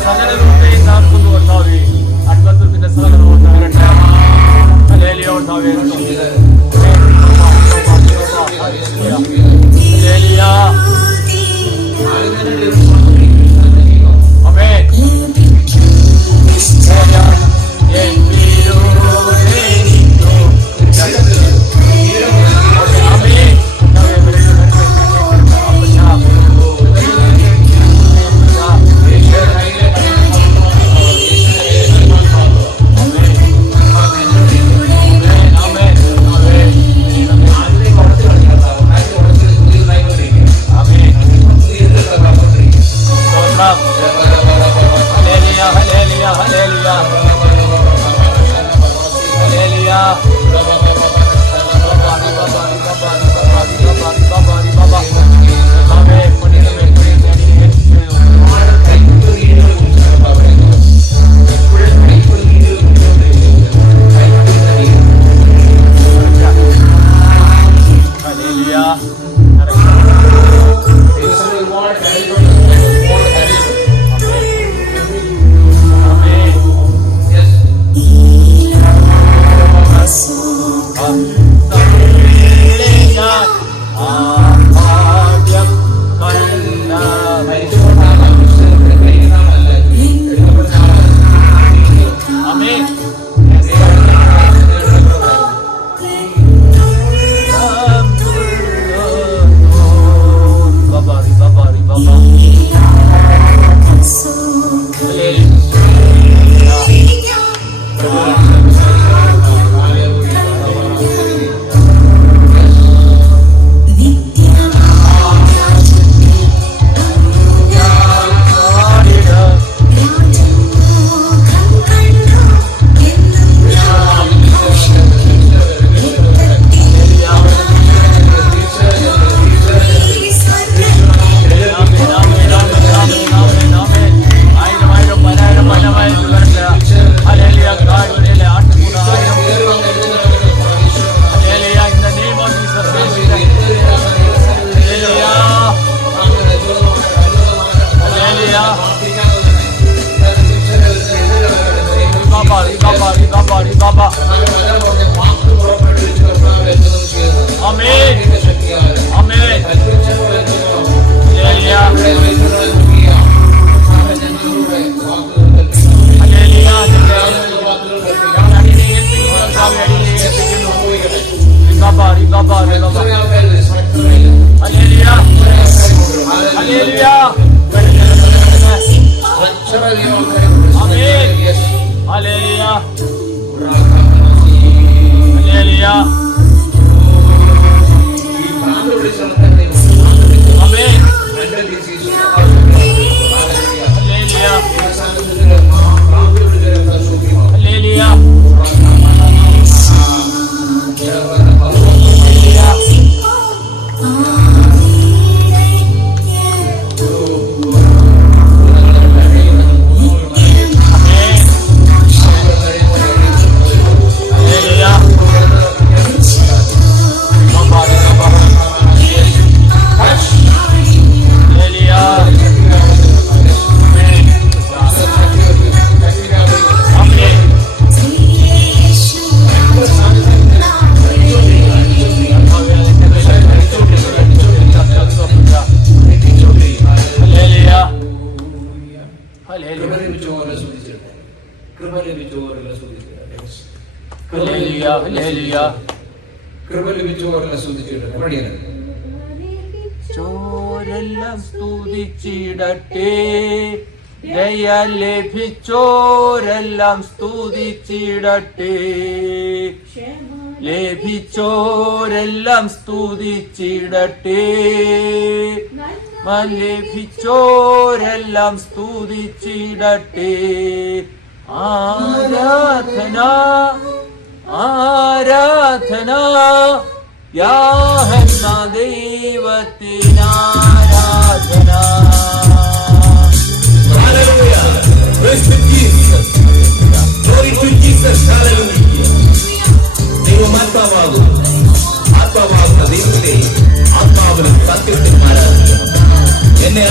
സകലങ്ങളുടെയും നാർക്കുന്നു കർത്താവേ. അത്ഭുതത്തിന്റെ സകലവും തകരട്ടെ. ഹല്ലേലൂയ കർത്താവേ. ഹല്ലേലൂയ. ആമേൻ. ചോരെല്ലാം സ്തുതിച്ചിടട്ടെ, ദയ ലഭിച്ചോരെല്ലാം സ്തുതിച്ചിടട്ടെ, ലഭിച്ചോരെല്ലാം സ്തുതിച്ചിടട്ടെ, ലഭിച്ചോരെല്ലാം സ്തുതിച്ചിടട്ടെ. ആരാധന ആരാധന യാഹന്ന ദൈവത്തിനാരാധന. Hallelujah. Praise to Jesus. Glory to Jesus. Hallelujah. ദൈവമാത്മാവാകും ആത്മാവാകുന്ന ദൈവത്തെ ആത്മാവിനും സത്യത്തിനും ആരാധിക്കണം. എന്നെ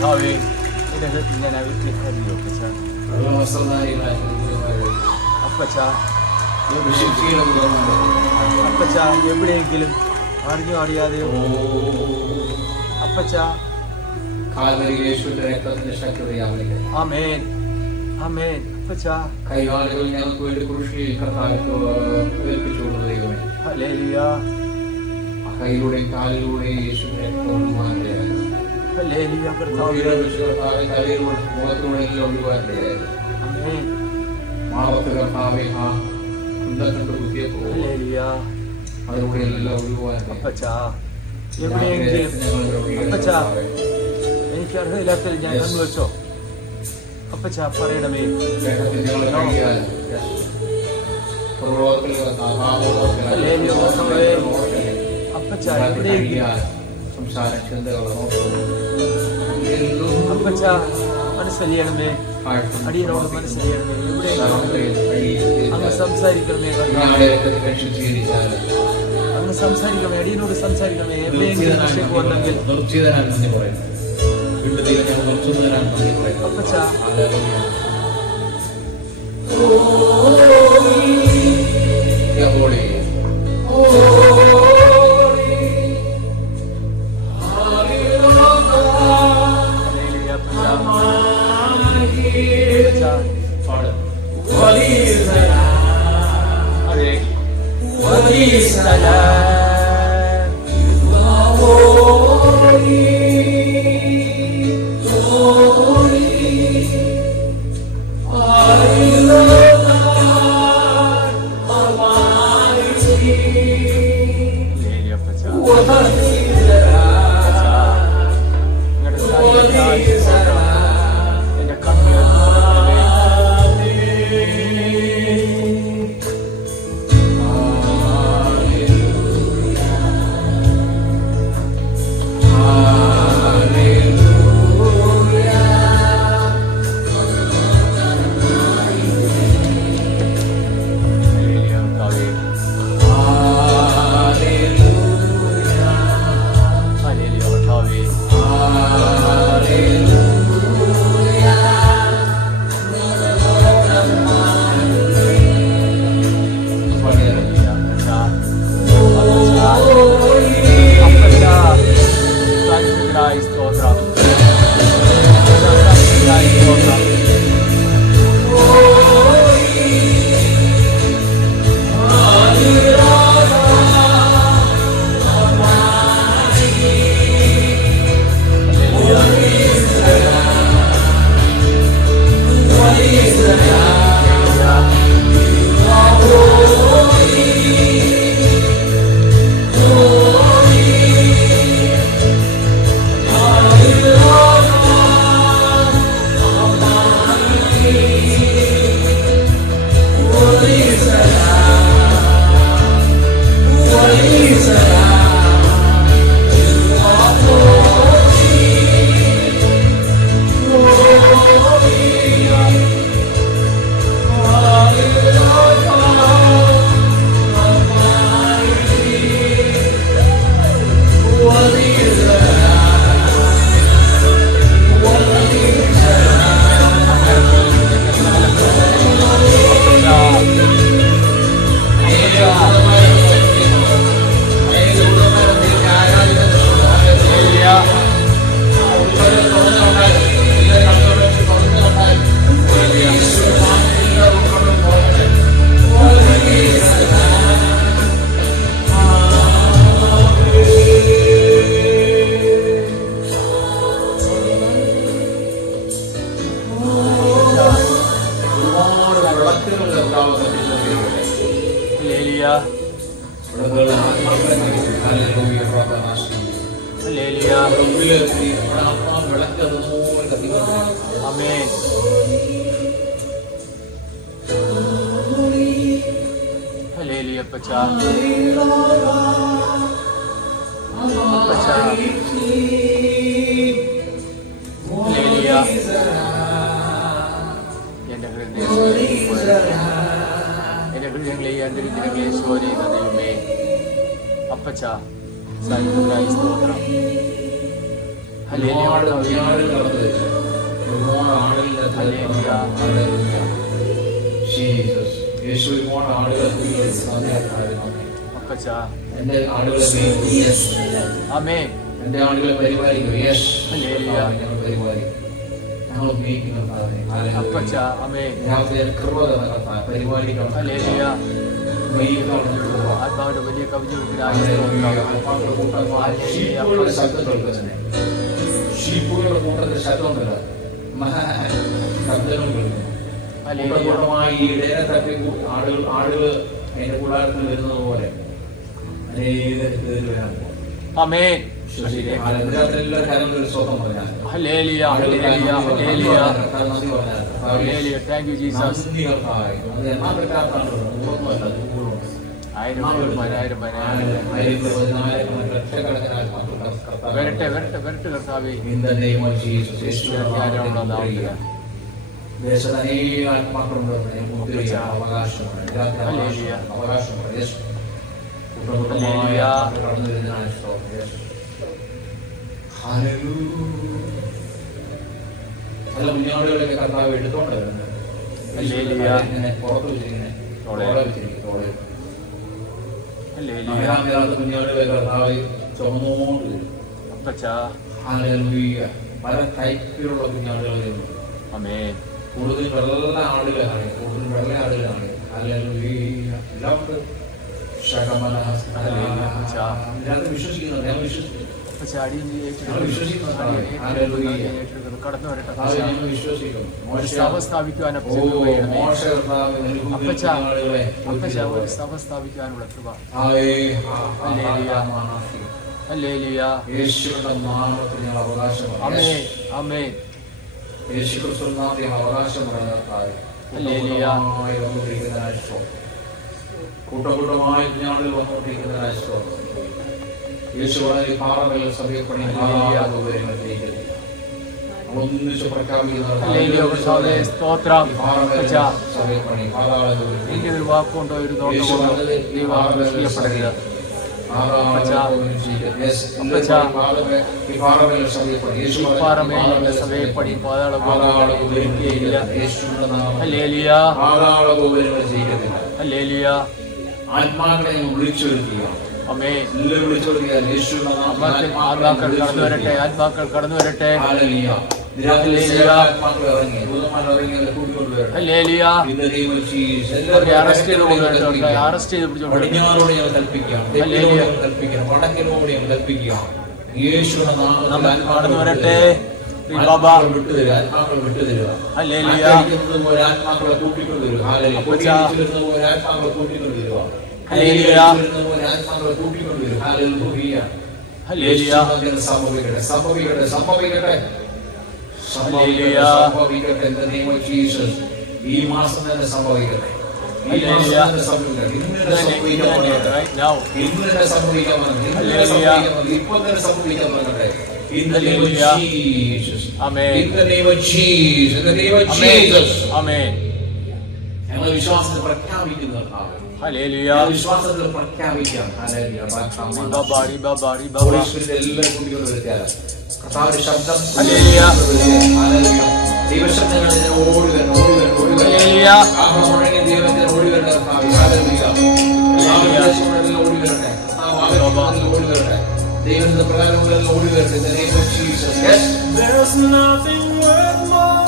കർത്താവേ എന്റെ ഹൃദയത്തിൽ ഞാൻ അവയ്ക്കറിയോ അപ്പച്ച അപ്പച്ച എവിടെയെങ്കിലും അറിഞ്ഞോ അറിയാതെയോ അപ്പച്ച ആമേൻ ആമേൻ അപ്പച്ച കൈകാലുകൾ ഞങ്ങൾക്ക് വേണ്ടി കൃഷിയിൽ ഏൽപ്പിച്ചുകൊണ്ടു ദൈവമേ ഹല്ലേലൂയ കൈയിലൂടെ കാലിലൂടെ യേശുവിനെ ഹല്ലേലൂയ കർത്താവേ മുഖത്തിലൂടെ ഒഴിവാക്കിയായിരുന്നു ആമേൻ മാറത്ത് കർത്താവെ ആ കുന്തക്കണ്ട് കുത്തിയപ്പോൾ ഹല്ലേലൂയ അതിലൂടെ എല്ലാം ഒഴിവാക്കി അപ്പച്ച എവിടെയെങ്കിലും അപ്പച്ച എനിക്ക് അർഹതയില്ലാത്തതിൽ ഞാൻ കണ്ണു വെച്ചോ അപ്പച്ച പറയണമേ അപ്പച്ച അപ്പച്ച മനസ്സലിയണമേ അടിയനോട് മനസ്സലിയണമേ എവിടെ അങ്ങ് സംസാരിക്കണമേ അങ്ങ് സംസാരിക്കണമേ അടിയനോട് സംസാരിക്കണമേ എവിടെയെങ്കിലും വിഷയം വന്നെങ്കിൽ അപ്പച്ച ആമേൻ. ഹല്ലേലൂയ അപ്പച്ച. അപ്പച്ച. ഹല്ലേലൂയ. എന്റെ ഹൃദയങ്ങളെ അന്തരിദ്രങ്ങളെ ശോധന ദൈവമേ അപ്പച്ച സായിപ്പുരായി സ്തോത്രം. ഒരുപാട് കുഞ്ഞാടുകൾ കടന്നു വരും. ഒരുപാട് ആടുകളുടെ ജീസസ്. യേശു ഒരുപാട് ആടുകളെ അപ്പച്ചാ എന്റെ ആടുകളെ യെസ്, ആമേൻ. എന്റെ ആടുകളെ പരിപാലിക്കും. Yes, hallelujah. ഞങ്ങൾ പരിപാലിക്കും. ഞങ്ങൾ ഉപയോഗിക്കുന്ന അപ്പച്ചാ ആമേൻ. പരിപാലിക്കണം. ഹല്ലേലൂയ. ആത്മാവിന്റെ വലിയ കവിഞ്ഞൊഴുക്കിന് ഷീപ്പുകളുടെ കൂട്ടത്തിൽ ശബ്ദമൊന്നുമില്ല, ശബ്ദങ്ങൾ കേൾക്കുന്നു. കൂട്ടമായി ഇടയെ തപ്പി ആടുകൾ അതിന്റെ കൂടാരത്തിൽ വരുന്നത് പോലെ അനേക വരാൻ പോകും. ആമേൻ. എല്ലാവരും കാര്യം ഒരു സ്വന്തം പറഞ്ഞാൽ hallelujah, hallelujah, hallelujah, hallelujah. Thank you Jesus. വരട്ടെ വരട്ടെ വരട്ടെ കർത്താവേ. ദേശത്ത് അനേക ആത്മാക്കളുണ്ട്. അവകാശമുണ്ട്. ചില കുഞ്ഞാടുകളൊക്കെ കർത്താവ് എടുത്തോണ്ട് വരുന്നത് ഇങ്ങനെ പുറത്ത് വെച്ചിങ്ങനെ കുഞ്ഞാടുകളെ കർത്താവ് ചുമന്നുകൊണ്ട് വരും. പല ടൈപ്പിലുള്ള കുഞ്ഞാടുകൾ വരുന്നു. കൂടുതൽ വെള്ള ആടുകളാണ്, കൂടുതൽ വെള്ള ആടുകളാണ്. എല്ലാവർക്കും വിശ്വസിക്കുന്നുണ്ട്. ഞാൻ വിശ്വസിക്കുന്നു. സഭ സ്ഥാപിക്കുവാനുള്ള കൃപ. ഹല്ലേലൂയ. യേശുവിന്റെ നാമത്തിൽ ഞങ്ങൾ അവകാശമാണ്. ആമേൻ, ആമേൻ. യേശുക്രിസ്തുവിന്റെ നാമത്തിൽ അവകാശമാണ്. കൂട്ടകൂട്ടമായി കുഞ്ഞാടുകൾ വന്നുകൊണ്ടിരിക്കുന്ന യേശു വളരെ പാറകൾ സഭയെ പണി ഒന്നിച്ച് ഒരു വാക്കുകൊണ്ടോ ഒരു നോട്ടുകൊണ്ടോ സഭയെ പണി ആത്മാക്കളെ വിളിച്ചു വരുത്തുക. ആത്മാക്കൾ കടന്നു വരട്ടെ, ആത്മാക്കൾ കടന്നു വരട്ടെ. അറസ്റ്റ് ചെയ്ത് കടന്നു വരട്ടെ. ഈ മാസം തന്നെ സംഭവിക്കട്ടെ. ഇന്ന് സംഭവിക്കാൻ ഇപ്പൊ തന്നെ സംഭവിക്കാൻ പറഞ്ഞെ. In the name of Jesus. Amen. In the name of Jesus. In the name of Jesus. Amen. ഞങ്ങൾ വിശ്വാസത്തിൽ പ്രഖ്യാപിക്കുന്നു. ഹല്ലേലൂയ. വിശ്വാസത്തിൽ പ്രഖ്യാപിക്കാം. ഹല്ലേലൂയ. ഹോളി സ്പിരിറ്റ് എല്ലാവരും കൂടിക്കൊണ്ട് വരുത്തിയാൽ കർത്താവിന്റെ ശബ്ദം. ഹല്ലേലൂയ. ഹല്ലേലൂയ. ദൈവശബ്ദങ്ങളിൽ ഓടി വരണം, ഓടി വരണം, ഓടി വരണം. ഹല്ലേലൂയ. ആഹ്ലാദമുണ്ടെങ്കിൽ ദൈവത്തിൽ ഓടി വരണം. ഹല്ലേലൂയ. ഓടി വരട്ടെ. ഓടി വരട്ടെ. ദൈവത്തിന്റെ പ്രകാരമുള്ള ഓടി വരട്ടെ. In the name of Jesus. Yes. There's nothing worth more.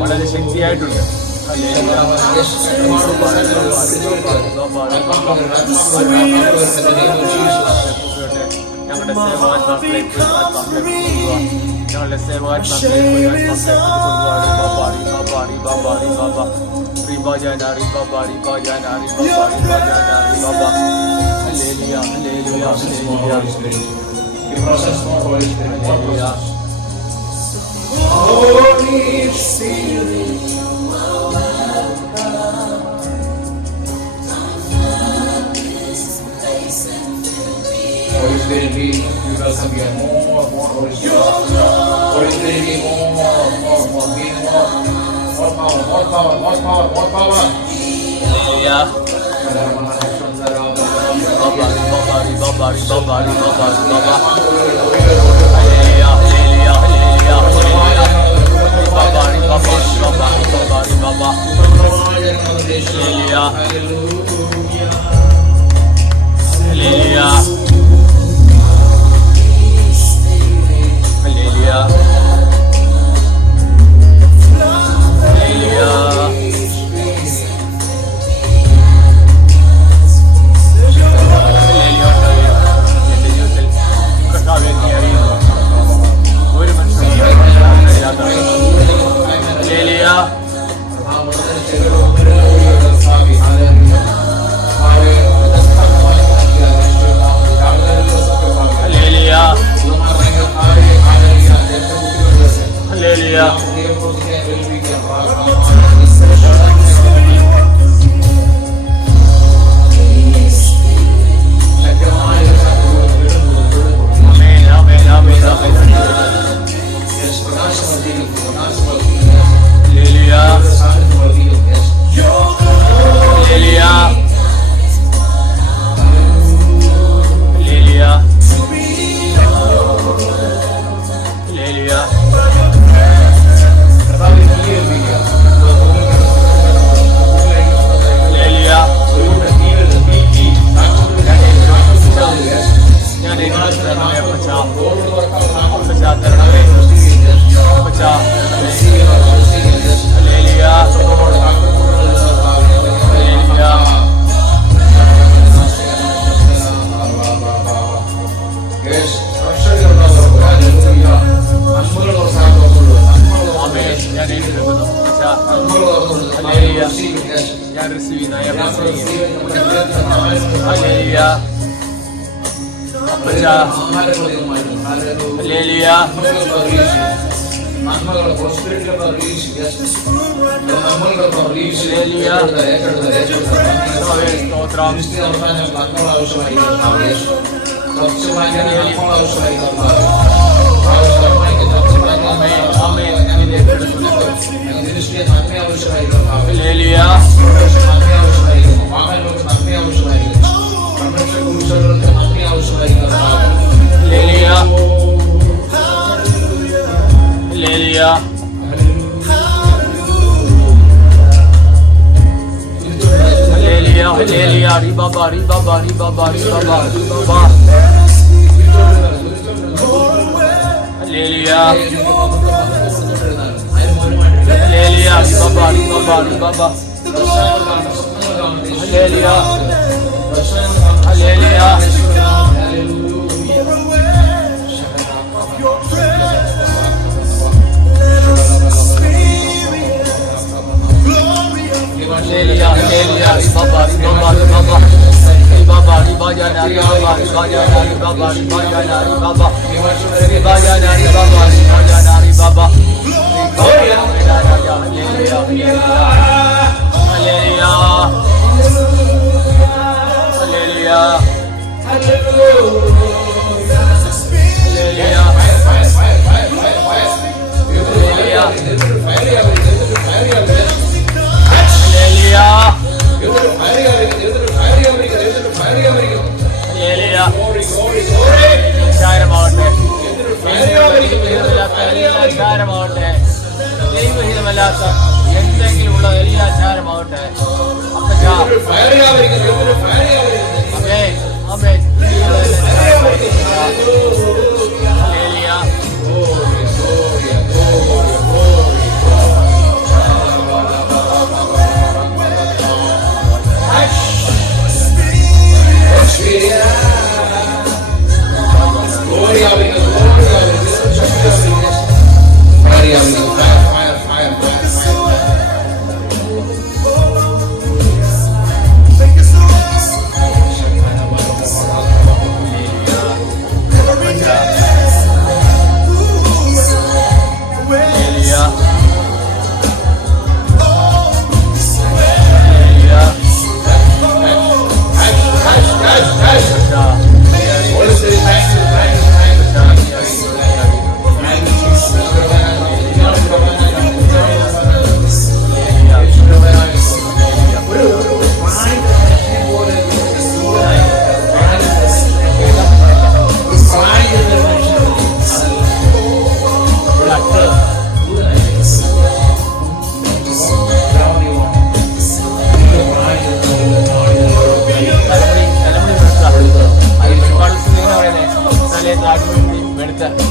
വളരെ ശക്തിയായിട്ടുണ്ട്. ഞങ്ങളുടെ സേവാത്മാക്കളെ ഞങ്ങളുടെ സേവാത്മാക്കളെ Holy Spirit, Holy Spirit, we welcome you. More Holy Spirit. Holy Spirit, we more, be more power. Hallelujah.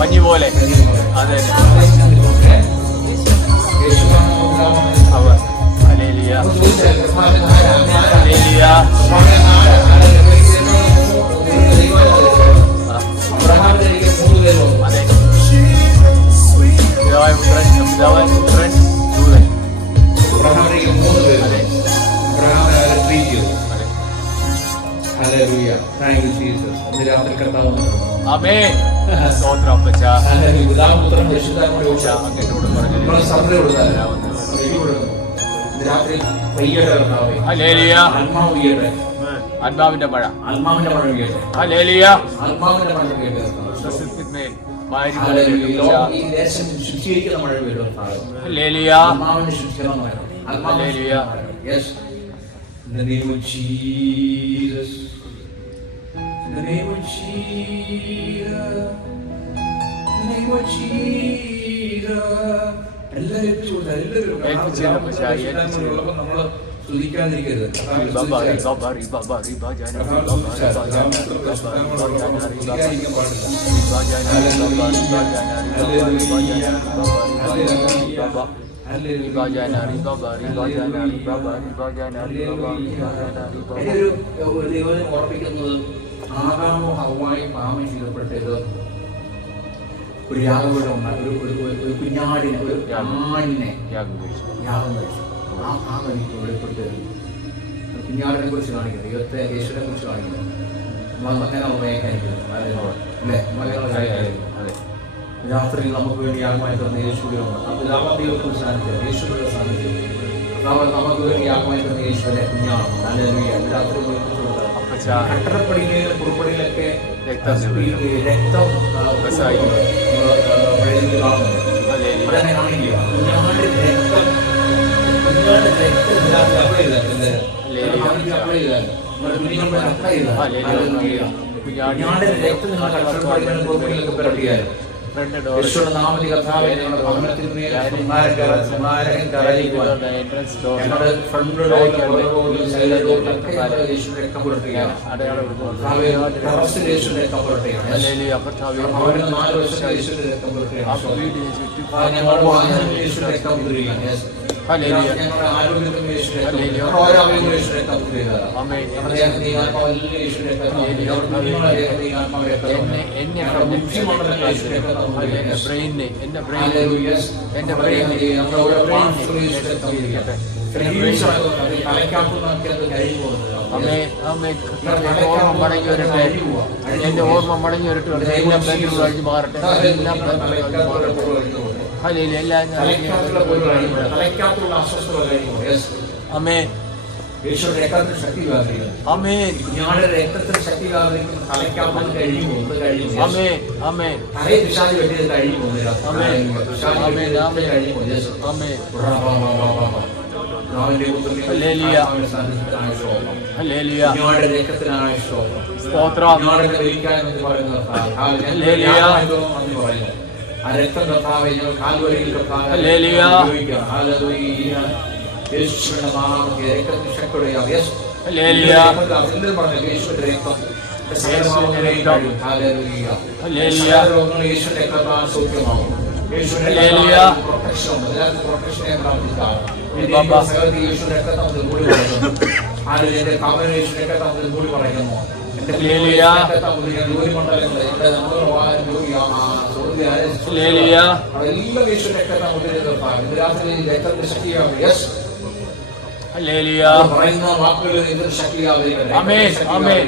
പഞ്ഞി പോലെ. അതെ. ഹല്ലേലൂയ. ഹല്ലേലൂയ. അതെ. പിതാവായ പുത്രൻ ദൂതൻ. ആമേൻ. സ്തോത്രം അപ്പച്ചാ. അങ്ങോട്ട് പറഞ്ഞു. ഹല്ലേലൂയ. ആത്മാവിന്റെ മഴ. ഹല്ലേലൂയ. മേൽ hallelujah. Hallelujah. In the name of Jesus. In the name of Jesus. In the name of Jesus. എല്ലാവരും സ്തുതിക്കാതിരിക്കരുത്. ഓർപ്പിക്കുന്നത് ആദാമോ ഹവ്വായും പാപം ചെയ്യപ്പെട്ടത് ഒരു യാഗപീഠം ഉണ്ടാക്കി, ഒരു കുഞ്ഞാടിനെ, ഒരു ആണിനെ യാഗം കഴിച്ചു. ആ ഭാഗം വെളിപ്പെട്ട് കുഞ്ഞാടിനെ കുറിച്ച് കാണിക്കുന്നത്, ദൈവത്തെ യേശുവിനെ കുറിച്ച് കാണിക്കുന്നത്, മകനെ ഉപയോഗിക്കാനിരിക്കുന്നത് അല്ലേ, മകനെ രാത്രിയിൽ നമുക്ക് വേണ്ടി യാഗമായി തന്ന യേശുവിനെ ദൈവത്തിൽ സാന്നിധ്യം, യേശുവിന്റെ സാന്നിധ്യം നമുക്ക് വേണ്ടി യാഗമായി തന്ന യേശുവിനെ കുഞ്ഞാണ്. രാത്രി കട്ടടപ്പടിയിലും പുറപ്പടിയിലൊക്കെ രക്തം നാമതി കഥാവെ ഞങ്ങളുടെ ഭവനത്തിൽ എന്റെ ഓർമ്മ മടങ്ങി വരട്ടെ, എല്ലാം കഴിഞ്ഞ് മാറട്ടെ, എല്ലാം ആമേൻ. ആമേൻ.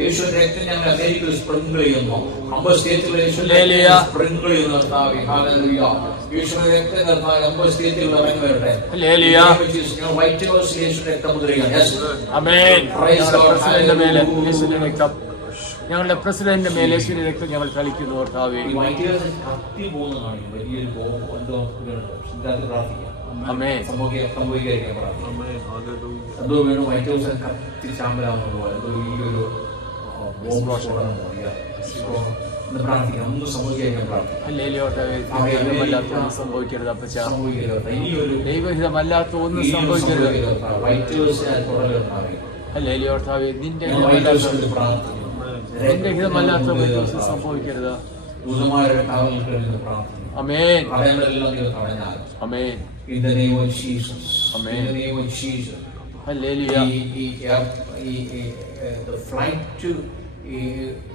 യേശുവിന്റെ രക്തം ഞങ്ങൾ അമേരിക്കയിൽ സ്പ്രിങ്കിൾ ചെയ്യുന്നു, 50 സ്റ്റേറ്റുകളിൽ യേശുവിന്റെ സ്പ്രിങ്കിൾ ചെയ്യുന്ന കർത്താവേ, ഹല്ലേലൂയ. യേശുവിന്റെ രക്തം കർത്താവേ 50 സ്റ്റേറ്റുകളിൽ ഇറങ്ങി വരട്ടെ. ഹല്ലേലൂയ. ഞങ്ങൾ വൈറ്റ് ഹൗസിൽ യേശുവിന്റെ രക്തം മുദ്രയാണ്. ആമേൻ. പ്രസിഡന്റിന്റെ മേലെ യേശുവിന്റെ രക്തം, ഞങ്ങളുടെ പ്രസിഡന്റിന്റെ മേലെ യേശുവിന്റെ രക്തം ഞങ്ങൾ കളിക്കുന്നു കർത്താവേ. വൈറ്റ് ഹൗസിൽ കത്തി പോകുന്നതാണ് വലിയൊരു എന്തോ പ്രാർത്ഥിക്കാം. ആമേൻ. സംഭവിക്കാൻ പ്രാർത്ഥിക്കാം. എന്തോ വേണം വൈറ്റ് ഹൗസിൽ കത്തി ചാമ്പലാവുന്നത് പോലെ എന്തോ ഈ ഒരു സംഭവിക്കരുത് അപ്പച്ച, ദൈവഹിതമല്ലാത്ത ഒന്നും സംഭവിക്കരുത്. ഹല്ലേലൂയ കർത്താവേ, നിന്റെ വൈറ്റ് ഹൗസിൽ വേണ്ടി പ്രാർത്ഥിക്കുന്നു. നിന്റെ ഹിതമല്ലാത്ത സംഭവിക്കരുത്. ദൂതന്മാരുടെ കാവലിൽ കഴിഞ്ഞ് പ്രാർത്ഥിക്കുന്നു. ആമേൻ. തടയങ്ങളെല്ലാം നിങ്ങൾ തടഞ്ഞാൽ. ആമേൻ. In the name of Jesus. Amen. In the name of Jesus. Hallelujah. The flight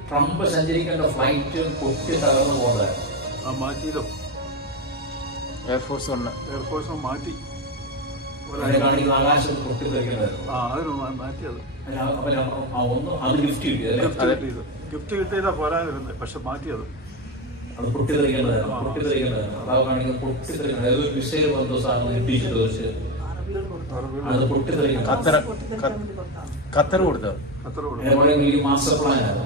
Trump സഞ്ചരിക്കേണ്ട ഫ്ലൈറ്റ് പൊട്ടി തകർന്നു പോകുന്നത് മാറ്റിയല്ലോ. എയർഫോഴ്സ് ഒന്ന് എയർഫോഴ്സ് മാറ്റി. കാണിക്കുന്ന ആകാശത്ത് പൊട്ടിത്തെറിക്കുന്നത്. അതിന് മാറ്റിയത്. ഒന്ന് അത് ഗിഫ്റ്റ് കിട്ടിയത്. ഗിഫ്റ്റ് കിട്ടിയതാ പോരാതിരുന്നത്, പക്ഷെ മാറ്റിയത്. അത് പൊട്ടിത്തെറിക്കേണ്ടതായിരുന്നു. അതാവ് കാണിക്കുന്നത് പൊട്ടിത്തെറിക്കുന്നത്. ഏതൊരു മിസൈൽ വന്ന സാധനം ഇട്ടിച്ച് തെറിച്ച് അത് പൊട്ടിത്തെറിക്കുന്നത്. ഖത്തർ കൊടുത്തോ? ഈ മാസ്റ്റർ പ്ലാനാണ്.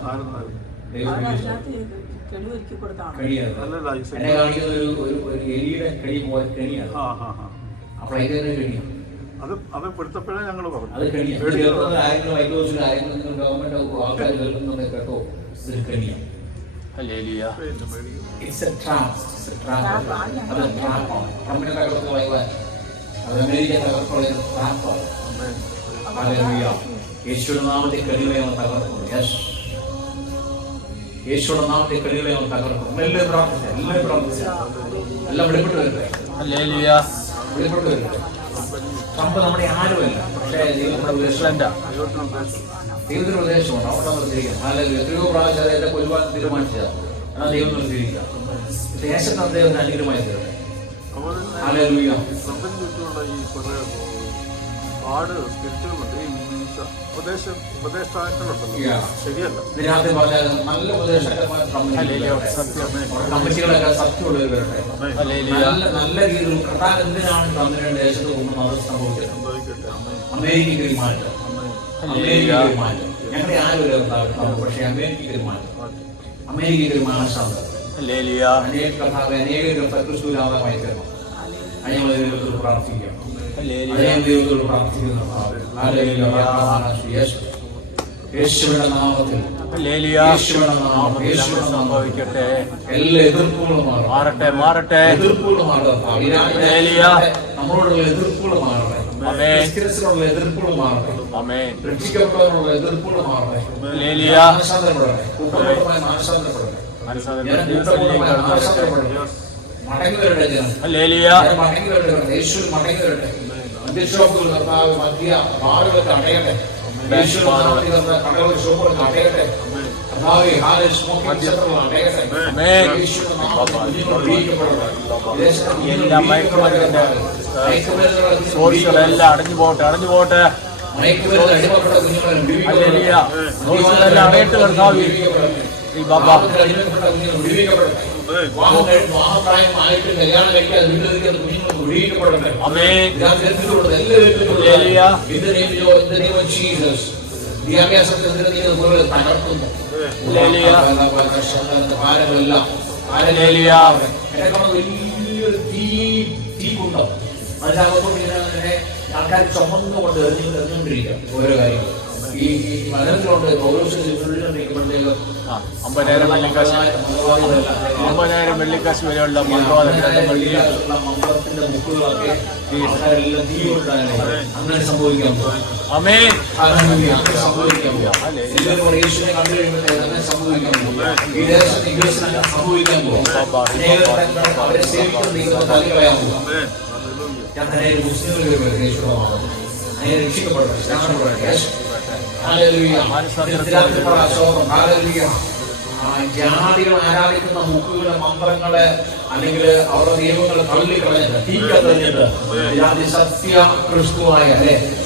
എന്നെ കാണിക്കുന്ന ഒരു എലിയുടെ കെണി പോലെ കെണിയാണ്. അപ്പൊ അതിന്റെ കെണിയാണ്. അത് പെടുത്തപ്പോഴേ ഞങ്ങൾ പറഞ്ഞു അത് കെണിയാണ്. ആരെങ്കിലും വൈറ്റ് ഹൗസിൽ ആരെങ്കിലും ഗവൺമെന്റ് ആൾക്കാർ കേൾക്കുന്നുണ്ടെങ്കിൽ കേട്ടോ, ഇതൊരു കെണിയാണ്. Hallelujah. It's a trap. It's a trap. അത് ട്രാപ്പാണ്. ട്രംപിനെ തകർത്ത് വൈവാൻ അത് അമേരിക്ക തകർത്തുള്ള ട്രാപ്പാണ്. ഹല്ലേലൂയ. യേശുവിന്റെ നാമത്തിൽ കെണികളെ അവൻ തകർക്കുന്നു. യെസ്, യേശുവിന്റെ നാമത്തിൽ കെണികളെ അവൻ തകർക്കുന്നു. എല്ലാവരും പ്രാർത്ഥിച്ചു. എല്ലാം വെളിപ്പെട്ട് വരട്ടെ. ഹല്ലേലൂയ. വെളിപ്പെട്ട് വരട്ടെ. ട്രംപ് നമ്മുടെ ആരുമല്ല, പക്ഷേ നമ്മുടെ പ്രസിഡന്റാണ്. ദൈവത്തിന് ഉദ്ദേശമുണ്ട്. അവിടെ നിർത്തിയിരിക്കുന്നത്. അല്ലെങ്കിൽ എത്രയോ പ്രാവശ്യം എന്നെ കൊല്ലുവാൻ തീരുമാനിച്ചതാണ്. എന്നാൽ ദൈവം നിർത്തിയിരിക്കുക. ദേശത്ത് അദ്ദേഹം അനുഗ്രഹമായി തരട്ടെ. ഹല്ലേലൂയ. ട്രംപിന് ചുറ്റുമുള്ള ഈ കുറെ ആട് സ്പിരിറ്റുകളുണ്ട്. ഈ ഉപദേഷ്ടാക്കളുണ്ടല്ലോ, ശരിയല്ല. ഇതിനകത്ത് പറഞ്ഞ നല്ല ഉപദേശകന്മാർ കമ്മിറ്റികളൊക്കെ സത്യമുള്ളവർ വരട്ടെ. നല്ല രീതിയിൽ കർത്താവ് എന്തിനാണ് ട്രംപിന്റെ ദേശത്ത് കൊണ്ടുവന്ന് അത് സംഭവിക്കട്ടെ. അമേരിക്കയ്ക്ക് ഒരു മാറ്റം. അമേരിക്കയ്ക്ക് മാറ്റം. ഞങ്ങളുടെ ആരും ട്രംപ്, പക്ഷേ അമേരിക്കയ്ക്ക് ഒരു മാറ്റം. അമേരിക്കയ്ക്ക് ഒരു മാനസാന്തരം. അനേക കർത്താവ് അനേക ക്രിസ്തുവിനാഥമായി തരണം. അത് ഞങ്ങൾ ദൈവത്തോട് പ്രാർത്ഥിക്കാം. ദൈവത്തോട് പ്രാർത്ഥിക്കുന്നു. യേശുവിന്റെ നാമത്തിൽ സംഭവിക്കട്ടെ. എല്ലാ എതിർപ്പുകളും മാറട്ടെ. എതിർപ്പുകൾ മാറട്ടെ. നമ്മളോടുള്ള എതിർപ്പുകൾ മാറട്ടെ. ക്രിസ്ത്യൻസിനുള്ള എതിർപ്പുകൾ മാറട്ടെ. രക്ഷിക്കപ്പെട്ടവരുള്ള എതിർപ്പുകൾ മാറട്ടെ. മാനസാന്തരപ്പെടട്ടെ. കൂട്ടമായി മാനസാന്തരപ്പെടട്ടെ. മടങ്ങി വരട്ടെ. മടങ്ങി വരട്ടെ. യേശു മടങ്ങി വരട്ടെ. മദ്യഷോപ്പുകൾ കർത്താവ് മദ്യ ബാറുകളൊക്കെ അടയട്ടെ. കടകളുടെ ഷോപ്പുകളൊക്കെ അടയട്ടെ. എല്ലാ മയക്കുമരുന്നിന്റെ സോഴ്സുകളെല്ലാം അടഞ്ഞു പോട്ടെ. സോഴ്സുകളെല്ലാം അടയിട്ട് കർത്താവ്. വാഹപ്രായമായിട്ട് കല്യാണം കഴിക്കാൻ വീട്ടിലിരിക്കുന്ന കുഞ്ഞുങ്ങൾക്ക് ഒഴിയിക്കപ്പെടട്ടെ. വിദ്യാഭ്യാസത്തിൽ തകർക്കുന്നു. ഭാരങ്ങളെല്ലാം വലിയൊരു തീകുണ്ടം അതിനകത്തോട്ട് ആൾക്കാർ ചുമന്നുകൊണ്ട് എറിഞ്ഞുകൊണ്ടിരിക്കാം ഓരോ കാര്യങ്ങൾ. ഈ നഗരത്തിലുണ്ട് നിൽക്കുമ്പോഴത്തേക്കും 50,000 വെള്ളിക്കാശ് വരെയുള്ള മന്ത്രത്തിന്റെ ബുക്കുകളൊക്കെ ആൾക്കാരെല്ലാം തീ കൊടുക്കാനാണ്. അങ്ങനെ സംഭവിക്കാൻ പോകും. ആമേൻ. സംഭവിക്കാൻ പോകും. എല്ലാവരും യേശുവിനെ കണ്ടു കഴിയുമ്പോൾ അങ്ങനെ സംഭവിക്കാൻ പോകും. ഈ ദേശത്ത് ഇംഗ്ലീഷിനെ സംഭവിക്കാൻ പോകും. അവരെ സേവിക്കുന്ന കളയാൻ പോകും. ഞാൻ തന്നെ മുസ്ലിം രക്ഷിക്കപ്പെടട്ടെ. ജാതികൾ ആരാധിക്കുന്ന മുക്കുകളെ മന്ത്രങ്ങളെ അല്ലെങ്കിൽ അവരുടെ നിയമങ്ങളെ തള്ളിക്കളഞ്ഞിട്ട് തീക്കറിഞ്ഞിട്ട് ജാതി സത്യ ക്രിസ്തുവായ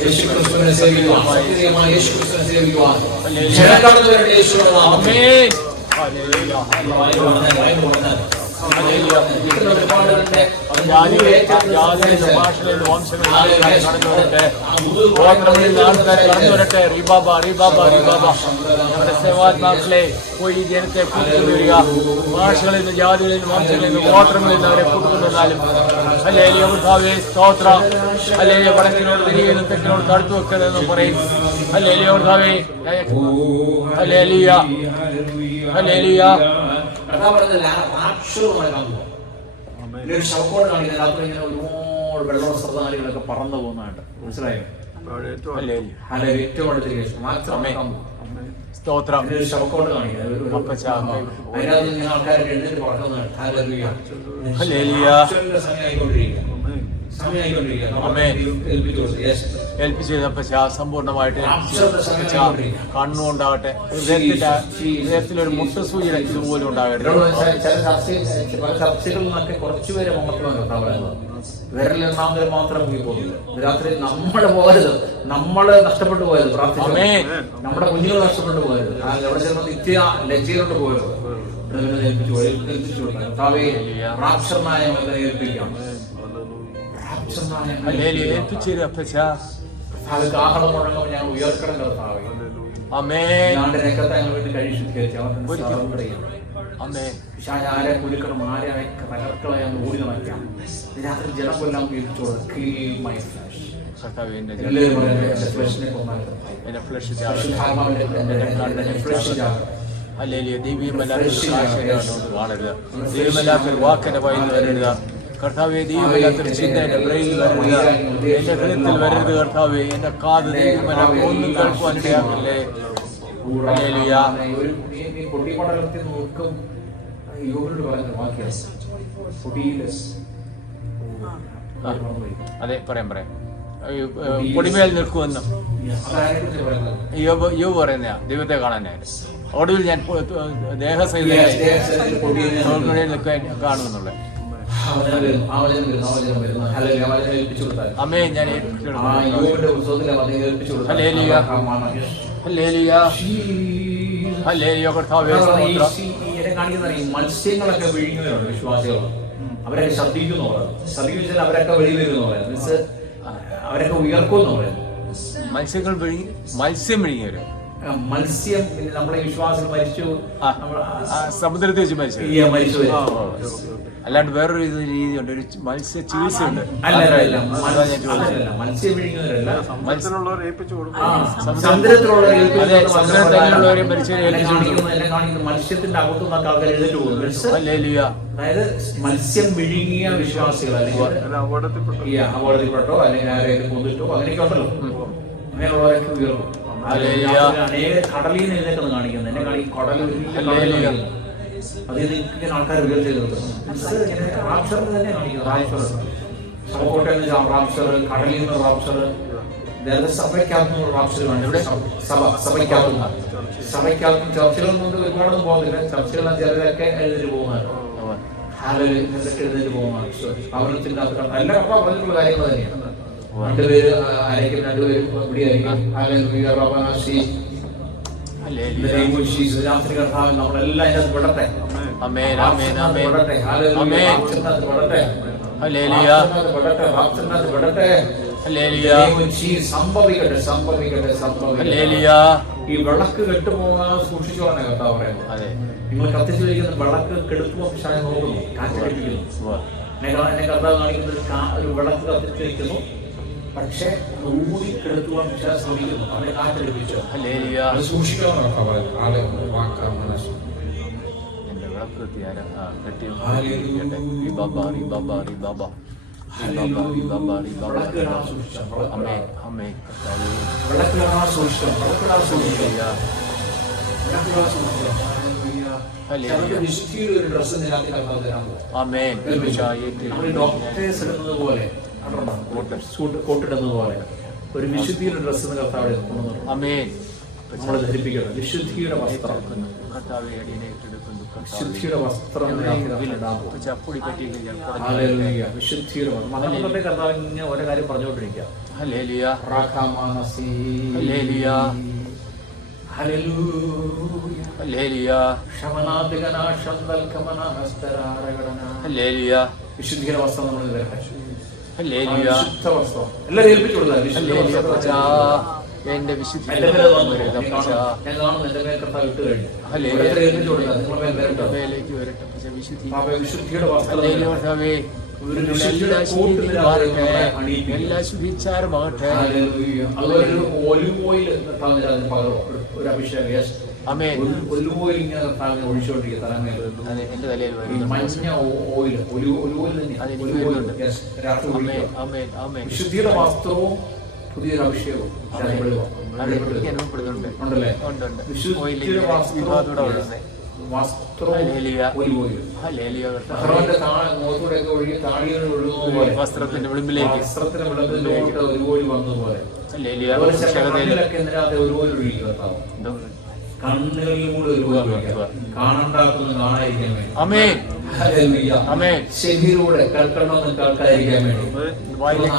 യേശു ക്രിസ്തുവിനെ സേവിക്കുവാൻ, സത്യമായ യേശു ക്രിസ്തുവിനെ സേവിക്കുവാൻ ജനകടന്നുവരുടെ യേശുവിന്റെ പോയി ജനത്തെ കൂട്ടുകൊണ്ടുവരിക. ഭാഷകളിൽ നിന്ന്, ജാതികളിൽ നിന്ന്, വംശങ്ങളിൽ നിന്ന്, ഗോത്രങ്ങളിൽ നിന്ന് അവരെ കൂട്ടുകൊണ്ടുവന്നാലും ഹല്ലേലൂയ കർത്താവേ സ്തോത്രം. ഹല്ലേലൂയ വടക്കിനോട് തിരികെ തെക്കിനോട് തടുത്തു വെക്കരുതെന്ന് പറയും. ഹല്ലേലൂയ കർത്താവേ. ഹല്ലേലൂയ. ശവക്കോട് കാണിക്കുന്ന രാത്രി ഇങ്ങനെ ഒരുപാട് വെള്ളവസ്ത്രധാരികളൊക്കെ പറന്നു പോകുന്നതായിട്ട് മനസ്സിലായോ? താഴെ ഏറ്റവും ഹല്ലേലൂയ. അല്ലെങ്കിൽ ഏറ്റവും അടുത്തേക്ക് മാക്സിമം സ്തോത്രം. ഒരു ശവക്കോട്ട് കാണിക്കുക. അപ്പച്ചാ. അതിനകത്ത് ഇങ്ങനെ ആൾക്കാർ എഴുന്നേറ്റ് പറക്കുന്നതാണ്. ഹല്ലേലൂയ. ഹല്ലേലൂയ. സമയമായിക്കൊണ്ടിരിക്കുക. ഏൽപ്പിച്ചു അപ്പച്ചാ സമ്പൂർണ്ണമായിട്ട് കണ്ണുണ്ടാകട്ടെ, ഹൃദയത്തിലൊരു മുട്ടസൂചന ഇതുപോലും ഉണ്ടാകട്ടെ. പല ചർച്ചകളിൽ നിന്നൊക്കെ കുറച്ചുപേരെ മാത്രമാണ് വിരലെണ്ണാമത് മാത്രം പോകുന്നത്. രാത്രി നമ്മള് പോകരുത്, നമ്മള് നഷ്ടപ്പെട്ടു പോയത് പ്രാർത്ഥിച്ചേ, നമ്മുടെ കുഞ്ഞുങ്ങൾ നഷ്ടപ്പെട്ടു പോയത്, എവിടെ ചെല്ലുമ്പോൾ നിത്യ ലജ്ജയിലോട്ട് പോയത്. ഏൽപ്പിച്ചു കൊടുക്കാം. റാപ്ഷർനായ ഏൽപ്പിക്കാം. ഏൽപ്പിച്ചു അപ്പച്ചാ. ആഹ്ലം മുഴങ്ങുമ്പോൾ ഞാൻ ഉയർക്കണം കർത്താവേ. രക്തത്തെ വേണ്ടി കഴിച്ചു ആരെ കുലുക്കണം, ആരെ തകർക്കളയാൻ ഓടി നടക്കാം. രാത്രി ജനം കൊല്ലാൻ വാക്കിന്റെ വൈകി വരരുത് കർത്താവേ. ദൈവമല്ലാത്തൊരു ചിന്ത എന്റെ ബ്രെയിനിൽ വരരുത്, എന്റെ ഹൃദയത്തിൽ വരരുത് കർത്താവേ. എന്റെ കാത് ദൈവമല്ല ഒന്നും കേൾക്കുവാൻ ഇടയാക്കല്ലേ. പൊടിപടലത്തിൽ നോക്കും യോഗോട് പറയുന്ന വാക്യം അതെ പറയാം പൊടിമേൽ നിൽക്കുമെന്ന് യോബ് പറയുന്ന ദൈവത്തെ കാണാനായിട്ട്. ഒടുവിൽ ഞാൻ ദേഹസഹിതമായി കാണുമെന്നുള്ള അമ്മേ ഞാൻ മത്സ്യങ്ങളൊക്കെ വിഴുങ്ങുന്നവരുണ്ട് വിശ്വാസികൾ. അവരൊക്കെ ശ്രദ്ധിക്കുന്നു ശ്രദ്ധിച്ചാൽ അവരൊക്കെ വെളിവരുന്നു പറയാം. മീൻസ് അവരൊക്കെ ഉയർക്കുമെന്ന് പറയാം. മത്സ്യം വിഴുങ്ങിയവര് മത്സ്യം നമ്മളെ വിശ്വാസികൾ മരിച്ചു സമുദ്രത്തിൽ വെച്ച് മരിച്ചു. അല്ലാണ്ട് വേറൊരു രീതിയുണ്ട്, ഒരു മത്സ്യ ചികിത്സയുണ്ട്. മത്സ്യം വിഴുങ്ങുന്നവരല്ല, സമുദ്രത്തിലുള്ളവരെ മത്സ്യത്തിന്റെ അകത്തുനിന്നൊക്കെ ആൾക്കാർ എഴുതിട്ട് പോകുന്നു. അതായത് മത്സ്യം വിഴുങ്ങിയ വിശ്വാസികൾ അപകടത്തിൽപ്പെട്ടോ അല്ലെങ്കിൽ ആരെയൊക്കെ കൊന്നിട്ടോ അങ്ങനെയൊക്കെ ഉണ്ടല്ലോ, അങ്ങനെയുള്ളവരൊക്കെ ഉയർന്നു. അനേക കടലിൽ നിന്ന് എഴുന്നേക്കെന്ന് കാണിക്കുന്നത്. എന്നെ കാണിക്കും കടൽ അതിൽ ഇങ്ങനെ ആൾക്കാർ ഉയർത്തി നിർത്തുന്നു. റാപ്ഷറിന് തന്നെ കാണിക്കുന്നത്. റാപ്ഷർ സഭക്കോട്ടയിൽ നിന്ന് റാപ്ഷർ, കടലിൽ നിന്ന് റാപ്ഷർ, സഭയ്ക്കകത്തുനിന്ന് റാപ്ഷർ കാണിക്കും. സഭയ്ക്കകത്തും ചർച്ചകളിൽ നിന്ന് ഒരുപാടൊന്നും പോകുന്നില്ല. ചർച്ചകൾ ചിലരൊക്കെ എഴുതിട്ട് പോകുന്നതാണ്, എഴുതിട്ട് പോകുന്നതാണ്. ഭവനത്തിന്റെ അകത്ത് എല്ലാം അപ്പം പറഞ്ഞിട്ടുള്ള കാര്യങ്ങൾ തന്നെയാണ്. രണ്ടുപേര് ആയിരിക്കും, രണ്ടുപേരും ഇവിടെയായിരിക്കും. രാത്രി കർത്താവ് നമ്മളെല്ലാം ഇതിനകത്ത് വിടട്ടെ. ഈ വിളക്ക് കെട്ടുപോകാതെ സൂക്ഷിച്ചോളാണ് കർത്താവ് പറയുന്നത്. നിങ്ങൾ കത്തിച്ചു വയ്ക്കുന്ന വിളക്ക് കെടുക്കുമ്പോൾ നോക്കുന്നു, കാറ്റടിപ്പിക്കുന്നു. എന്നെ കർത്താവ് കാണിക്കുന്നത് ഒരു വിളക്ക് കത്തിച്ചു വയ്ക്കുന്നു, പക്ഷെ ഊടി കെടുത്തുവാൻ ശ്രമിക്കുന്നു. അവരെ കാറ്റടിപ്പിച്ചു സൂക്ഷിക്കണം. ഡോക്ടേഴ്സ് ഇടുന്നത് പോലെ, കോട്ടിടുന്നത് പോലെ ഒരു വിശുദ്ധിയുടെ ഡ്രസ്സ് കർത്താവ് നമ്മളെ ധരിപ്പിക്കണം. വിശുദ്ധിയുടെ വസ്ത്രം, വിശുദ്ധിയുടെ വസ്ത്രം വിശുദ്ധിയുടെ മതങ്ങളുടെ കർത്താവ് ഇങ്ങനെ ഓരോ കാര്യം പറഞ്ഞുകൊണ്ടിരിക്കുക. വിശുദ്ധിയുടെ വസ്ത്രം നമ്മൾ വരട്ടെ. വിശുദ്ധ വസ്ത്രം എല്ലാവരും ഏൽപ്പിച്ചു കൊടുത്താൽ എന്റെ വിശുദ്ധി ഞാൻ കാണുന്നു. എന്റെ മേൽ കർത്താവ് ഇട്ട് കഴിഞ്ഞു. ഏൽപ്പിച്ചു കൊടുത്താൽ വിശുദ്ധിയുടെ വസ്ത്രം എല്ലാ ശുദ്ധിച്ചാരമാകട്ടെ. അതൊരു ഒലിവ് ഓയിൽ പകരം ഒരു അഭിഷേകം. ഒലിവ് ഓയിൽ ഇങ്ങനെ ഒഴിച്ചുകൊണ്ടിരിക്കുക തലമേൽ. എന്റെ തലയിൽ മഞ്ഞ ഓയിൽ, ഒലിവ് ഓയിൽ തന്നെ. വിശുദ്ധിയുടെ വസ്ത്രവും പുതിയൊരു അഭിഷേകം എനിക്ക് അനുഭവപ്പെടുന്നുണ്ട്. ഉണ്ടല്ലേ? ഉണ്ട്, ഉണ്ട്. വിശുദ്ധിയുടെ ഓയിലിന്റെ വിഭാഗത്തോടെ ഒഴുകുന്നത്. വസ്ത്രവും ഹല്ലേലൂയ. ഒലിവ് ഓയിലും. ഹല്ലേലൂയ. കർത്താവിന്റെ മുഖത്തൂടെയൊക്കെ ഒഴുകി താടിയോട് ഒഴുകുന്ന പോലെ വസ്ത്രത്തിന്റെ വിളിമ്പിലേക്ക് വസ്ത്രത്തിന്റെ വിളമ്പിലോട്ട് ഒരു ഓയിൽ വന്നതുപോലെ ഹല്ലേലൂയ. അതുപോലെ കണ്ണിലൊക്കെ എന്തിനകത്ത് ഒരു ഓയിൽ ഒഴുകി കർത്താവ് എന്തോ? കണ്ണുകളിലും കൂടെ ഒരു ഓയിൽ ഒഴിക്കുക. കാണണ്ടാക്കുന്നു കാണാതിരിക്കാൻ വേണ്ടി. ആമേൻ. ഹല്ലേലൂയ. ആമേൻ. ചെവിയിലൂടെ കേൾക്കണമെന്ന് കേൾക്കാതിരിക്കാൻ വേണ്ടി.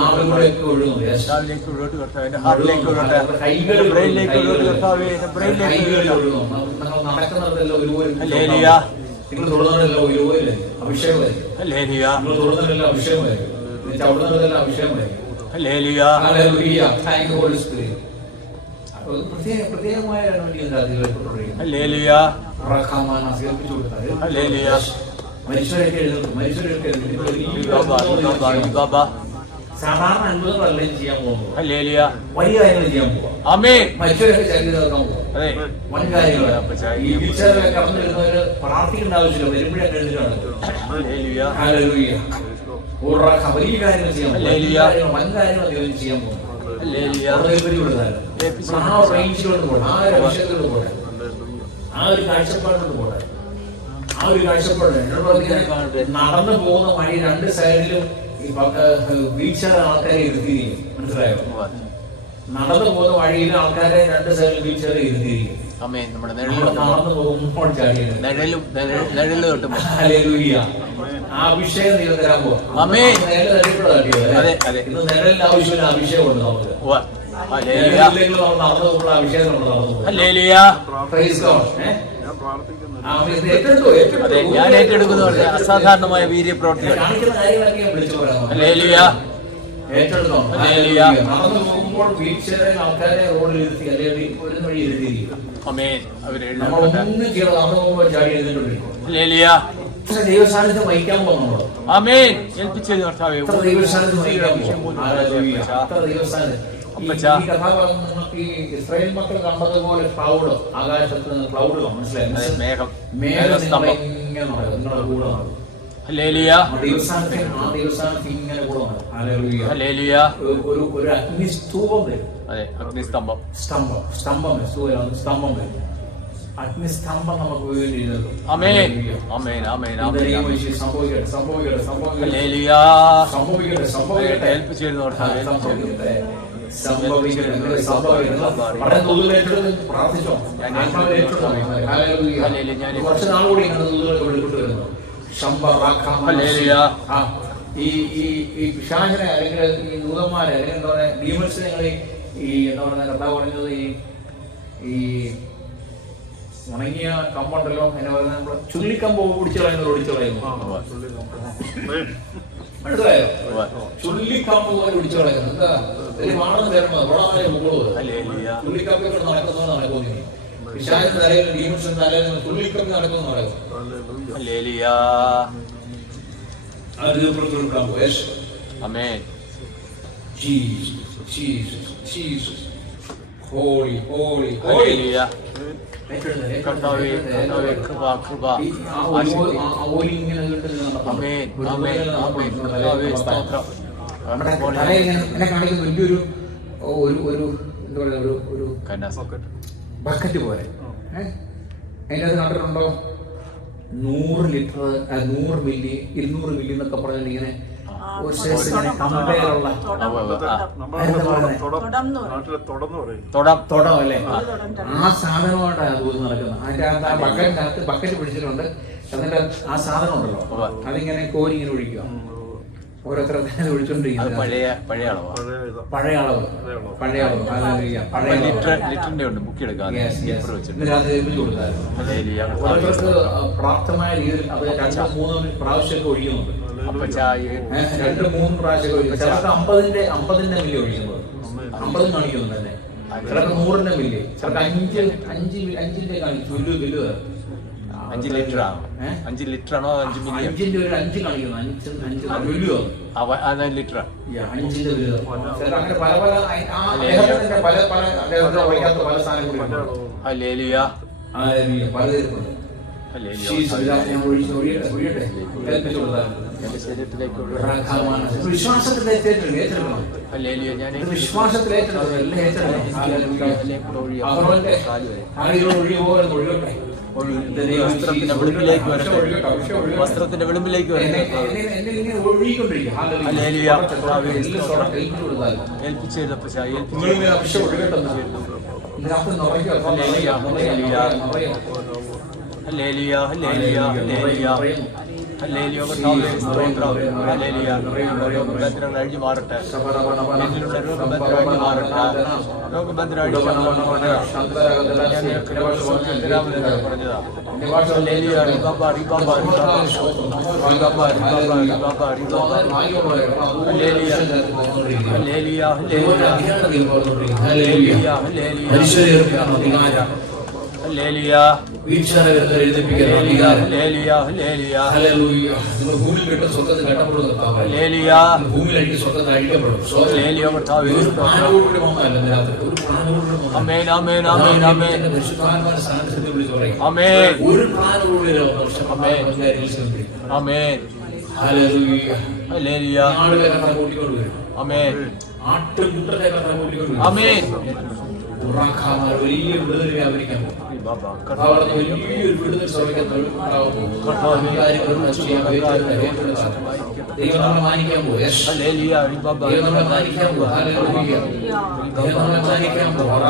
നാവിലൂടെയൊക്കെ ഒഴുകുന്നു. Yes. ഹാർട്ടിലേക്ക് ഒഴുകട്ടെ കർത്താവേ, എന്റെ ഹാർട്ടിലേക്ക് ഒഴുകട്ടെ, കൈകളിൽ ബ്രെയിനിലേക്ക് ഒഴുകട്ടെ കർത്താവേ, എന്റെ ബ്രെയിനിലേക്ക് കൈകളിൽ ഒഴുകട്ടെ. ഒഴുകുന്നു. നിങ്ങൾ നടക്കുന്നിടത്തെല്ലാം ഒരു ഓയിൽ ഹല്ലേലൂയ. നിങ്ങൾ തൊടുന്നതെല്ലാം ഒരു ഓയിൽ അഭിഷേകമായിരിക്കും. ഹല്ലേലൂയ. നിങ്ങൾ തൊടുന്നതെല്ലാം അഭിഷേകമായിരിക്കും. നിങ്ങൾ ചവിടുന്നതെല്ലാം അഭിഷേകമായിരിക്കും. Hallelujah. Hallelujah. Thank you, Holy Spirit. പ്രത്യേകമായ ഹല്ലേലൂയ. ഹല്ലേലൂയ. മനുഷ്യരൊക്കെ ബാബാ. സാധാരണ അത്ഭുതങ്ങളല്ല ചെയ്യാൻ പോകുന്നത്. ഹല്ലേലൂയ. വലിയ കാര്യങ്ങൾ ചെയ്യാൻ പോവാം. ആമേൻ. മനുഷ്യരൊക്കെ ശരീരം തീർക്കാൻ പോവാം. അതെ. വൻ കാര്യങ്ങൾ ഈ വീഴ്ചകളൊക്കെ കടന്നു വരുന്നവര് പ്രാർത്ഥിക്കേണ്ട ആവശ്യമില്ല. വരുമ്പോഴേ എഴുതിയാണ്. ഹല്ലേലൂയ. ഹല്ലേലൂയ. വലിയ കാര്യങ്ങൾ ചെയ്യാൻ പോകും. വൻ കാര്യങ്ങൾ ദൈവം ചെയ്യാൻ പോകും. ഹല്ലേലൂയ. ആ റേഞ്ചിലോട്ട് പോകണം. ആ ഒരു വിഷയത്തിലോട്ട് പോകണം. ആ ഒരു കാഴ്ചപ്പാടിലോട്ട് പോകണം. ആ ഒരു കാഴ്ചപ്പാട് നടന്നു പോകുന്ന വഴി രണ്ട് സൈഡിലും വീഴ്ച ആൾക്കാരെ ഇരുത്തിയിരിക്കും. മനസ്സിലായോ? നടന്നു പോകുന്ന വഴിയിൽ ആൾക്കാരെ രണ്ട് സൈഡിൽ വീഴ്ചകളെ ഇരുത്തിയിരിക്കും. ആമേൻ. നമ്മുടെ നടന്നു പോകുമ്പോൾ ചാടിയത് നിഴല് തൊട്ടുമ്പോ ഹല്ലേലൂയ. ആ അഭിഷേകം ദൈവം തരാൻ പോവാ. ആമേൻ. അതെ അതെ. ഇന്ന് നിഴലിന്റെ ആവശ്യമില്ല, അഭിഷേകമുണ്ട് നമുക്ക്. ഹല്ലേലൂയ. നടന്നു പോകുമ്പോൾ അഭിഷേകം നമ്മൾ നടന്നു പോകും. ഹല്ലേലൂയ. Praise God. ഞാൻ പ്രാർത്ഥിക്കുന്നു. അതെ, ഞാൻ ഏറ്റെടുക്കുന്ന അസാധാരണമായ വീര്യപ്രവർത്തികൾ. കാണിക്കുന്ന കാര്യങ്ങളൊക്കെ ഞാൻ വിളിച്ചു പറയാം. ഹല്ലേലൂയ. ഏറ്റെടുത്തോ. ഹല്ലേലൂയ. നടന്നു പോകുമ്പോൾ വീഴ്ചയുടെ ആൾക്കാരെ റോഡിൽ ഇരുത്തി അല്ലെങ്കിൽ ഒരു വഴി ഇരുത്തിയിരിക്കും. ആമേൻ. അവര് നമ്മൾ ഒന്നും ചെയ്യണം. നടന്നു പോകുമ്പോൾ ചാടി എഴുതിക്കൊണ്ടിരിക്കും. ഹല്ലേലൂയ. ദൈവസാന്നിധ്യം വഹിക്കാൻ പോകുന്നു. ആമേൻ. ഏൽപ്പിച്ചത് കർത്താവേ. ദൈവസാന്നിധ്യം വഹിക്കാൻ പോകും. ദൈവസാന്നിധ്യം ഈ കഥ പറഞ്ഞു നിങ്ങൾക്ക് ഈ ഇസ്രായേൽ മക്കൾ കണ്ടതുപോലെ ക്ലൗഡ്, ആകാശത്ത് നിന്ന് ക്ലൗഡ് മനസ്സിലായി, മേഘം, മേഘം ഇങ്ങനെ നടക്കും, നിങ്ങളുടെ കൂടെ നടക്കും. ഹല്ലേലൂയ. ദൈവസ്ഥാനത്ത് ഇങ്ങനെ കൂടെ നടക്കും. ഹല്ലേലൂയ. ഒരു അഗ്നിസ്തൂപം വരും. അതെ, അഗ്നിസ്തംഭം. സ്തംഭം വരും. അഗ്നിസ്തംഭം നമുക്ക് വേണ്ടിയിരുന്നു. ആമേൻ. ആമേൻ. ആമേൻ. ആമേൻ. സംഭവിക്കട്ടെ. ഹല്ലേലൂയ. സംഭവിക്കട്ടെ. ഏൽപ്പിച്ചിരുന്നു കർത്താവേ. കുറച്ച് നാളുകൂടി ഈ പിശാചിനെ അല്ലെങ്കിൽ ഈ ദൂതന്മാരെ അല്ലെങ്കിൽ എന്താ പറയുക ഡീമൻസിനെ ഈ എന്താ പറയുക കഥ പറഞ്ഞത് ഈ ഉണങ്ങിയ കമ്പുണ്ടല്ലോ, എന്നെ പറയുന്നത് നമ്മള് ചുള്ളിക്കമ്പ് പിടിച്ചു കളയുന്നത് ഒടിച്ചു കളയുന്നു. മനസ്സിലായോ? ചുള്ളിക്കമ്പ് പോലെ പിടിച്ചു കളയുന്നത് എന്താ വാണെന്ന് തരുന്നത് റോഡായ മുകള് ചുള്ളിക്കമ്പ് നടക്കുന്നത് നടക്കുന്നു. പിശാചിന്റെ തലയിൽ ഡീമൻസിന്റെ തലയിൽ ചുള്ളിക്കമ്പ് നടക്കുന്നു നടക്കും. ആമേൻ. കർത്താവേ, കൃപ കൃപ. ആമേൻ. ആമേൻ. ആമേൻ. കർത്താവേ, സ്തോത്രം. എന്നെ കാണിക്കുന്ന വലിയൊരു എന്താ പറയുക ഒരു ബക്കറ്റ് പോലെ. അതിൻ്റെ അത് കണ്ടിട്ടുണ്ടോ? 100 ലിറ്റർ 100 മില്ലി 200 മില്ലി എന്നൊക്കെ പറഞ്ഞാൽ ഇങ്ങനെ ഒരു സൈസ് ഇങ്ങനെ കമ്പയിലുള്ള തുടം അല്ലേ? ആ സാധനമായിട്ടാണ് അത് നടക്കുന്നത്. അതിന്റെ ആ ബക്കറ്റിനകത്ത് ബക്കറ്റ് പിടിച്ചിട്ടുണ്ട്. എന്നിട്ട് ആ സാധനം ഉണ്ടല്ലോ അതിങ്ങനെ കോരി ഇങ്ങനെ ഒഴിക്കുക. ഓരോരുത്തരെ ഒഴിച്ചോണ്ടിരിക്കുന്നത് പഴയ അളവ് ലിറ്ററിന്റെ ഉണ്ട് ബുക്ക് എടുക്കാൻ. ഓരോരുത്തർക്ക് പ്രാപ്തമായ രീതിയിൽ അത് 2-3 പ്രാവശ്യമൊക്കെ ഒഴിക്കുന്നുണ്ട്. 2-3 പ്രാവശ്യമൊക്കെ ഒഴിക്കും. ചിലർക്ക് 50ന്റെ മില്ലി ഒഴിക്കുന്നത്, 50 കാണിക്കുന്നുണ്ട് തന്നെ. ചിലർക്ക് 100ന്റെ മില്ലി, ചിലർക്ക് 5ന്റെ കാണിക്കും. വലുത് 5 ലിറ്റർ ആണോ? 5 ലിറ്റർ ആണോ? 5 മില്ലി? 5ന്റെ ഒരു 5 കാണിക്കുന്നു. 5 വലുതോ? 5 ലിറ്റർ. 5ന്റെ വലുത്. അങ്ങനെ പല പല സാധനങ്ങളുണ്ട്. ഹല്ലേലൂയ. പലതരത്തിലുണ്ട്. ഹല്ലേലൂയ. ഒഴിയട്ടെ. എന്റെ ശരീരത്തിലേക്ക് വിശ്വാസത്തിൽ ഏറ്റെടുക്കണം. ഹല്ലേലൂയ. ഞാൻ വിശ്വാസത്തിൽ ഏറ്റെടുക്കണം. എല്ലാം ഏറ്റെടുക്കണം. ഒഴികെ പോകരുത്, ഒഴുകട്ടെ. വസ്ത്രത്തിന്റെ വെളുപ്പിലേക്ക് വരട്ടെ. വസ്ത്രത്തിന്റെ വെളുപ്പിലേക്ക് വരട്ടെ. ഹല്ലേലൂയ. ഏൽപ്പിച്ചേരപ്പ ഹല്ലേലൂയ. ഹല്ലേലൂയ. ഹല്ലേലൂയ. ഹല്ലേലൂയ. കർത്താവേ സ്തോത്രം. ഹല്ലേലൂയ. രോഗബന്ധനങ്ങൾ അഴിഞ്ഞു മാറട്ടെ. എന്നിലുള്ള രോഗബന്ധനം അഴിഞ്ഞു മാറട്ടെ. രോഗബന്ധനം അഴിഞ്ഞു പറഞ്ഞതാ. ഹല്ലേലൂയ. റിബാബ റിബാബ റിബാബ റിബാബ റിബാബ റിബാബ. Hallelujah. Hallelujah. Hallelujah. Hallelujah. Hallelujah. വീക്ഷണകരത്തിൽ എഴുതിപ്പിക്കുന്ന ഹല്ലേലൂയ. ഹല്ലേലൂയ. ഹല്ലേലൂയ. നിങ്ങൾ ഭൂമിയിൽ കിട്ടുന്ന സ്വത്തത്തിൽ കട്ടപ്പെടുന്നു. ഹല്ലേലൂയ. ഭൂമിയിൽ അടിക്കുന്ന സ്വത്തത്തിൽ അഴിക്കപ്പെടും. ഹല്ലേലൂയ. കർത്താവേ പ്ലാനോടുകൂടി വന്നതല്ല ഇതിനകത്ത്. ഒരു പ്ലാനോടുകൂടി വന്നു. ആമേൻ. ആമേൻ. ആമേൻ. ആമേൻ. പരിശുദ്ധാത്മാവിന്റെ സാന്നിധ്യത്തിൽ വിളിച്ചു പറയും. ആമേൻ. ഒരു പ്ലാനോടുകൂടി ആമേൻ. ഹല്ലേലൂയ. ഹല്ലേലൂയ. നാടുകളെ കഥ കൂട്ടിക്കൊണ്ടുവരും. ആമേൻ. ആട്ടുകൂട്ടത്തെ കഥ കൂട്ടിക്കൊണ്ടുവരും. ആമേൻ. വലിയ വിടുതൽ വ്യാപരിക്കാൻ പോകും. വലിയൊരു വിടുതൽ സഭയ്ക്ക് ദൈവം നമ്മളെ മാനിക്കാൻ പോകും. ഹല്ലേലൂയ. ദൈവം നമ്മളെ മാനിക്കാൻ പോകും. ഹല്ലേലൂയ. ദൈവം നമ്മളെ മാനിക്കാൻ പോകും.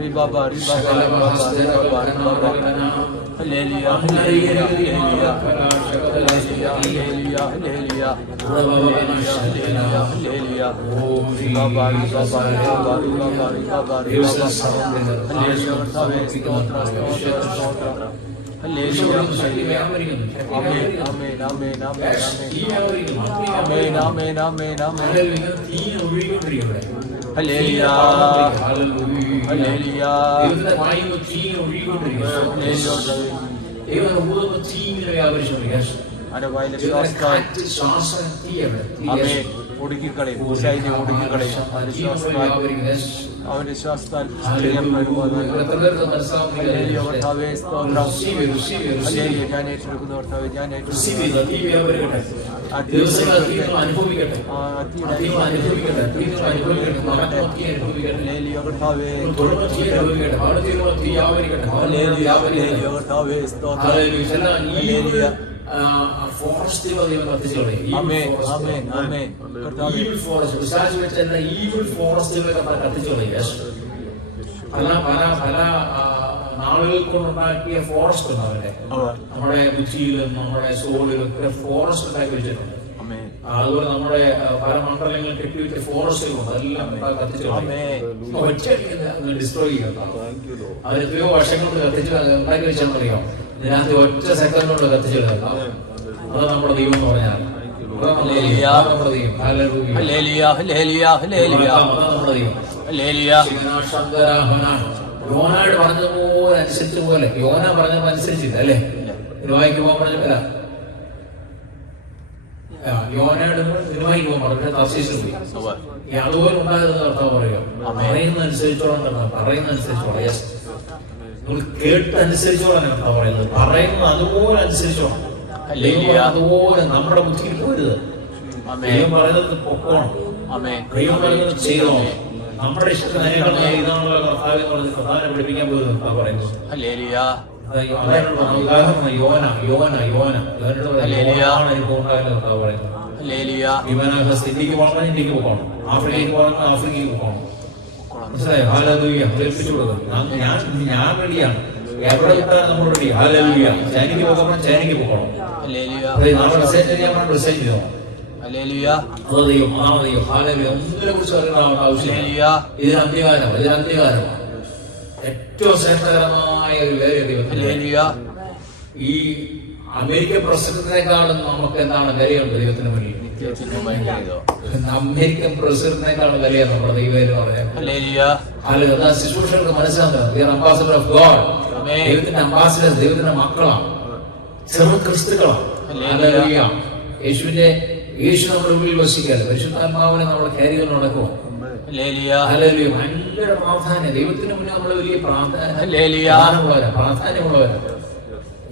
റിബാബ റിബാബ റിബാബ റിബാബ. Hallelujah. Hallelujah. Hallelujah. Hallelujah. Hallelujah. Hallelujah. റിബാബ റിബാബ റിബാബ റിബാബ റിബാബ റിബാബ. ഹല്ലേലൂയ. കർത്താവേ സ്തോത്രം സ്തോത്രം സ്തോത്രം. Hallelujah. Amen. Amen. Amen. Amen. Amen. Amen. Amen. Amen. Hallelujah. Hallelujah. അനവായിലെ ശ്വാസം ആമേൻ. ഒടുക്കിക്കളയും. ശൈലം ഒടുക്കിക്കളയും. അവന്റെ ശ്വാസത്താൽ ഹല്ലേലൂയ. കർത്താവേ സ്തോത്രം. ഹല്ലേലൂയ. ഞാൻ ഏറ്റെടുക്കുന്ന കർത്താവേ ഞാൻ ഏറ്റെടുക്കുന്നു. ഹല്ലേലൂയ. കർത്താവേ ഹല്ലേലൂയ. ഹല്ലേലൂയ. കർത്താവേ സ്തോത്രം. ഹല്ലേലൂയ. ഫോറസ്റ്റുകൾ ദൈവം കത്തിച്ചു കളയും. ആമേൻ. ആമേൻ. ആമേൻ. കർത്താവേ ഈവിൾ ഫോറസ്റ്റുകളൊക്കെ കത്തിച്ചു കളയും. പല നാളുകൾ കൊണ്ടുണ്ടാക്കിയ ഫോറസ്റ്റ് ഉണ്ട് അവരുടെ. നമ്മുടെ ബുദ്ധിയിലും നമ്മുടെ സോളിലും ഒക്കെ ഫോറസ്റ്റ് ഉണ്ടാക്കി വെച്ചിട്ടുണ്ട്. അതുപോലെ നമ്മുടെ പല മണ്ഡലങ്ങളിൽ കെട്ടിവെച്ച ഫോറസ്റ്റുകളുണ്ട്. അതെല്ലാം കത്തിച്ചു ഡിസ്ട്രോയ് ചെയ്യാം. അത് എത്രയോ വർഷങ്ങൾ കൊണ്ട് കത്തിച്ച് ഉണ്ടാക്കി വെച്ചാൽ ഇതിനകത്ത് ഒറ്റ സെക്കൻഡ് കൊണ്ട് കത്തിച്ചു കളയാം. അത് നമ്മുടെ ദൈവം എന്ന് പറഞ്ഞാൽ നമ്മുടെ ദൈവം. ഹല്ലേലൂയ. ഹല്ലേലൂയ. ഹല്ലേലൂയ. നമ്മുടെ ദൈവം. ഹല്ലേലൂയ. യോനാട് പറഞ്ഞതുപോലെ അനുസരിച്ച പോലെ യോന പറഞ്ഞത് അനുസരിച്ചില്ല അല്ലേ? വായിക്കുമ്പോൾ പറഞ്ഞില്ല. യോനയുടെ നിർവഹിക്കുമ്പോൾ പറഞ്ഞ തർശീസിൽ പോയി. അതുപോലെ ഉണ്ടാകുന്ന കർത്താവ് പറയുക പറയുന്ന അനുസരിച്ചോളം പറയുന്ന അനുസരിച്ചോളം. യെസ്, നമ്മൾ കേട്ട് അനുസരിച്ചോളാം കർത്താവ് പറയുന്നത്. പറയുന്നത് അതുപോലെ അനുസരിച്ചോളാം. അതുപോലെ നമ്മുടെ ബുദ്ധിയിൽ പോരുത്. ദൈവം പറയുന്നത് പൊക്കോണം. ദൈവം പറയുന്നത് ചെയ്തോണം. നമ്മുടെ ഇഷ്ടത്തിന് ഇതാണല്ലോ കർത്താവ് എന്ന് പറഞ്ഞ് കർത്താവിനെ പഠിപ്പിക്കാൻ പോയത് കർത്താവ് പറയുന്നത്. ഇന്ത്യക്ക് പോകണം, ഇന്ത്യക്ക് പോകണം. ആഫ്രിക്കയ്ക്ക് പോകണം, ആഫ്രിക്കയ്ക്ക് പോകണം. മനസ്സിലായോ? ഹല്ലേലൂയ. ഏൽപ്പിച്ചു കൊടുക്കണം. ഞാൻ റെഡിയാണ്. എവിടെ വിട്ടാലും നമ്മൾ റെഡി. ഹല്ലേലൂയ. ചൈനയ്ക്ക് പോകണം, ചൈനയ്ക്ക് പോകണം. നമ്മൾ റിസൈൻ ചെയ്യാൻ റിസൈൻ ചെയ്തോ. ഏറ്റവും ശ്രേഷ്ഠകരമായ ഒരു കാര്യം ഈ അമേരിക്കൻ പ്രസിഡന്റിനെക്കാളും നമുക്ക് എന്താണ് വിലയുണ്ട് ദൈവത്തിന് മുന്നിൽ? അമേരിക്കൻ പ്രസിഡന്റിനെക്കാളും വിലയാണ് നമ്മുടെ ദൈവം എന്ന് പറയാം. ശുശ്രൂഷകർക്ക് മനസ്സിലാകുന്നത് അംബാസഡർ ഓഫ് ഗോഡ്. ദൈവത്തിന്റെ അംബാസഡേഴ്സ്, ദൈവത്തിന്റെ മക്കളാണ്, ചെറു ക്രിസ്തുക്കളാണ്. യേശു നമ്മുടെ ഉള്ളിൽ വസിക്കാതെ പരിശുദ്ധാത്മാവിനെ നമ്മുടെ കാരികൾ നടക്കും. ഭയങ്കര പ്രാധാന്യം ദൈവത്തിന് മുന്നേ നമ്മള് വലിയ പ്രാധാന്യമുള്ളവരാണ്.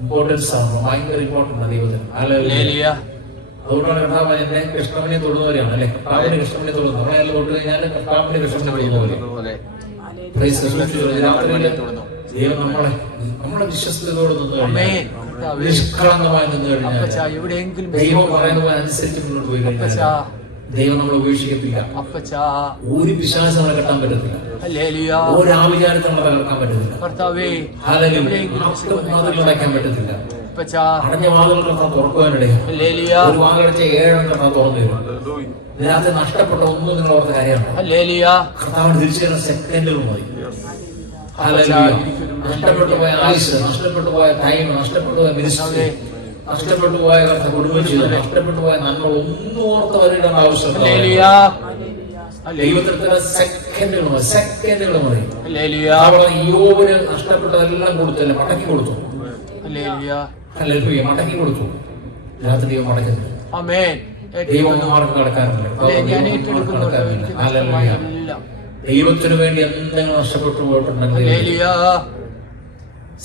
ഇമ്പോർട്ടൻസ് ആണ്, ഭയങ്കര ഇമ്പോർട്ടൻ്റ് ആണ് ദൈവത്തിന്. ഹല്ലേലൂയ. അതുകൊണ്ടാണ് കർത്താവ് എന്നെ കൃഷ്ണമണി തൊടുന്നവരെയാണ് അല്ലെ, കർത്താവിനെ കൃഷ്ണമണി തൊടുന്നു. നമ്മളെല്ലാം തൊട്ട് കഴിഞ്ഞാൽ കർത്താവിനെ കൃഷ്ണമണി പോലെ ദൈവം നമ്മളെ വിശ്വസ്തയോട് നിന്ന് കഴിഞ്ഞാൽ, നിഷ്കളങ്കമായി നിന്ന് കഴിഞ്ഞാൽ, ദൈവം പറയുന്ന പോലെ അനുസരിച്ച് മുന്നോട്ട് പോയി കഴിഞ്ഞാൽ ദൈവം നമ്മളെ ഉപേക്ഷിക്കത്തില്ല. ഒരു പിശാച് നമ്മളെ കെട്ടാൻ പറ്റത്തില്ല, ഒരു ആവിചാരത്തെ നമ്മളെ തകർക്കാൻ പറ്റത്തില്ല, അടയ്ക്കാൻ പറ്റത്തില്ല. അടഞ്ഞ വാതിൽ കർത്താവ് തുറക്കുവാനിടയാണ്. ഒരു വാതിലടച്ച 7 കർത്താവ് തുറന്നു തരും. ഇതിനകത്ത് നഷ്ടപ്പെട്ട ഒന്നും നിങ്ങൾ ഓർത്ത കാര്യമാണ്. കർത്താവിന് തിരിച്ചു തരുന്ന സെക്കൻഡുകൾ മതി. നഷ്ടപ്പെട്ടു പോയ ആയുസ്, നഷ്ടപ്പെട്ടു പോയ ടൈം, നഷ്ടപ്പെട്ടു പോയ മിനിസ്ട്രി, നഷ്ടപ്പെട്ടു പോയ കുടുംബജീവിതം, നഷ്ടപ്പെട്ടു പോയ നന്മ ഒന്നും ഓർത്ത് വരേണ്ട ആവശ്യമില്ല. ദൈവത്തിന് സെക്കൻഡുകൾ മതി. യോബിന് നഷ്ടപ്പെട്ടതെല്ലാം കൊടുത്തല്ലേ, മടക്കി കൊടുത്തു. മടക്കി കൊടുത്തു. രാത്രി ദൈവം മടക്കുന്നില്ല. ദൈവം മാർക്ക് കടക്കാറില്ല. ദൈവത്തിനു വേണ്ടി എന്തെങ്കിലും നഷ്ടപ്പെട്ടു പോയിട്ടുണ്ടെങ്കിൽ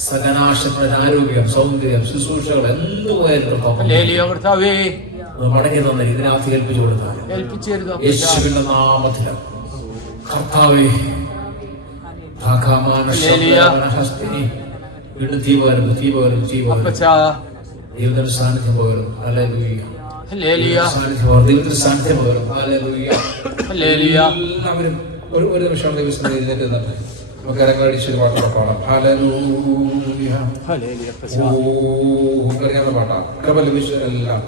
സകനാശമായ ആരോഗ്യം, സൗന്ദര്യം, ശുശ്രൂഷകൾ എന്തുപോയാലും മടങ്ങി തന്നെ ഇതിനകത്ത് ഏൽപ്പിച്ചു കൊടുത്താൽ യേശുവിന്റെ നാമത്തിൽ കർത്താവേ വീണ്ടും ദൈവത്തിന്റെ സാന്നിധ്യം പകരും. ദൈവത്തിന്റെ സാന്നിധ്യം പകരും. എല്ലാവരും ഒരു നിമിഷം ദിവസം എഴുന്നേറ്റ് തന്നെ നമുക്ക് ഇറങ്ങടിച്ച് പാട്ട് പാടാം. അറിയാവുന്ന പാട്ടാ, പ്രബലവിശ്വരെല്ലാം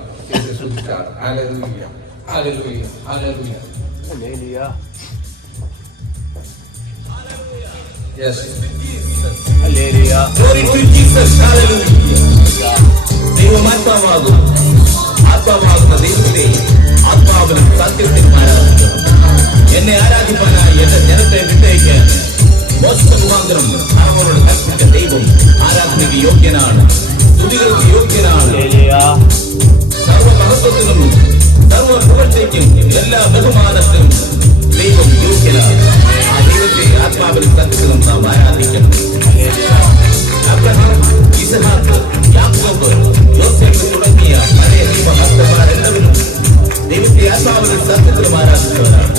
ദൈവമാത്മാവാകും, ആത്മാവാകുന്ന ദൈവത്തെ ആത്മാവിനും സത്യത്തിനും ആരാധിക്കണം. എന്നെ ആരാധിപ്പാനായി എന്റെ ജനത്തെ വിട്ടയക്കാൻ മുഖാന്തരം അവരോട് കൽപ്പിച്ച ദൈവം ആരാധനയ്ക്ക് യോഗ്യനാണ്, സ്തുതികൾക്ക് യോഗ്യനാണ്. സർവമഹത്വത്തിനും സർവ പുകഴ്ചയ്ക്കും എല്ലാ ബഹുമാനത്തിനും ദൈവം യോഗ്യനാണ്. ആ ദൈവത്തെ ആത്മാവിനും സത്യത്തിലും നാം ആരാധിക്കണം. അബ്രഹാം, ഇസ്ഹാക്ക്, യാക്കോബ്, യോസേഫ് തുടങ്ങിയ പഴയ ദൈവഭക്തന്മാരെല്ലാവരും ദൈവത്തെ ആത്മാവിനും സത്യത്തിലും ആരാധിച്ചവരാണ്.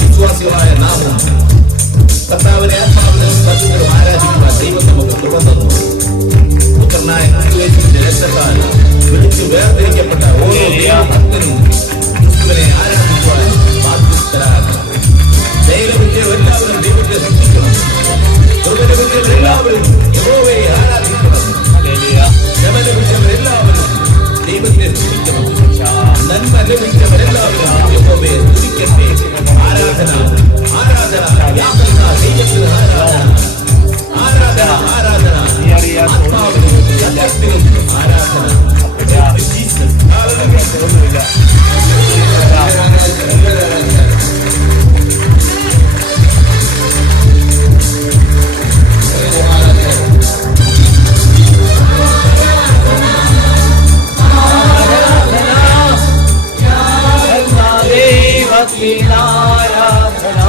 വിശ്വാസികളായ നാമം കർത്താവിനെ ആത്മാവിനും സത്യത്തിലും ആരാധിക്കുവാൻ ദൈവം നമുക്ക് തുടർന്നു. പുത്രനായ യേശുവിന്റെ രക്തത്താൽ വിളിച്ചു വേർതിരിക്കപ്പെട്ട ഓരോ ദൈവഭക്തനും ക്രിസ്തുവിനെ ആരാധിക്കുവാൻ ബാധ്യസ്ഥരാകണം. എല്ലാവരും ദൈവത്തെ ശ്രദ്ധിക്കണം. എല്ലാവരും യഹോവയെ ആരാധിക്കണം. എല്ലാവരും ദൈവത്തെ സ്തുതിക്കണം. നന്മ ലഭിച്ചവരെല്ലാവരും യഹോവയെ സ്തുതിക്കട്ടെ. ആരാധന ആരാധന ദൈവത്തിന് ആരാധന ആരാധന ആരാധന ആത്മാവിനും സത്യത്തിനും ആരാധന. Aradhana,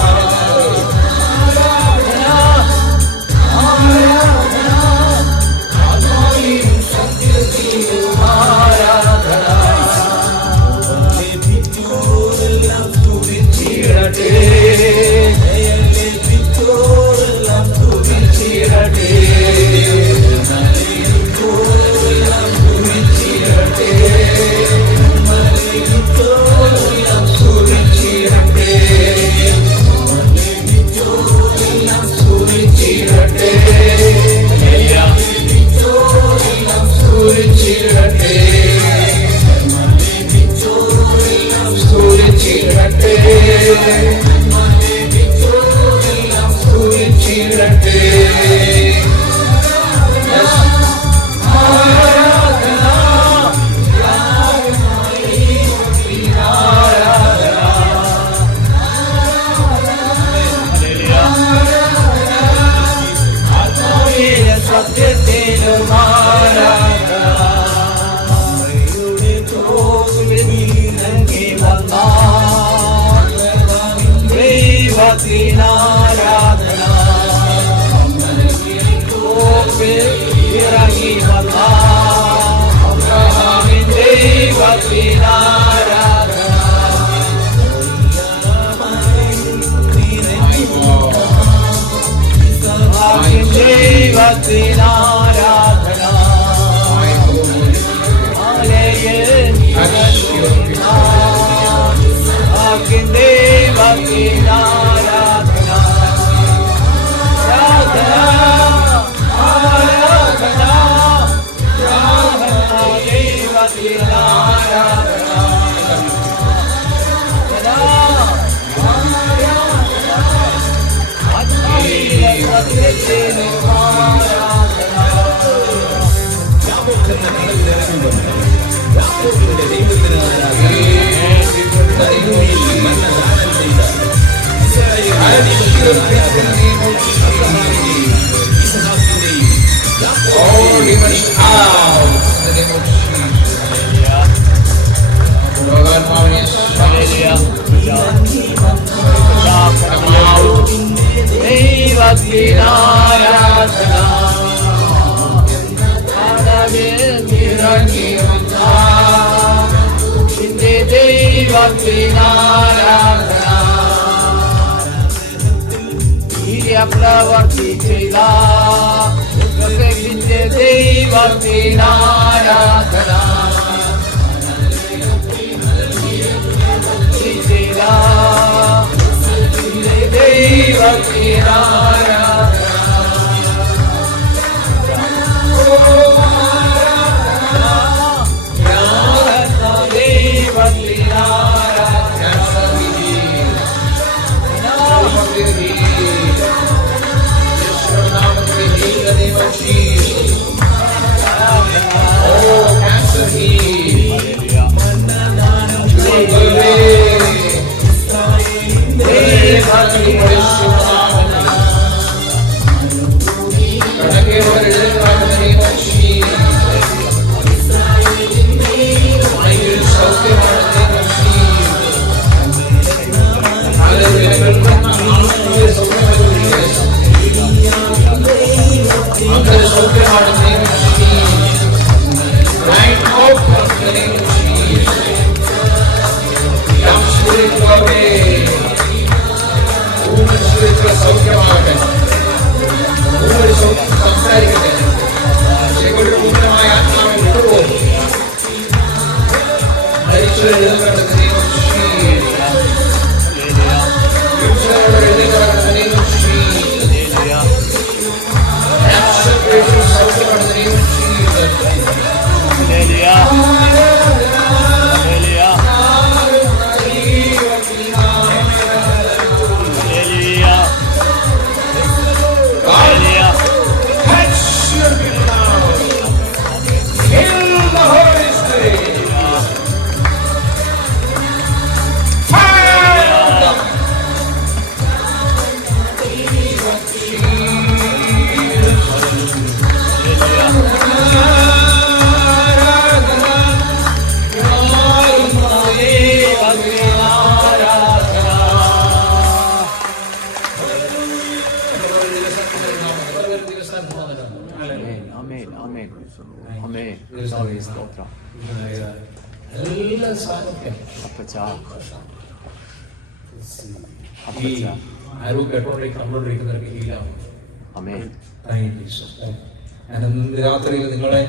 രാത്രിയിൽ നിങ്ങളെ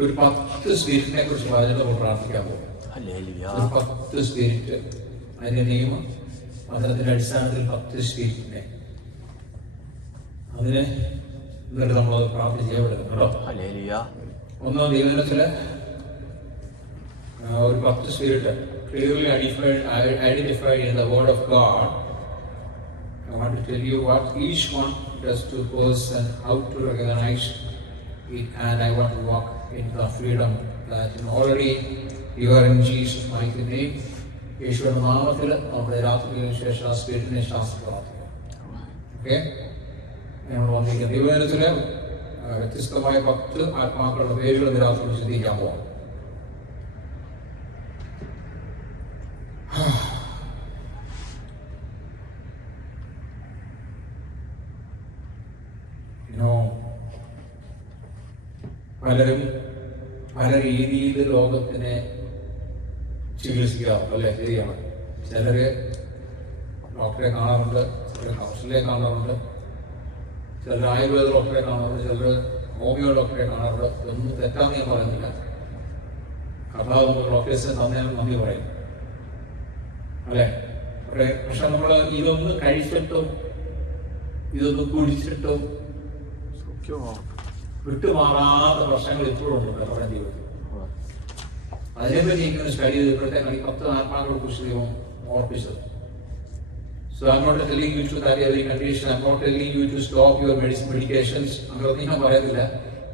ഒരു 10 സ്പിരിറ്റിനെ കുറിച്ച് പറഞ്ഞിട്ട് പ്രാർത്ഥിക്കാൻ പോകും. 10 സ്പിരിറ്റ്, അതിന്റെ നിയമം വചനത്തിന്റെ അടിസ്ഥാനത്തിൽ 10 സ്പിരിറ്റിനെ അതിനെ എന്നിട്ട് നമ്മളത് പ്രാർത്ഥിച്ച് കേട്ടോ. ഒന്നാം ദൈവത്തില് ഒരു 10 spirit clearly identified in the word of God. I want to tell you what each one does to a person, how to recognize it, and I want to walk in the freedom that already you are in Jesus' mighty name. യേശുവിന്റെ നാമത്തിൽ നമ്മുടെ രാത്രിക്ക് ശേഷം ആ സ്പിരിറ്റിനെ ശാസ്ത്രം. Okay, നമ്മൾ വന്നിരിക്കുന്ന ദൈവദിനത്തില് വ്യത്യസ്തമായ 10 ആത്മാക്കളുടെ പേരുകൾ രാത്രി വിശദീകരിക്കാൻ പോവാം. പലരും പല രീതിയിൽ രോഗത്തിനെ ചികിത്സിക്കാറുണ്ട് അല്ലെ? ശരിയാണ്. ചിലര് ഡോക്ടറെ കാണാറുണ്ട്, ചിലർ കൗൺസിലറെ കാണാറുണ്ട്, ചിലർ ആയുർവേദ ഡോക്ടറെ കാണാറുണ്ട്, ചിലർ ഹോമിയോ ഡോക്ടറെ കാണാറുണ്ട്. ഇതൊന്നും തെറ്റാന്ന് ഞാൻ പറയുന്നില്ല. കർത്താവ് നമുക്ക് ഡോക്ടേഴ്സിനെ തന്നതിന് നന്ദി പറയും അല്ലെ? പക്ഷെ നമ്മൾ ഇതൊന്ന് കഴിച്ചിട്ടും ഇതൊന്ന് കുടിച്ചിട്ടും വിട്ടുമാറാത്ത പ്രശ്നങ്ങൾ ഇപ്പോഴും ഉണ്ട് നമ്മുടെ ജീവിതത്തിൽ. അതിനെപ്പറ്റി ഇങ്ങനെ സ്റ്റഡി ചെയ്തപ്പോഴത്തേക്കാണ് ഈ 10 ആത്മാക്കളെ കുറിച്ച് ദൈവം ഓർപ്പിച്ചത്. So I'm not telling you to carry every condition. I'm not telling you to stop your medications. അങ്ങനെയൊന്നും ഞാൻ പറയുന്നില്ല.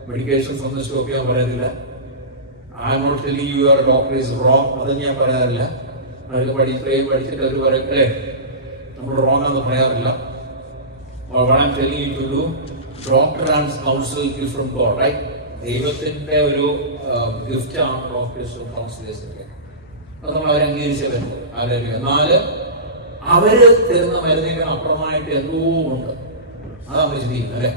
മെഡിക്കേഷൻസ് ഒന്നും സ്റ്റോപ്പ് ചെയ്യാൻ പറയുന്നില്ല. I'm not telling you your doctor is wrong. അതൊന്നും ഞാൻ പറയാറില്ല. അവർ ഇത്രയും പഠിച്ചിട്ട് അവർ പറയട്ടെ നമ്മൾ റോങ് എന്ന് പറയാറില്ല. What I'm telling you to do, doctor and counsel gift from God, right? ദൈവത്തിന്റെ ഒരു ഗിഫ്റ്റ് ആണ് ഡോക്ടേഴ്സും കൗൺസിലേഴ്സും ഒക്കെ. അത് നമ്മൾ അവരെ അംഗീകരിച്ചേ പറ്റും. എന്നാൽ അവര് തരുന്ന മരുന്നിന് അപ്പുറമായിട്ട് എന്തോ ഉണ്ട്. അതാണ് ചിന്തിക്കുന്നത് അല്ലെ?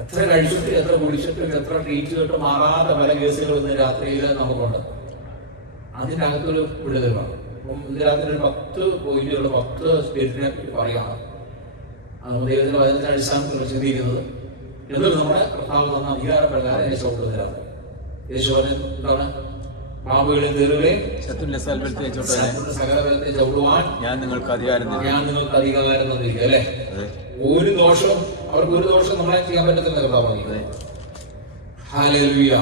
എത്ര കഴിച്ചിട്ട് എത്ര കുടിച്ചിട്ടും എത്ര ട്രീറ്റ് ചെയ്തിട്ട് മാറാത്ത പല കേസുകൾ ഇന്ന് രാത്രിയിൽ നമുക്കുണ്ട്. അതിൻ്റെ അകത്തൊരു വിടുതലാണ്. അപ്പം ഇന്ന് രാത്രി 10 പോയിന്റുകൾ 10 സ്പിരിറ്റിനെ പറ്റി പറയുകയാണ്. അത് ദൈവത്തിന്റെ വചനത്തിന്റെ അടിസ്ഥാനത്തിൽ ചിന്തിക്കുന്നത്. എന്നിട്ട് നമ്മുടെ കർത്താവ് തന്ന അധികാരപ്രകാരം യേശു കൊടുത്തരാണ്. യേശു എന്താണ്? പാപുകളെ തീരുകയും സകലബലത്തെ ചവിടുവാൻ ഞാൻ നിങ്ങൾക്ക് അധികാരം തന്നിരിക്കുക അല്ലെ? ഒരു ദോഷവും അവർക്ക് ഒരു ദോഷം നമ്മളെ ചെയ്യാൻ പറ്റത്തില്ല കർത്താവ്. ഹല്ലേലൂയ.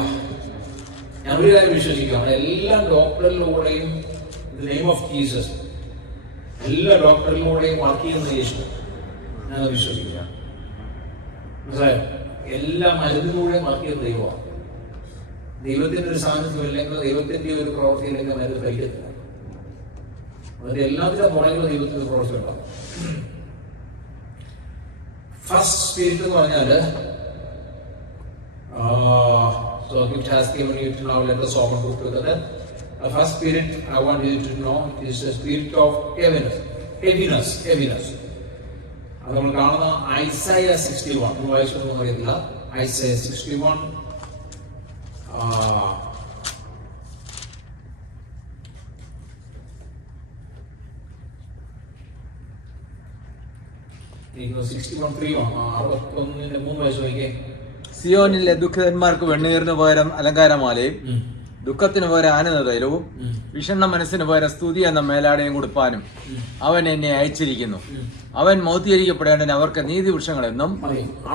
ഞാൻ ഒരു കാര്യം വിശ്വസിക്കുകയാണ്, എല്ലാ ഡോക്ടറിലൂടെയും നെയിം ഓഫ് ജീസസ് എല്ലാ ഡോക്ടറിലൂടെയും വർക്ക് ചെയ്യുന്ന യേശു ഞാൻ വിശ്വസിക്കുകയാണ്. മനസ്സിലായോ? എല്ലാ മരുന്നിലൂടെയും വർക്ക് ചെയ്യുന്ന ദൈവമാണ്. ദൈവത്തിന്റെ ഒരു സാന്നിധ്യം ഇല്ലെങ്കിൽ ദൈവത്തിന്റെ ഒരു പ്രവൃത്തിയില്ലെങ്കിൽ മരുന്ന് കഴിക്കത്തില്ല. അതിന്റെ എല്ലാത്തിനും പുറകിലും ദൈവത്തിന്റെ പ്രവൃത്തി ഉണ്ടാവും. ഫസ്റ്റ് സ്പിരിറ്റ് എന്ന് പറഞ്ഞാല് so it has given you to now let us open book together. The first spirit I want you to know is the spirit of heaviness. അത് നമ്മൾ കാണുന്ന ഐസയ 61 വായിച്ചൊന്നും അറിയത്തില്ല. ഐസയ 61 സിയോനിലെ ദുഃഖിതന്മാർക്ക് വെണ്ണീറിന് പകരം അലങ്കാരമാലയും ദുഃഖത്തിന് പകരം ആനന്ദതൈലവും വിഷണ്ണ മനസ്സിന് പകരം സ്തുതി എന്ന മേലാടയും കൊടുപ്പാനും അവൻ എന്നെ അയച്ചിരിക്കുന്നു. അവൻ മൗത്തീകരിക്കപ്പെടേണ്ടതിന് അവർക്ക് നീതി വൃക്ഷങ്ങളെന്നും.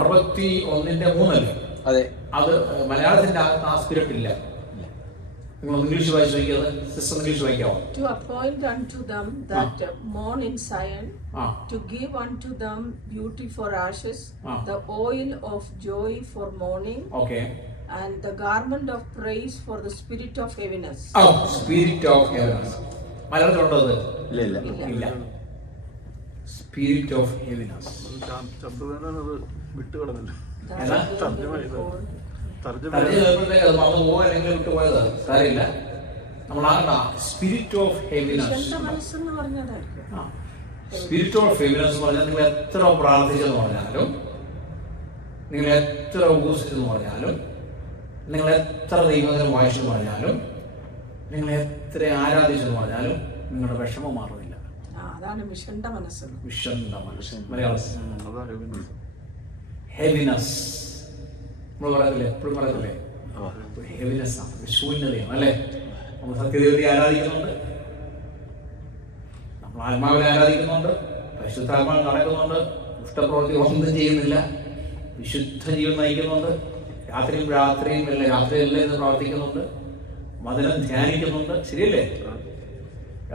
61:3 അതെ, അത് മലയാളത്തിന്റെ ആ സ്പിരിറ്റ് ഇല്ല. English വായിക്കാമോ? To appoint unto them that mourn in Zion, to give unto them beauty for ashes, the oil of joy for mourning, and the garment of praise for the spirit of heaviness. Spirit of heaviness. മലയാളത്തിലുണ്ടോ? ഇല്ല. Spirit of heaviness. ശബ്ദവേദന വിട്ടുകളഞ്ഞില്ല. കാര്യമില്ല. നമ്മളാകണ്ട spirit of heaviness. Spirit of heaviness പറഞ്ഞാൽ നിങ്ങൾ എത്ര പ്രാർത്ഥിച്ചെന്ന് പറഞ്ഞാലും, നിങ്ങൾ എത്ര ഉപസിച്ചെന്ന് പറഞ്ഞാലും, നിങ്ങൾ എത്ര ദൈവദിനം വായിച്ചെന്ന് പറഞ്ഞാലും, നിങ്ങൾ എത്ര ആരാധിച്ചെന്ന് പറഞ്ഞാലും നിങ്ങളുടെ വിഷമം മാറുന്നില്ല. അതാണ് വിഷണ്ട മനസ്സ്. ഹെവിനെസ് നമ്മൾ പറയത്തില്ലേ, എപ്പോഴും പറയത്തില്ലേ, ഹെവിനെസ് ആണ്, ശൂന്യതയാണ് അല്ലെ? നമ്മൾ സത്യദൈവത്തെ ആരാധിക്കുന്നുണ്ട്, നമ്മൾ ആത്മാവിനെ ആരാധിക്കുന്നുണ്ട്, പരിശുദ്ധാത്മാവ് നടക്കുന്നുണ്ട്, ദുഷ്ടപ്രവൃത്തി ഒന്നും ചെയ്യുന്നില്ല, വിശുദ്ധ ജീവൻ നയിക്കുന്നുണ്ട്, രാത്രിയും രാത്രിയല്ലേ എന്ന് പ്രാർത്ഥിക്കുന്നുണ്ട്, വചനം ധ്യാനിക്കുന്നുണ്ട്, ശരിയല്ലേ?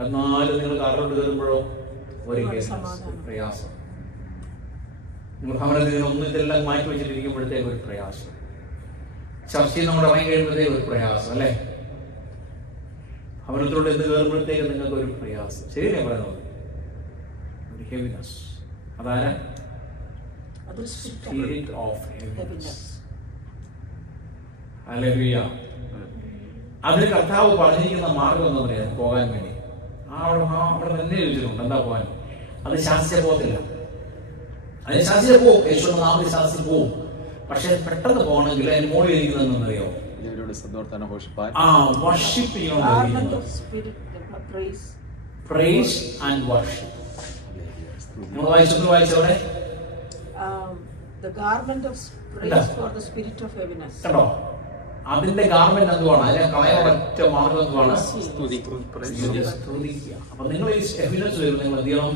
എന്നാലും നിങ്ങൾ കറണ്ട് കയറുമ്പോഴോ ഒരു പ്രയാസം. നിങ്ങൾ ഭവനത്തിൽ ഒന്നും ഇതെല്ലാം മാറ്റി വെച്ചിട്ടിരിക്കുമ്പോഴത്തേക്ക് ഒരു പ്രയാസം, ചർച്ചയിൽ നമ്മൾ ഇറങ്ങി കഴിയുമ്പോഴത്തേക്ക് ഒരു പ്രയാസം അല്ലേ? ഭവനത്തിലൂടെ എന്ത് കയറുമ്പോഴത്തേക്ക് നിങ്ങൾക്ക് ഒരു പ്രയാസം, ശരിയല്ലേ പറയുന്നത്? ഒരു ഹെവിനെസ്. അതാരാ? Spirit of heaviness. ഹല്ലേലൂയ. അതിന് കർത്താവ് പറഞ്ഞിരിക്കുന്ന മാർഗം എന്ന് പറയാം പോകാൻ വേണ്ടി. അവിടെ തന്നെ ചോദിച്ചിട്ടുണ്ട് എന്താ പോകാൻ. അത് ശാസ്ത്രീയ പോകത്തില്ല, അതിന് ശാസ്ത്രീയ പോവും, യേശുവിന്റെ നാമത്തിൽ ശാസ്ത്രീയ പോവും. പക്ഷെ പെട്ടെന്ന് പോകണമെങ്കിൽ അതിന് മോളിൽ ഇരിക്കുന്നതെന്നറിയോ? ഇവരോട് സന്തോഷത്താനെ ഘോഷിപ്പാൻ worship Garment of spirit, praise. Praise and worship. നമ്മൾ വായിച്ചവിടെ The garment of praise for the spirit of heaviness. കണ്ടോ? അതിന്റെ ഗാർമെന്റ് എന്തുവാണ്? അതിനെ കളയാൻ ഒറ്റ മാർഗം എന്തുവാണ്? സ്തുതി. സ്തുതിക്കുക. അപ്പൊ നിങ്ങൾ ഈ എവിഡൻസ് വരും, നിങ്ങൾ എന്ത് ചെയ്യണം?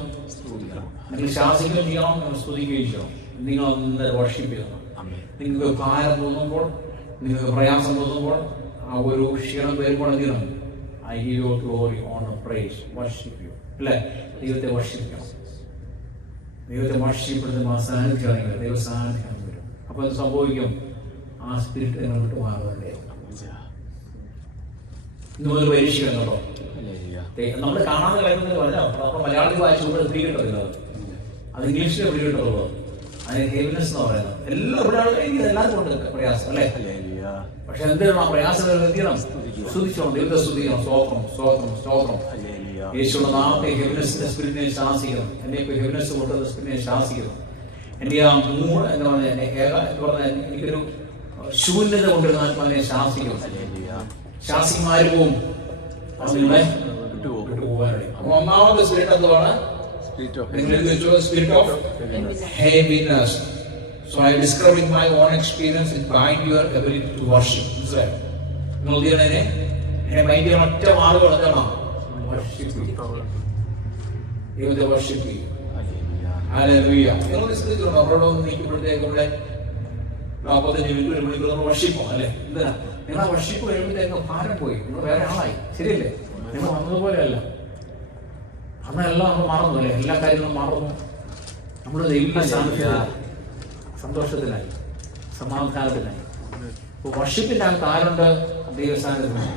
നിങ്ങൾ ശാസിക്കുകയും ചെയ്യണം, നിങ്ങൾ സ്തുതിക്കുകയും ചെയ്യണം. നിങ്ങൾ അന്നേരം വർഷിപ്പ് ചെയ്യണം. നിങ്ങൾക്ക് ഭാരം തോന്നുമ്പോൾ, നിങ്ങൾക്ക് പ്രയാസം തോന്നുമ്പോൾ, ആ ഒരു ക്ഷീണം വരുമ്പോൾ എന്ത് ചെയ്യണം? I give you glory, honour, praise, worship you. അല്ലേ? ദൈവത്തെ വർഷിപ്പിക്കണം. ദൈവത്തെ വർഷിപ്പെടുത്തുമ്പോൾ ആ സാന്നിധ്യം ദൈവ സാന്നിധ്യം വരും. അപ്പൊ അത് സംഭവിക്കും, ആ സ്പിരിറ്റ് നിങ്ങൾ വിട്ടു മാറുന്നുണ്ടേ. ഇന്ന് മുതൽ പരീക്ഷിക്കണം കേട്ടോ. നമ്മൾ കാണാതെ കളയുന്നതല്ല. നമ്മൾ മലയാളത്തിൽ വായിച്ചുകൊണ്ട് പിടികിട്ടത്തില്ല. അത് ഇംഗ്ലീഷിൽ പിടികിട്ടുള്ളൂ. അതിന് ഹെവിനെസ് എന്ന് പറയുന്നത് എല്ലാവർക്കും ഉണ്ട് പ്രയാസം, അല്ലേ? പക്ഷെ എന്തിനാണ് ആ പ്രയാസങ്ങൾ എന്ത് ചെയ്യണം? സ്തുതിച്ചോണം, ദൈവത്തെ സ്തുതിക്കണം. സ്തോത്രം, സ്തോത്രം, സ്തോത്രം. യേശുവിന്റെ നാമത്തെ ഹെവിനെസിന്റെ സ്പിരിറ്റിനെ ശാസിക്കണം. എന്നെ ഇപ്പൊ ഹെവിനെസ് കൊണ്ടുവന്ന സ്പിരിറ്റിനെ ശാസിക്കണം. എന്റെ ആ എന്താ പറഞ്ഞ എനിക്കൊരു ശൂന്യത കൊണ്ടുവരുന്ന ആത്മാവിനെ ശാസിക്കണം. ശാസിമാര് പോവും, നിങ്ങളെ വിട്ടുപോകാനായി. അപ്പൊ ഒന്നാമത്തെ സ്പിരിറ്റ് എന്താണ്? Spirit of heaviness. So I discovered in my own experience, it bind your ability to worship. നിങ്ങൾ എന്നെ മൈൻഡ് ചെയ്യാൻ ഒറ്റ മാർഗം എന്താണ്? ദൈവത്തെ വർഷിപ്പ് ചെയ്യും. ഹല്ലേലൂയ. നിങ്ങൾ ശ്രദ്ധിച്ചിട്ടുണ്ടോ? അവരോട് നീക്കുമ്പോഴത്തേക്ക് ഇവിടെ 45 മിനിറ്റ് 1 മണിക്കൂർ നമ്മൾ വർഷിപ്പോ, അല്ലേ? എന്തിനാ? നിങ്ങൾ ആ വർഷിപ്പ് കഴിയുമ്പോഴത്തേക്ക് ഭാരം പോയി, നിങ്ങൾ വേറെ ആളായി. ശരിയല്ലേ? നിങ്ങൾ വന്നതുപോലെയല്ല. അന്നെല്ലാം നമ്മൾ മറന്നു, അല്ലേ? എല്ലാ കാര്യങ്ങളും മറന്നു. നമ്മുടെ ദൈവ സന്തോഷത്തിനായി, സമാധാനത്തിനായി. അപ്പൊ വർഷിപ്പിന്റെ ആ കാലുണ്ട് ദൈവസ്ഥാനത്തിനായി.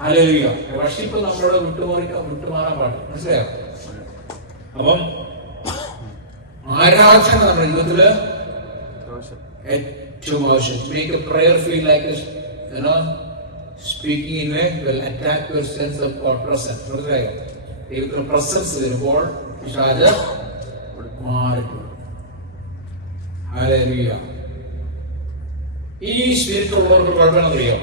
ഹല്ലേലൂയ. വർഷിപ്പ് നമ്മളോട് വിട്ടുമാറാൻ പാടില്ല. മനസ്സിലായോ? അപ്പം ആരാധന നമ്മുടെ ജീവിതത്തില് ഏറ്റവും ആവശ്യം. Make a prayer feel like speaking in way will attack your sense of God presence. മനസ്സിലായോ? ദൈവത്തിന്റെ പ്രസൻസ് വരുമ്പോൾ മാറിപ്പോകും. ഹല്ലേലൂയ. ഈ സ്പിരിറ്റ് ഉള്ളവർക്ക് കുഴപ്പമെന്നറിയോ?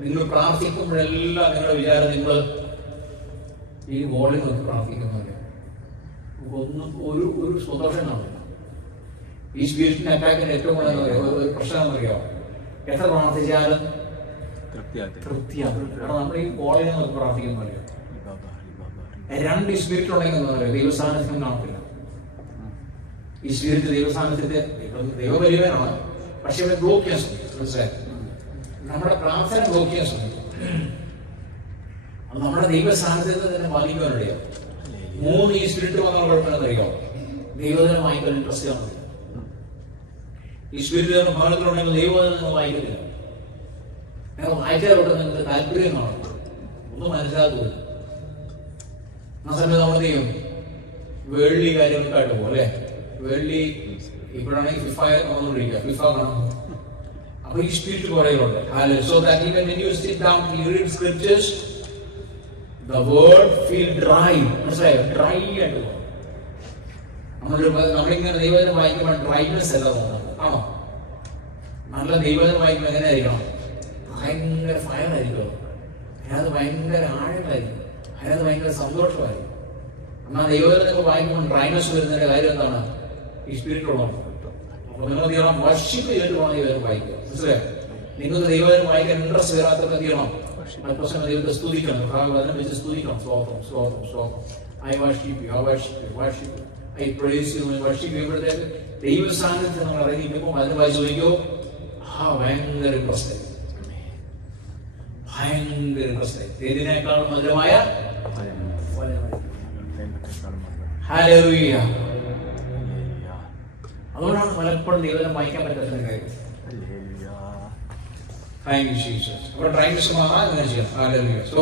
നിങ്ങൾ പ്രാർത്ഥിക്കുമ്പോഴെല്ലാം നിങ്ങളുടെ വിചാരം നിങ്ങൾ ഈ വോളിൽ നോക്കി പ്രാർത്ഥിക്കുന്നില്ല. ഒന്നും ഒരു സന്തോഷം കാണില്ല. ഈ സ്പിരിറ്റിനെ അറ്റാക്കിന് ഏറ്റവും ഒരു പ്രശ്നം എന്നറിയോ? എത്ര പ്രാർത്ഥിച്ചാലും തൃപ്തിയാകും. കാരണം നമ്മൾ ഈ വോളിനെ നോക്കി പ്രാർത്ഥിക്കുന്നില്ല. രണ്ട് സ്പിരിറ്റ് ഉണ്ടെങ്കിൽ ദൈവസാന്നിധ്യം കാണത്തില്ല. ഈ സ്പിരിറ്റ് ദൈവസാന്നിധ്യത്തെ ദൈവപരിവാരമാണ്, പക്ഷെ ഇവിടെ ബ്ലോക്ക് ചെയ്യാൻ ശ്രമിക്കും. മനസ്സിലായി? നമ്മുടെ പ്രാർത്ഥന ബ്ലോക്ക് ചെയ്യാൻ ശ്രമിക്കും. അത് നമ്മുടെ ദൈവസാന്നിധ്യത്തെ തന്നെ ബാധിക്കാനുണ്ടോ? 3 ഈ സ്പിരിറ്റ് വന്നാൽ കുഴപ്പമെന്നറിയോ? ദൈവജനമായി ഇൻട്രസ്റ്റ് ആണ്. ഈ സ്പിരിറ്റ് ഭവനത്തിലുണ്ടെങ്കിൽ ദൈവജനം നിങ്ങൾ വായിക്കത്തില്ല. ഞങ്ങൾ വായിക്കാറുണ്ട്, നിങ്ങൾക്ക് താല്പര്യം കാണും, ഒന്നും മനസ്സിലാക്കുക. ആ സമയത്ത് നമ്മൾ ചെയ്യും വെള്ളി കാര്യങ്ങൾക്കായിട്ട് പോകും, അല്ലെ? വെള്ളി ഇപ്പോഴാണെങ്കിൽ ഫിഫ വന്നുകൊണ്ടിരിക്കുക, ഫിഫ കാണാം. അപ്പൊ ഈ സ്പിരിറ്റ് കുറേയുണ്ട്. So that even when you sit down to read scriptures, the word feel dry. മനസ്സിലായോ? ഡ്രൈ ആയിട്ട് പോകും. നമ്മളിങ്ങനെ ദൈവജനം വായിക്കുമ്പോൾ ഡ്രൈനെസ് അല്ല തോന്നുന്നത്, ആണോ? നല്ല ദൈവജനം വായിക്കുമ്പോൾ എങ്ങനെ ആയിരിക്കണം? ഭയങ്കര ഫയർ ആയിരിക്കും, അതിനകത്ത് ഭയങ്കര ആഴമായിരിക്കും, അതിനകത്ത് ഭയങ്കര സന്തോഷമായിരിക്കും. എന്നാൽ ദൈവജനങ്ങൾ വായിക്കുമ്പോൾ ഡ്രൈനെസ് വരുന്നതിന്റെ കാര്യം എന്താണ്? ഈ സ്പിരിറ്റ് ഉള്ളതാണ്. അപ്പൊ നിങ്ങൾ ചെയ്യണം, വർഷിപ്പ് ചെയ്തിട്ട് വേണം ദൈവജനം വായിക്കുക. മനസ്സിലായോ? നിങ്ങൾക്ക് ദൈവജനം വായിക്കാൻ ഇൻട്രസ്റ്റ് വരാത്തൊക്കെ ചെയ്യണം. ദൈവത്തെ സ്തുതിക്കണം, അതിനെ വെച്ച് സ്തുതിക്കണം. സ്തോത്രം, സ്തോത്രം, സ്തോത്രം. I worship you, I worship you, worship you. I praise you, I worship you. ഇവിടുത്തേക്ക് ദൈവ സാന്നിധ്യം നമ്മൾ ഇറങ്ങിക്കുമ്പോൾ അതിന് വായിച്ചു ചോദിക്കോ, ഭയങ്കര ഇൻട്രസ്റ്റ് ആയി, ഭയങ്കര ഇൻട്രസ്റ്റ് ആയി. ഏതിനേക്കാളും മധുരമായ ഹല്ലേലൂയ. അതുകൊണ്ടാണ് പലപ്പോഴും ദൈവം വായിക്കാൻ പറ്റാത്ത കാര്യം. Thank you, Jesus. അപ്പോൾ ഡ്രൈവിംഗ് സമാധാനം അങ്ങനെ ചെയ്യാം. ഹല്ലേലൂയ. സോ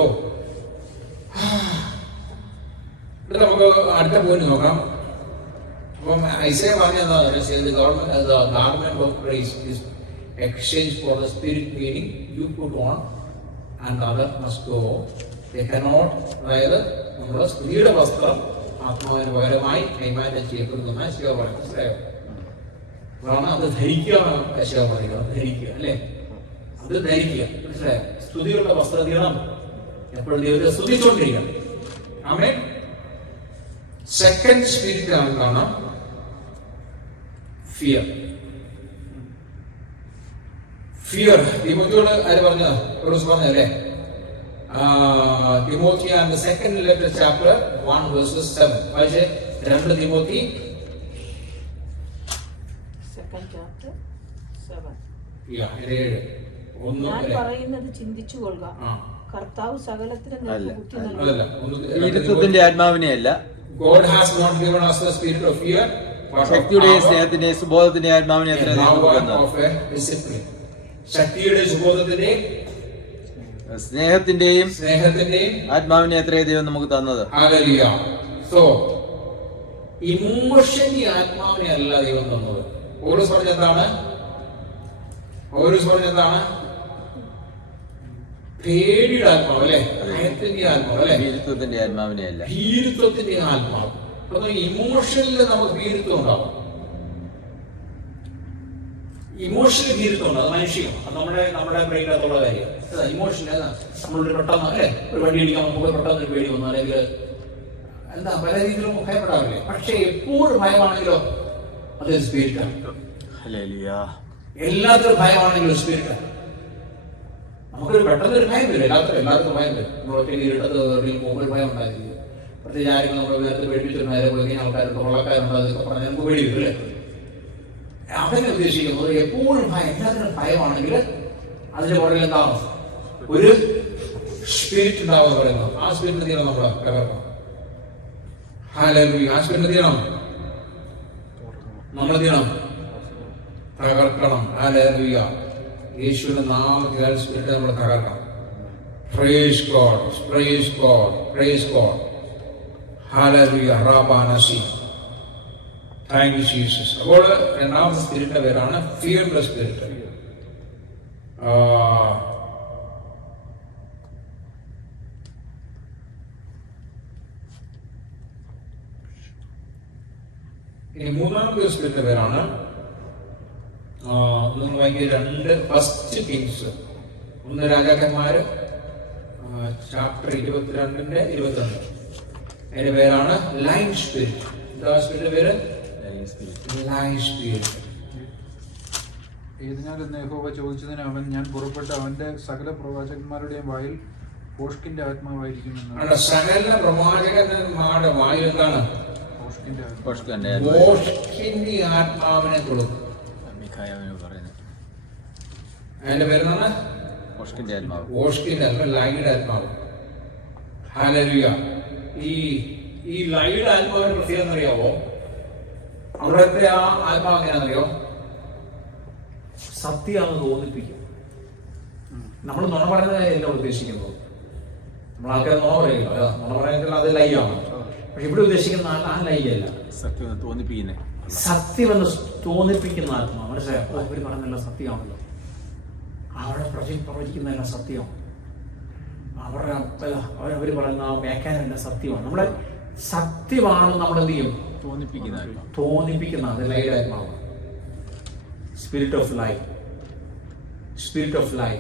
നമുക്ക് അടുത്ത പോയിന്റ് നോക്കാം. അപ്പം ഐസയ പറഞ്ഞത് government of praise is exchange for the spirit, meaning you put on and other must go. They cannot, അതായത് നമ്മുടെ സ്ത്രീയുടെ വസ്ത്രം ആത്മാവിന് പകരമായി കൈമാറ്റം ചെയ്യപ്പെടുന്ന ശിവ പറഞ്ഞു. മനസ്സിലായോ? അതാണ് അത് ധരിക്കുക പറയുന്നത്. ധരിക്കുക അല്ലേ, അത് ധരിക്കുക. മനസ്സിലായോ? സ്തുതികളുടെ വസ്ത്രധീരണം എപ്പോഴും ദൈവത്തെ സ്തുതിച്ചുകൊണ്ടിരിക്കണം. ആമേൻ. സെക്കൻഡ് സ്പിരിറ്റ് ആണ് ഫിയർ. ഫിയർ തിമോത്തിയോട് ആര് പറഞ്ഞത്? പൗലോസ് പറഞ്ഞല്ലേ? Timothy and second letter chapter 1:7. പക്ഷേ 2 തിമോത്തി 2nd chapter 7. ഒന്ന് ഞാൻ പറയുന്നത് ചിന്തിച്ചു കൊള്ളുക. കർത്താവ് സകലത്തിനും നിങ്ങൾക്ക് ബുദ്ധി നൽകും. അതല്ല, വീരത്വത്തിന്റെ ആത്മാവിനെയല്ല, God has not given us the spirit of fear, but ശക്തിയുടെയും സ്നേഹത്തിന്റെയും സുബോധത്തിന്റെ ആത്മാവിനെ എത്ര discipline. ശക്തിയുടെ സുബോധത്തിന്റെയും സ്നേഹത്തിന്റെയും ആത്മാവിനെ എത്രയോ ദൈവം നമുക്ക് തന്നത്. ഹല്ലേലൂയ. സോ ഇമോഷന്റെ ആത്മാവിനെ അല്ല ദൈവം തന്നത്. പൗലോസ് പറഞ്ഞതാണ് പേടിയുടെ ആത്മാവ് അല്ലെ, ഭയത്തിന്റെ ആത്മാവ് അല്ലെ, വീരത്വത്തിന്റെ ആത്മാവിനെ അല്ല, ഭീരുത്വത്തിന്റെ ആത്മാവ്. ഇമോഷനിൽ നമുക്ക് ഭീരുത്വം ഉണ്ടാവും. ഇമോഷണൽ ഭീരുത്വം ഉണ്ട്, അത് മനുഷ്യമാണ്. അത് നമ്മുടെ ബ്രെയിനകത്തുള്ള കാര്യം. ഇമോഷണൽ നമ്മളൊരു പെട്ടെന്ന് അല്ലെ ഒരു വണ്ടി അടിക്കാൻ നമുക്ക് പെട്ടെന്ന് ഒരു പേടി വന്നു, അല്ലെങ്കിൽ എന്താ പല രീതിയിലും ഭയപ്പെടാറില്ലേ. പക്ഷെ എപ്പോഴും ഭയമാണെങ്കിലോ അതൊരു സ്പിരിറ്റാണ്. എല്ലാത്തിനും ഭയമാണെങ്കിലും സ്പിരിറ്റാണ്. നമുക്കൊരു പെട്ടെന്നൊരു ഭയം വരും, എല്ലാവർക്കും ഭയം വരും. നമ്മൾ ഒറ്റയ്ക്ക് ഇടത്ത് പോകുമ്പോൾ ഭയം ഉണ്ടായിരിക്കും. പ്രത്യേകിച്ച് ആരെങ്കിലും നമ്മുടെ നേരത്തെ പേടിപ്പിച്ചിട്ട് നേരെ പോയി ആൾക്കാരുണ്ട്, കൊള്ളക്കാരുണ്ട്, അതൊക്കെ പറഞ്ഞാൽ നമുക്ക് പേടി വരും അല്ലേ. അവനെ ഉദ്ദേശിക്കുന്നത് എപ്പോഴും ഭയം, എല്ലാത്തിനും ഭയമാണെങ്കിൽ അതിന്റെ പുറകിൽ എന്താവും? ഒരു സ്പിരിറ്റ് ഉണ്ടാവുക പറയുന്നത്. ആ സ്പിരിറ്റ് തീരണം നമ്മൾ തകർക്കണം. ഹല്ലേലൂയ. ആ സ്പിരിറ്റ് തീരണം നമ്മൾ തകർക്കണം. ഹല്ലേലൂയ. യേശുവിന്റെ നാമത്തിൽ സ്പിരിറ്റ് നമ്മൾ തകർക്കണം. Praise God, praise God, praise God. Hallelujah. റാബാനസി. Thank you Jesus. അപ്പോൾ രണ്ടാമത്തെ സ്പിരിറ്റിന്റെ പേരാണ് ഫിയർലെസ് സ്പിരിറ്റ്. ഇനി മൂന്നാമത്തെ സ്പിരിറ്റിന്റെ പേരാണ് നിങ്ങൾ വായിക്കുക 2 ഫസ്റ്റ് കിങ്സ് 1 രാജാക്കന്മാര് ചാപ്റ്റർ 22:22. അതിന്റെ പേരാണ് ലൈൻ സ്പിരിറ്റ്. എന്താ സ്പിരിറ്റിന്റെ പേര്? Line spirit. ഏതിനാൽ യഹോവ ചോദിച്ചതിന് അവൻ, ഞാൻ പുറപ്പെട്ട അവന്റെ സകല പ്രവാചകന്മാരുടെയും വായിൽ ഭോഷ്കിന്റെ ആത്മാവായിരിക്കുമെന്ന്. സകല പ്രവാചകന്മാരുടെ വായിൽ എന്താണ്? ഭോഷ്കിന്റെ ആത്മാവിനെ കൊടുക്കും. അതിന്റെ പേരെന്താണ്? ഭോഷ്കിന്റെ ആത്മാവ്, ലൈയുടെ ആത്മാവ്. ഹല്ലേലൂയ. ഈ ലൈയുടെ ആത്മാവിന്റെ പ്രത്യേകത എന്നറിയാവോ? അവിടുത്തെ ആ ആത്മാവ് എങ്ങനെയാണെന്നറിയോ? സത്യമാണെന്ന് തോന്നിപ്പിക്കും. നമ്മൾ നുണ പറയുന്നതല്ല ഉദ്ദേശിക്കുന്നത്. നമ്മൾ ആൾക്കാർ നുണ പറയുക, നുണ പറയുന്നത് അത് ലൈ ആണ്. പക്ഷെ ഇവിടെ ഉദ്ദേശിക്കുന്ന ആ ലൈ അല്ല, സത്യമെന്ന് തോന്നിപ്പിക്കുന്ന ആത്മാവ്. മനസ്സിലായോ? അവർ പറയുന്നതല്ല സത്യമാണല്ലോ, അവരെ പ്രവചിക്കുന്നതല്ല സത്യമാണ്, അവർ പറയുന്ന ആ വ്യാഖ്യാനമല്ല സത്യമാണ്. നമ്മുടെ സത്യമാണെന്ന് നമ്മൾ എന്ത് ചെയ്യും? തോന്നിപ്പിക്കുന്ന അത് ലൈയുടെ ആത്മാവ്. Spirit of lie, spirit of lie.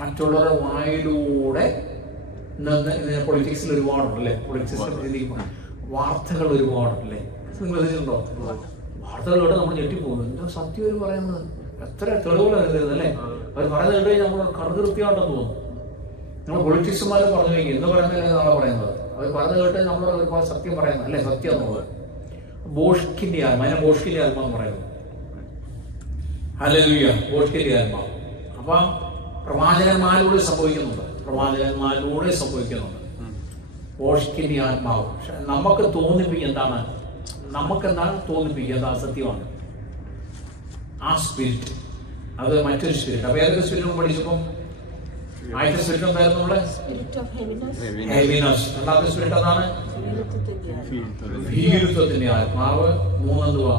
മറ്റുള്ളവരുടെ വായിലൂടെ പൊളിറ്റിക്സിൽ ഒരുപാടുണ്ടല്ലേ, പൊളിറ്റിക്സിൽ വാർത്തകൾ ഒരുപാടുണ്ടല്ലേ. നിങ്ങൾ ശ്രദ്ധിച്ചിട്ടുണ്ടോ? വാർത്തകളിലൂടെ നമ്മൾ ഞെട്ടിപ്പോകുന്നു. എന്താ സത്യം അവർ പറയുന്നത്? എത്ര തെളിവുകളാണ് അല്ലേ? അവർ പറയുന്നത് കേട്ട് കഴിഞ്ഞാൽ നമ്മൾ കറുകൃത്യമായിട്ടെന്ന് തോന്നും. നമ്മൾ പൊളിറ്റിക്സുമാർ പറഞ്ഞു കഴിഞ്ഞാൽ എന്ന് പറയുന്നതല്ലേ നാളെ പറയുന്നത്. അവർ പറഞ്ഞു കേട്ട് നമ്മൾ ഒരുപാട് സത്യം പറയുന്നത് അല്ലേ, സത്യം എന്നുള്ളത്. ബോഷ്കിന്റെ ആത്മ, അതിനെ ബോഷ്കിന്റെ ആത്മ എന്ന് പറയുന്നത്. ഹല്ലേലൂയ. ബോഷ്കിന്റെ ആത്മ. അപ്പം പ്രവാചകന്മാരിലൂടെ സംഭവിക്കുന്നുണ്ട്, ബോഷ്കിന്റെ ആത്മാവ്. പക്ഷെ നമുക്ക് തോന്നിപ്പിക്കുക എന്താണ്? നമുക്കെന്താണ് തോന്നിപ്പിക്കുക? അത് അസത്യമാണ്. ആ സ്പിരിറ്റ് അത് മറ്റൊരു സ്പിരിറ്റ്. അപ്പൊ ഏതൊരു സ്പിരിറ്റ് പഠിച്ചപ്പോൾ ആദ്യത്തെ സ്പിരിറ്റ് എന്തായിരുന്നു? നമ്മുടെ ഹെവിനെസ്. രണ്ടാമത്തെ സ്പിരിറ്റ് എന്താണ്? ഭീരുത്വത്തിന്റെ ആത്മാവ്. മൂന്നെന്തുവാ?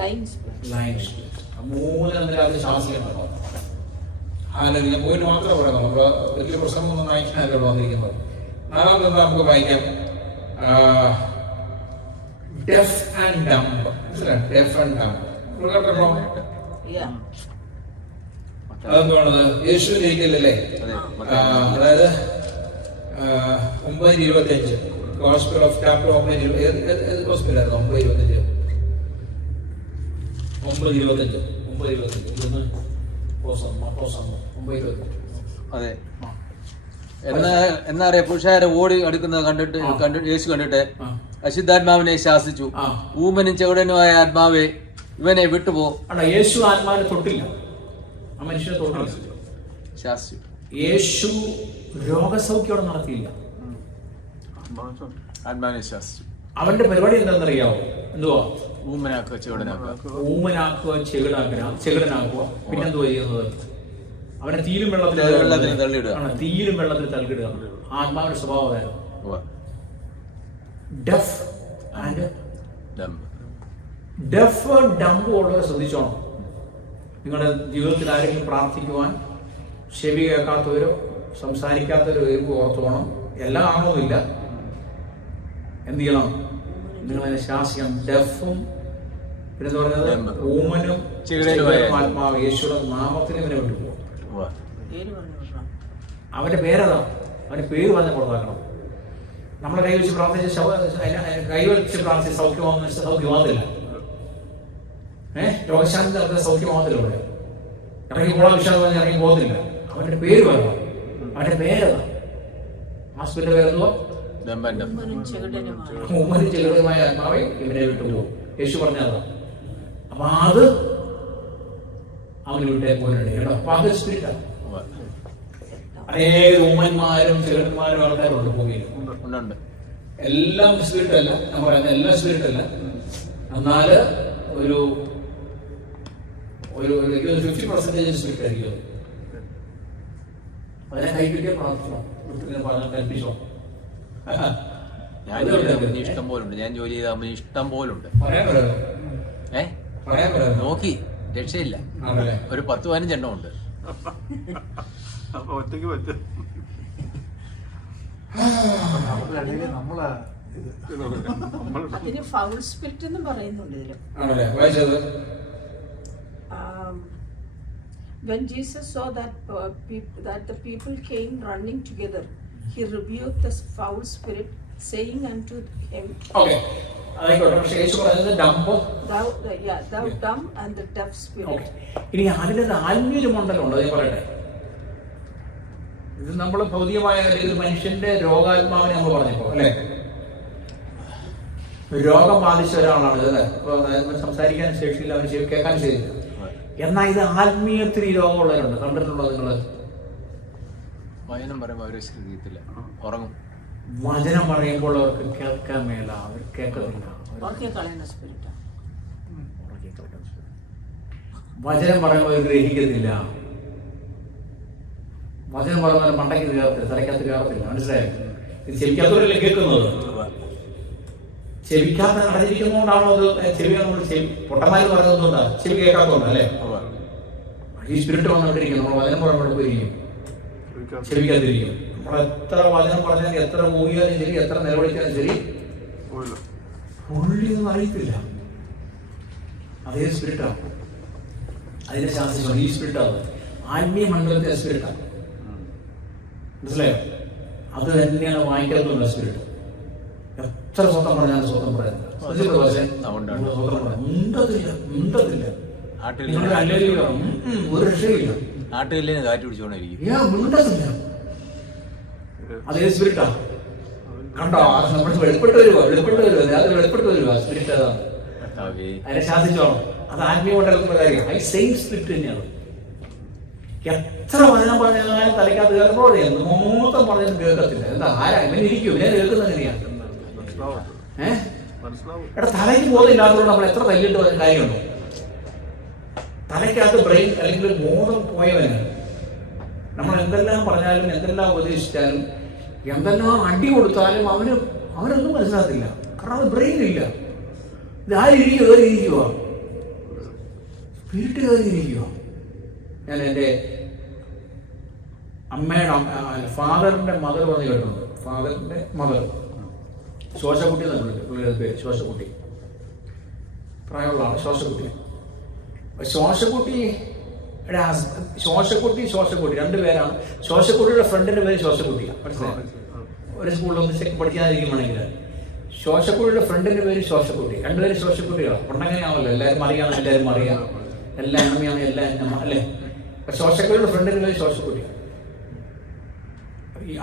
Lying spirit. മൂന്നെന്തിനകത്ത് ശാസ്ത്രീയമുണ്ടോ? അല്ലെങ്കിൽ ഞാൻ പോയിന്റ് മാത്രമേ പറയുന്നു, നമ്മൾ വലിയ പ്രശ്നമൊന്നും വായിക്കാനല്ലോ വന്നിരിക്കുന്നത്. നാലാമത് നമുക്ക് വായിക്കാം def and dumb. Def and dumb. Yeah. അതെന്താണത്? യേശുവിന്റെ ഇരിക്കലല്ലേ? അതായത് 9:25 ഗോസ്പൽ ഓഫ് ചാപ്റ്റർ 9:20 ഗോസ്പലായിരുന്നു 9:25 അതെ. എന്നാ പുരുഷാരെ ഓടി അടുക്കുന്നത് കണ്ടിട്ട് യേശു കണ്ടിട്ട് അശുദ്ധാത്മാവിനെ ശാസിച്ചു, ഊമനും ചെവിടനുമായ ആത്മാവെ ഇവനെ വിട്ടുപോ. യേശു ആത്മാവിനെ തൊട്ടില്ല, ആ മനുഷ്യനെ തൊട്ടില്ല, ശാസിച്ചു. യേശു രോഗസൗഖ്യോടെ നടത്തിയില്ല, ആത്മാവിനെ ശാസിച്ചു. അവന്റെ പരിപാടി എന്താണെന്നറിയാവോ? എന്തുവാ? ഊമനാക്കുക, ചെവിടനാക്കുക, ചെകിടനാക്കുക. പിന്നെന്തുവാ ചെയ്യുന്നത്? അവനെ തീയിലും വെള്ളത്തിൽ തള്ളിയിടുക. തീയിലും വെള്ളത്തിൽ തള്ളിയിടുക. ആത്മാവിന്റെ സ്വഭാവമായിരുന്നു. ഡഫ് ആൻഡ് ഡഫ് ഡംബ് ഉള്ളവരെ ശ്രദ്ധിച്ചോണം. നിങ്ങളുടെ ജീവിതത്തിൽ ആരെങ്കിലും പ്രാർത്ഥിക്കുവാൻ ചെവി കേൾക്കാത്തവരോ സംസാരിക്കാത്തവരോ വരുമ്പോൾ ഓർത്തോണം. എല്ലാം ആണോന്നില്ല. എന്ത് ചെയ്യണം? നിങ്ങളതിനെ ശാസിക്കണം. ഡഫും പിന്നെ പറഞ്ഞത് ഊമനും ആത്മാവ് യേശുവിന്റെ നാമത്തിൽ ഇവനെ വിട്ടുപോകും. അവന്റെ പേരതാ, അവന്റെ പേര് പറഞ്ഞ പുറത്താക്കണം. നമ്മളെ കൈവച്ച് പ്രാർത്ഥിച്ച് സൗഖ്യമാകുന്ന സൗഖ്യമാകത്തില്ല. രോഗശാന്തി നടക്കുന്ന സൗഖ്യമാകത്തില്ല. ഇവിടെ ഇറങ്ങി പോകാൻ വിശ്വാസം പറഞ്ഞാൽ ഇറങ്ങി പോകുന്നില്ല. അവന്റെ പേര് പറയണം. അവന്റെ പേരതാ. ഹോസ്പിറ്റലിന്റെ പേരെന്തുവാ? ഊമനും ചെകിടനുമായ ആത്മാവെ ഇവനെ വിട്ടുപോകും. യേശു പറഞ്ഞതാ. അപ്പൊ അത് അവന് വിട്ടേ പോലുണ്ട് കേട്ടോ. അപ്പൊ അത് സ്പിരിറ്റാണ്. അനേക ഊമന്മാരും ചെകിടന്മാരും ആൾക്കാരുണ്ട് ഭൂമിയിൽ. എല്ലാം സ്പിരിറ്റ് അല്ല, ഞാൻ പറയുന്നത് എല്ലാ സ്പിരിറ്റ് അല്ല. എന്നാല് ഒരു 50% സ്പിരിറ്റ് ആയിരിക്കും. അതിനെ കൈക്കിട്ടിയ പ്രാർത്ഥന കൽപ്പിച്ചോ. ഇഷ്ടം പോലുണ്ട്. ഞാൻ ജോലി ചെയ്ത ഇഷ്ടം പോലുണ്ട്. നോക്കി രക്ഷയില്ല. ഒരു 10-15 എണ്ണം ഉണ്ട്. ഒറ്റയ്ക്ക് പറ്റും. അതിന് ഫൗൾ സ്പിരിറ്റ് എന്നും പറയുന്നുണ്ട് ഇതില്. When Jesus saw that the people came running together, he rebuked the foul spirit, saying unto him, thou dumb and the deaf spirit. ഇനി അതിൻ്റെ ആത്മീയ മണ്ഡലമുണ്ട്. അത് പറയട്ടെ. ഇത് നമ്മൾ ഭൗതികമായ ഒരു മനുഷ്യന്റെ രോഗാത്മാവിനെ നമ്മൾ പറഞ്ഞപ്പോ അല്ലെ, രോഗം ബാധിച്ച ഒരാളാണ് ഇത്. സംസാരിക്കാൻ ശേഷിയില്ല, അവന് കേൾക്കാൻ ശരിയില്ല. എന്നാൽ ഇത് ആത്മീയത്തിൽ ഈ രോഗമുള്ളവരുണ്ട്. കണ്ടിട്ടുള്ളത് നിങ്ങള്? വചനം പറയുമ്പോൾ അവര് ശ്രദ്ധിക്കത്തില്ല, ഉറങ്ങും. വചനം പറയുമ്പോൾ അവർക്ക് കേൾക്കാൻ മേല, അവർ കേൾക്കുന്നില്ല. വചനം പറയുമ്പോൾ അവർ ഗ്രഹിക്കത്തില്ല. വചനം പറയുമ്പോൾ മണ്ടയ്ക്ക് കയറത്തില്ല, തലയ്ക്കകത്ത് കയറത്തില്ല. മനസ്സിലായോ? ഇത് ചെവിക്കാത്തവരല്ലേ കേൾക്കുന്നത്. ചെവിക്കാത്ത അടഞ്ഞിരിക്കുന്നതുകൊണ്ടാണോ അത്? ചെവി നമ്മൾ പൊട്ടന്മാര് പറയുന്നതുകൊണ്ടാ ചെവി കേൾക്കാത്തതുകൊണ്ട് അല്ലേ? ഈ സ്പിരിറ്റ് വന്നുകൊണ്ടിരിക്കും. നമ്മൾ വചനം പറയുമ്പോൾ പോയിരിക്കും, ചെവിക്കാതിരിക്കും. നമ്മൾ എത്ര വചനം പറഞ്ഞാലും എത്ര മൂവിയാലും ശരി, എത്ര നിലവിളിച്ചാലും ശരി, ഉള്ളിയൊന്നും അറിയത്തില്ല. അതേ സ്പിരിറ്റാണ്. അതിനെ ശാസ്ത്രം ഈ സ്പിരിറ്റാണ്. ആത്മീയ മണ്ഡലത്തിലെ സ്പിരിറ്റാണ്. മനസ്സിലായോ? അത് തന്നെയാണ് വായിക്കാത്തുള്ള സ്പിരിറ്റ്. എത്ര സ്വന്തം പറഞ്ഞാലും സ്വന്തം പറയുന്നത് ഒരു രക്ഷയില്ല. നാട്ടുകളിൽ കാറ്റ് പിടിച്ചോണ്ടിരിക്കും. അതേ സ്പിരിറ്റാ. കണ്ടോ? വെളിപ്പെട്ട് വരുവാ. അത് വെളിപ്പെട്ട് വരുവാ. സ്പിരിറ്റ് അതാണ്. അതിനെ ശാസിച്ചോളാം. അത് ആത്മീയ മണ്ഡലത്തിലുള്ള കാര്യമാണ്. ഈ സെയിം സ്പിരിറ്റ് തന്നെയാണ്. എത്ര വചനം പറഞ്ഞാലും തലയ്ക്കകത്ത് കയറുമ്പോൾ മൂത്തം പറഞ്ഞാലും കേൾക്കത്തില്ല. എന്താ ആരാ ഇവനെ ഇരിക്കും? ഇവനെ കേൾക്കുന്നത് എങ്ങനെയാണ്? എടാ, തലയ്ക്ക് ബോധമില്ലാത്തതുകൊണ്ട് നമ്മൾ എത്ര തല്ലിട്ട് കാര്യമുണ്ടോ? തലയ്ക്കകത്ത് ബ്രെയിൻ അല്ലെങ്കിൽ ഒരു ബോധം പോയവന് നമ്മൾ എന്തെല്ലാം പറഞ്ഞാലും എന്തെല്ലാം ഉപദേശിച്ചാലും എന്തെല്ലാം അടി കൊടുത്താലും അവനൊന്നും മനസ്സിലാകത്തില്ല. കാരണം അത് ബ്രെയിൻ ഇല്ല. ഇതാരിയ്ക്കുക, സ്പിരിറ്റ് കയറിയിരിക്കുക. ഞാൻ എൻ്റെ അമ്മയുടെ ഫാദറിന്റെ മദർ വന്ന് കേട്ടിട്ടുണ്ട്. ഫാദറിന്റെ മദർ ശോശക്കുട്ടി എന്നുണ്ട് പുള്ളിയുടെ പേര്. ശോശക്കുട്ടി, പ്രായമുള്ള ആള്. ശോശക്കുട്ടി ശോശക്കുട്ടിയുടെ ശോശക്കുട്ടി രണ്ടുപേരാണ്. ശോശക്കുട്ടിയുടെ ഫ്രണ്ടിന്റെ പേര് ശോശക്കുട്ടിയാണ്, മനസ്സിലായി? ഒരു സ്കൂളിൽ ഒന്ന് പഠിക്കാതിരിക്കുവാണെങ്കിൽ ശോശക്കുട്ടിയുടെ ഫ്രണ്ടിന്റെ പേര് ശോശക്കുട്ടി. രണ്ടുപേരും ശോശക്കുട്ടികളാണ്. ഉണ്ടെങ്ങനെയാണല്ലോ, എല്ലാവരും അറിയാം, എല്ലാ എണ്ണമയാണ്, എല്ലാ എണ്ണമ അല്ലേ? ശോശക്കുട്ടിയുടെ ഫ്രണ്ടിന്റെ പേര് ശോശക്കുട്ടിയാണ്.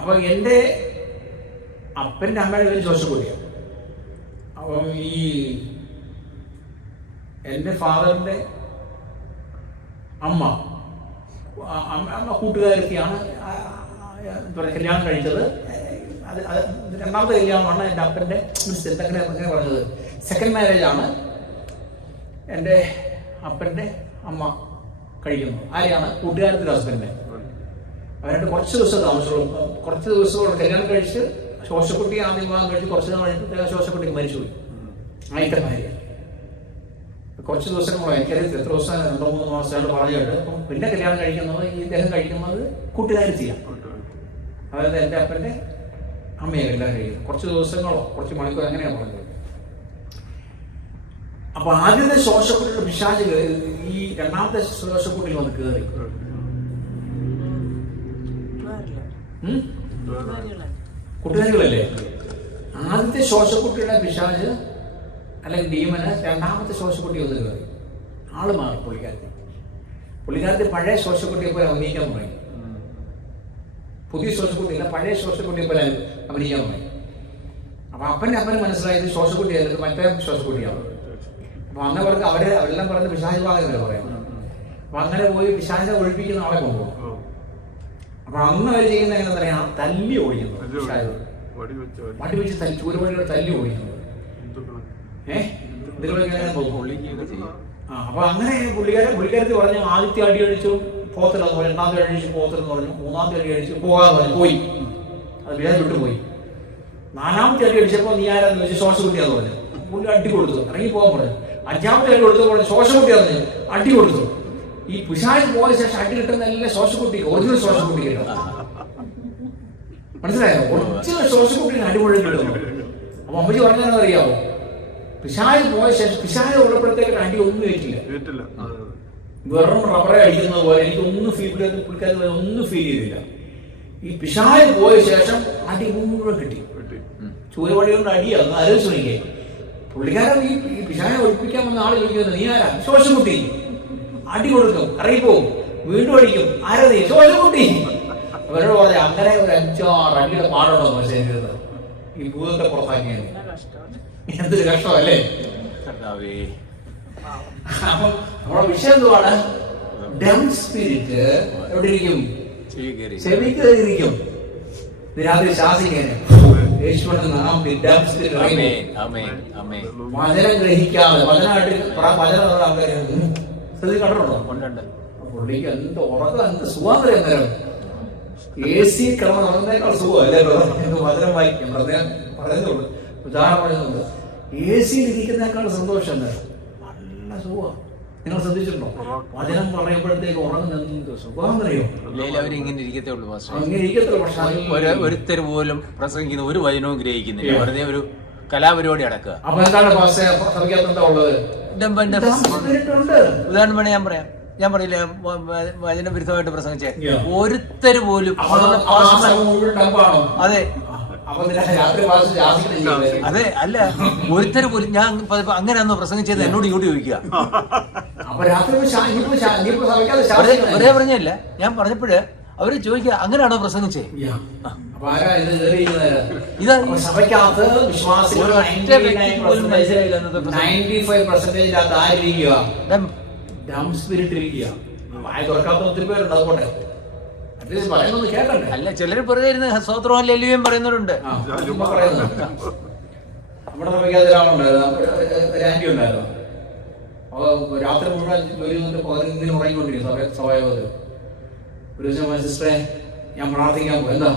അപ്പൊ എൻ്റെ അപ്പൻ്റെ അമ്മയുടെ പേര് ശോശക്കുട്ടിയാണ്. അപ്പം ഈ എൻ്റെ ഫാദറിൻ്റെ അമ്മ കൂട്ടുകാരത്തിയാണ് കല്യാണം കഴിച്ചത്. അത് രണ്ടാമത്തെ കല്യാണമാണ് എൻ്റെ അപ്പൻ്റെ, അങ്ങനെ പറഞ്ഞത്. സെക്കൻഡ് മാരേജാണ് എൻ്റെ അപ്പൻ്റെ അമ്മ കഴിക്കുന്നത്. ആരെയാണ്? കൂട്ടുകാരത്തിൻ്റെ ഹസ്ബൻഡ്. അവരുടെ കുറച്ച് ദിവസം താമസമുള്ളൂ. കുറച്ച് ദിവസം കല്യാണം കഴിച്ച് ശോശക്കുട്ടി ആദ്യം വിവാഹം കഴിച്ച് കുറച്ച് നാൾ കഴിഞ്ഞിട്ട് ശോശക്കുട്ടി മരിച്ചുപോയി. ആദ്യത്തെ ഭാര്യ കുറച്ച് ദിവസങ്ങളോ, എനിക്കറിയത്തില്ല എത്ര ദിവസം, 2-3 മാസമായിട്ട് പറഞ്ഞിട്ട്. അപ്പം പിന്നെ കല്യാണം കഴിക്കുന്നത്, ഈ ഇദ്ദേഹം കഴിക്കുന്നത് കൂട്ടുകാരത്തിയാണ്. അതായത് എൻ്റെ അപ്പൻ്റെ അമ്മയെ കല്യാണം കഴിക്കുന്നത് കുറച്ച് ദിവസങ്ങളോ കുറച്ച് മണിക്കൂർ അങ്ങനെയാണ് പറഞ്ഞത്. അപ്പൊ ആദ്യത്തെ ശോശക്കുട്ടിയുടെ പിശാച് ഈ രണ്ടാമത്തെ ശോശക്കുട്ടിയിൽ വന്ന് കയറി. കൂട്ടുകാരികളല്ലേ? ആദ്യത്തെ ശോശക്കുട്ടിയുടെ പിശാച് അല്ലെങ്കിൽ ഡീമന് രണ്ടാമത്തെ ശോശക്കുട്ടി വന്ന് കയറി. ആള് മാറി. പുള്ളിക്കാരത്തി പഴയ ശോശക്കുട്ടിയെ പോലെ അഭിനയിക്കാൻ തുടങ്ങി. പുതിയ ശോശക്കുട്ടിയില്ല, പഴയ ശോശക്കുട്ടിയെ പോലെ അഭിനയിക്കാൻ തുടങ്ങി. അപ്പൊ അപ്പന് മനസ്സിലായത് ശോശക്കുട്ടിയായിരുന്നു, മറ്റേ ശോശക്കുട്ടിയാണ്. അപ്പൊ അന്ന് അവർക്ക് അവരെല്ലാം പറഞ്ഞ് പിശാച് ഭാഗമല്ലേ പറയാം. അപ്പൊ അങ്ങനെ പോയി പിശാചിനെ ഒഴിപ്പിക്കുന്ന ആളെ കൊണ്ടുപോകും. അപ്പൊ അന്ന് അവർ ചെയ്യുന്ന എങ്ങനെ പറയാ, തല്ലി ഓടിക്കുന്നു. വടി വെച്ച് ചൂരവടികൾ തല്ലി ഓടിക്കുന്നത്. അപ്പൊ അങ്ങനെ പുള്ളിക്കാരത്തി പറഞ്ഞു, ആദ്യത്തെ അടി അടിച്ചു പോത്തില്ലെന്ന് പറഞ്ഞു, രണ്ടാമത്തെ അടി അടിച്ചു പോത്തില്ലെന്ന് പറഞ്ഞു, മൂന്നാമത്തെ അടി അടിച്ചു പോകാന്ന് പറഞ്ഞു, പോയി. അത് വിചാരിച്ച് വിട്ടുപോയി. 4ാമത്തെ അടി അടിച്ചപ്പോ നീ ആരാന്ന് ചോദിച്ചു, ശോശക്കുട്ടിയാന്ന് പറഞ്ഞു. പുള്ളി അടി കൊടുത്തു, ഇറങ്ങി പോകാൻ പറഞ്ഞു. 5ാമത്തെ അടി കൊടുത്തു പറഞ്ഞു, ശോശക്കുട്ടിയാന്ന് പറഞ്ഞു, അടി കൊടുത്തു. ഈ പിശാച് പോയ ശേഷം അടി കിട്ടുന്ന എല്ലാ ശോശക്കുട്ടി, ഒറിജിനൽ ശോശക്കുട്ടി കിട്ടും. മനസ്സിലായോ? ഒറിജിനൽ ശോശക്കുട്ടിന് അടിമുഴി കിട്ടുന്നു. അപ്പൊ അമ്മച്ചി പറഞ്ഞാൽ അറിയാവോ, പിശാച് പോയ ശേഷം പിശാച് ഉള്ളപ്പോഴത്തേക്ക് അടി ഒന്നും ഏറ്റില്ല. വെറും റബ്ബറെ അടിക്കുന്നത് പോലെ എനിക്കൊന്നും ഫീൽ ചെയ്തില്ല. ഈ പിശാച് പോയ ശേഷം അടി മുഴുവൻ കിട്ടി. ചൂരവടി കൊണ്ട് അടിയാണ്. ആലോചിച്ച് നോക്കിയേ. പുള്ളിക്കാരൻ ഈ പിശാചെ ഒഴിപ്പിക്കാൻ വന്ന ആൾ ചോദിക്കുന്നത്, നീ ആരാ? ശോശക്കുട്ടി. അടി കൊടുക്കും, ഇറങ്ങിപ്പോവും, വീണ്ടും അടിക്കും. ആരാ നീ? ശോശക്കുട്ടി. അവരോട് പറഞ്ഞ അങ്ങനെ ഒരു 5-6 അടിയുടെ പാടുണ്ടോ ശരീരത്ത് ഈ ഭൂതത്തെ പുറത്താക്കിയത്? എന്തൊരു കഷ്ടമല്ലേ? അപ്പൊ നമ്മുടെ വിഷയം എന്തുവാണ്? ഡം സ്പിരിറ്റ് എവിടെ ഇരിക്കും? ചെവി കയറിയിരിക്കും. രാത്രി ശാസിക്കാൻ യേശുവിന്റെ നാമത്തിൽ ഡം സ്പിരിറ്റ് വചനം ഗ്രഹിക്കാതെ വചനമായിട്ട് ആൾക്കാരെ ശ്രദ്ധി കണ്ടിട്ടുണ്ടോ? പുള്ളിക്ക് എന്ത് ഉറക്കം, എന്ത് സുഖാന്തരം നേരം. AC കിടന്ന് നടന്നേക്കാൾ സുഖം അല്ലേ? വചനം വായിക്കും. പറയുന്നുള്ളൂ, ഉദാഹരണം പറയുന്നുണ്ട്. AC ഇരിക്കുന്നേക്കാൾ സന്തോഷം നല്ല സുഖമാണ്. നിങ്ങൾ ശ്രദ്ധിച്ചിട്ടുണ്ടോ? വചനം പറയുമ്പോഴത്തേക്ക് ഉറങ്ങുന്ന എന്ത് സുഖാന്തരയോ. അവരിങ്ങനെ ഇരിക്കത്തേ ഉള്ളൂ. അങ്ങനെ ഇരിക്കത്തുള്ളൂ. പക്ഷെ ഒരുത്തർ പോലും പ്രസംഗിക്കുന്ന ഒരു വചനവും ഗ്രഹിക്കുന്നില്ല. വെറുതെ ഒരു കലാപരിപാടി അടക്കുക. അപ്പൊ എന്താണ് സഭയ്ക്കകത്ത് ഉള്ളത്? ഉദാഹരണം വേണേ ഞാൻ പറയില്ലേ, വചന വിരുദ്ധമായിട്ട് പ്രസംഗിച്ചേ ഒരുത്തര് പോലും. അതെ അതെ അല്ല, ഒരുത്തര് പോലും. ഞാൻ അങ്ങനെയാണോ പ്രസംഗിച്ചത് എന്നോട് ഇങ്ങോട്ട് ചോദിക്കുക. ഒരേ പറഞ്ഞല്ല, ഞാൻ പറഞ്ഞപ്പോഴ് അവര് ചോദിക്കുക, അങ്ങനെയാണോ പ്രസംഗിച്ചേ? ഇതാ സഭയ്ക്കകത്ത് വിശ്വാസികൾ 95% ഡം സ്പിരിറ്റ് ഇരിക്കുക. വായ തുറക്കാത്ത ഒത്തിരി പേരുണ്ട്. അതുകൊണ്ട് പറയുന്നത് കേട്ടല്ലേ? അല്ല, ചിലര് വെറുതെ ഇരുന്ന് സ്തോത്രവും ഹല്ലേലൂയയും പറയുന്നവരുണ്ട്. നമ്മുടെ സഭയ്ക്കകത്ത് ഒരാളുണ്ടായിരുന്നു, ഒരു ആന്റി ഉണ്ടായിരുന്നു. അപ്പൊ രാത്രി മുഴുവൻ ജോലി വന്നിട്ട് 15 ഉറങ്ങിക്കൊണ്ടിരിക്കും സഭയോഗത്തിൽ. ഒരു ദിവസം സിസ്റ്ററെ ഞാൻ പ്രാർത്ഥിക്കാൻ പോകും. എന്താ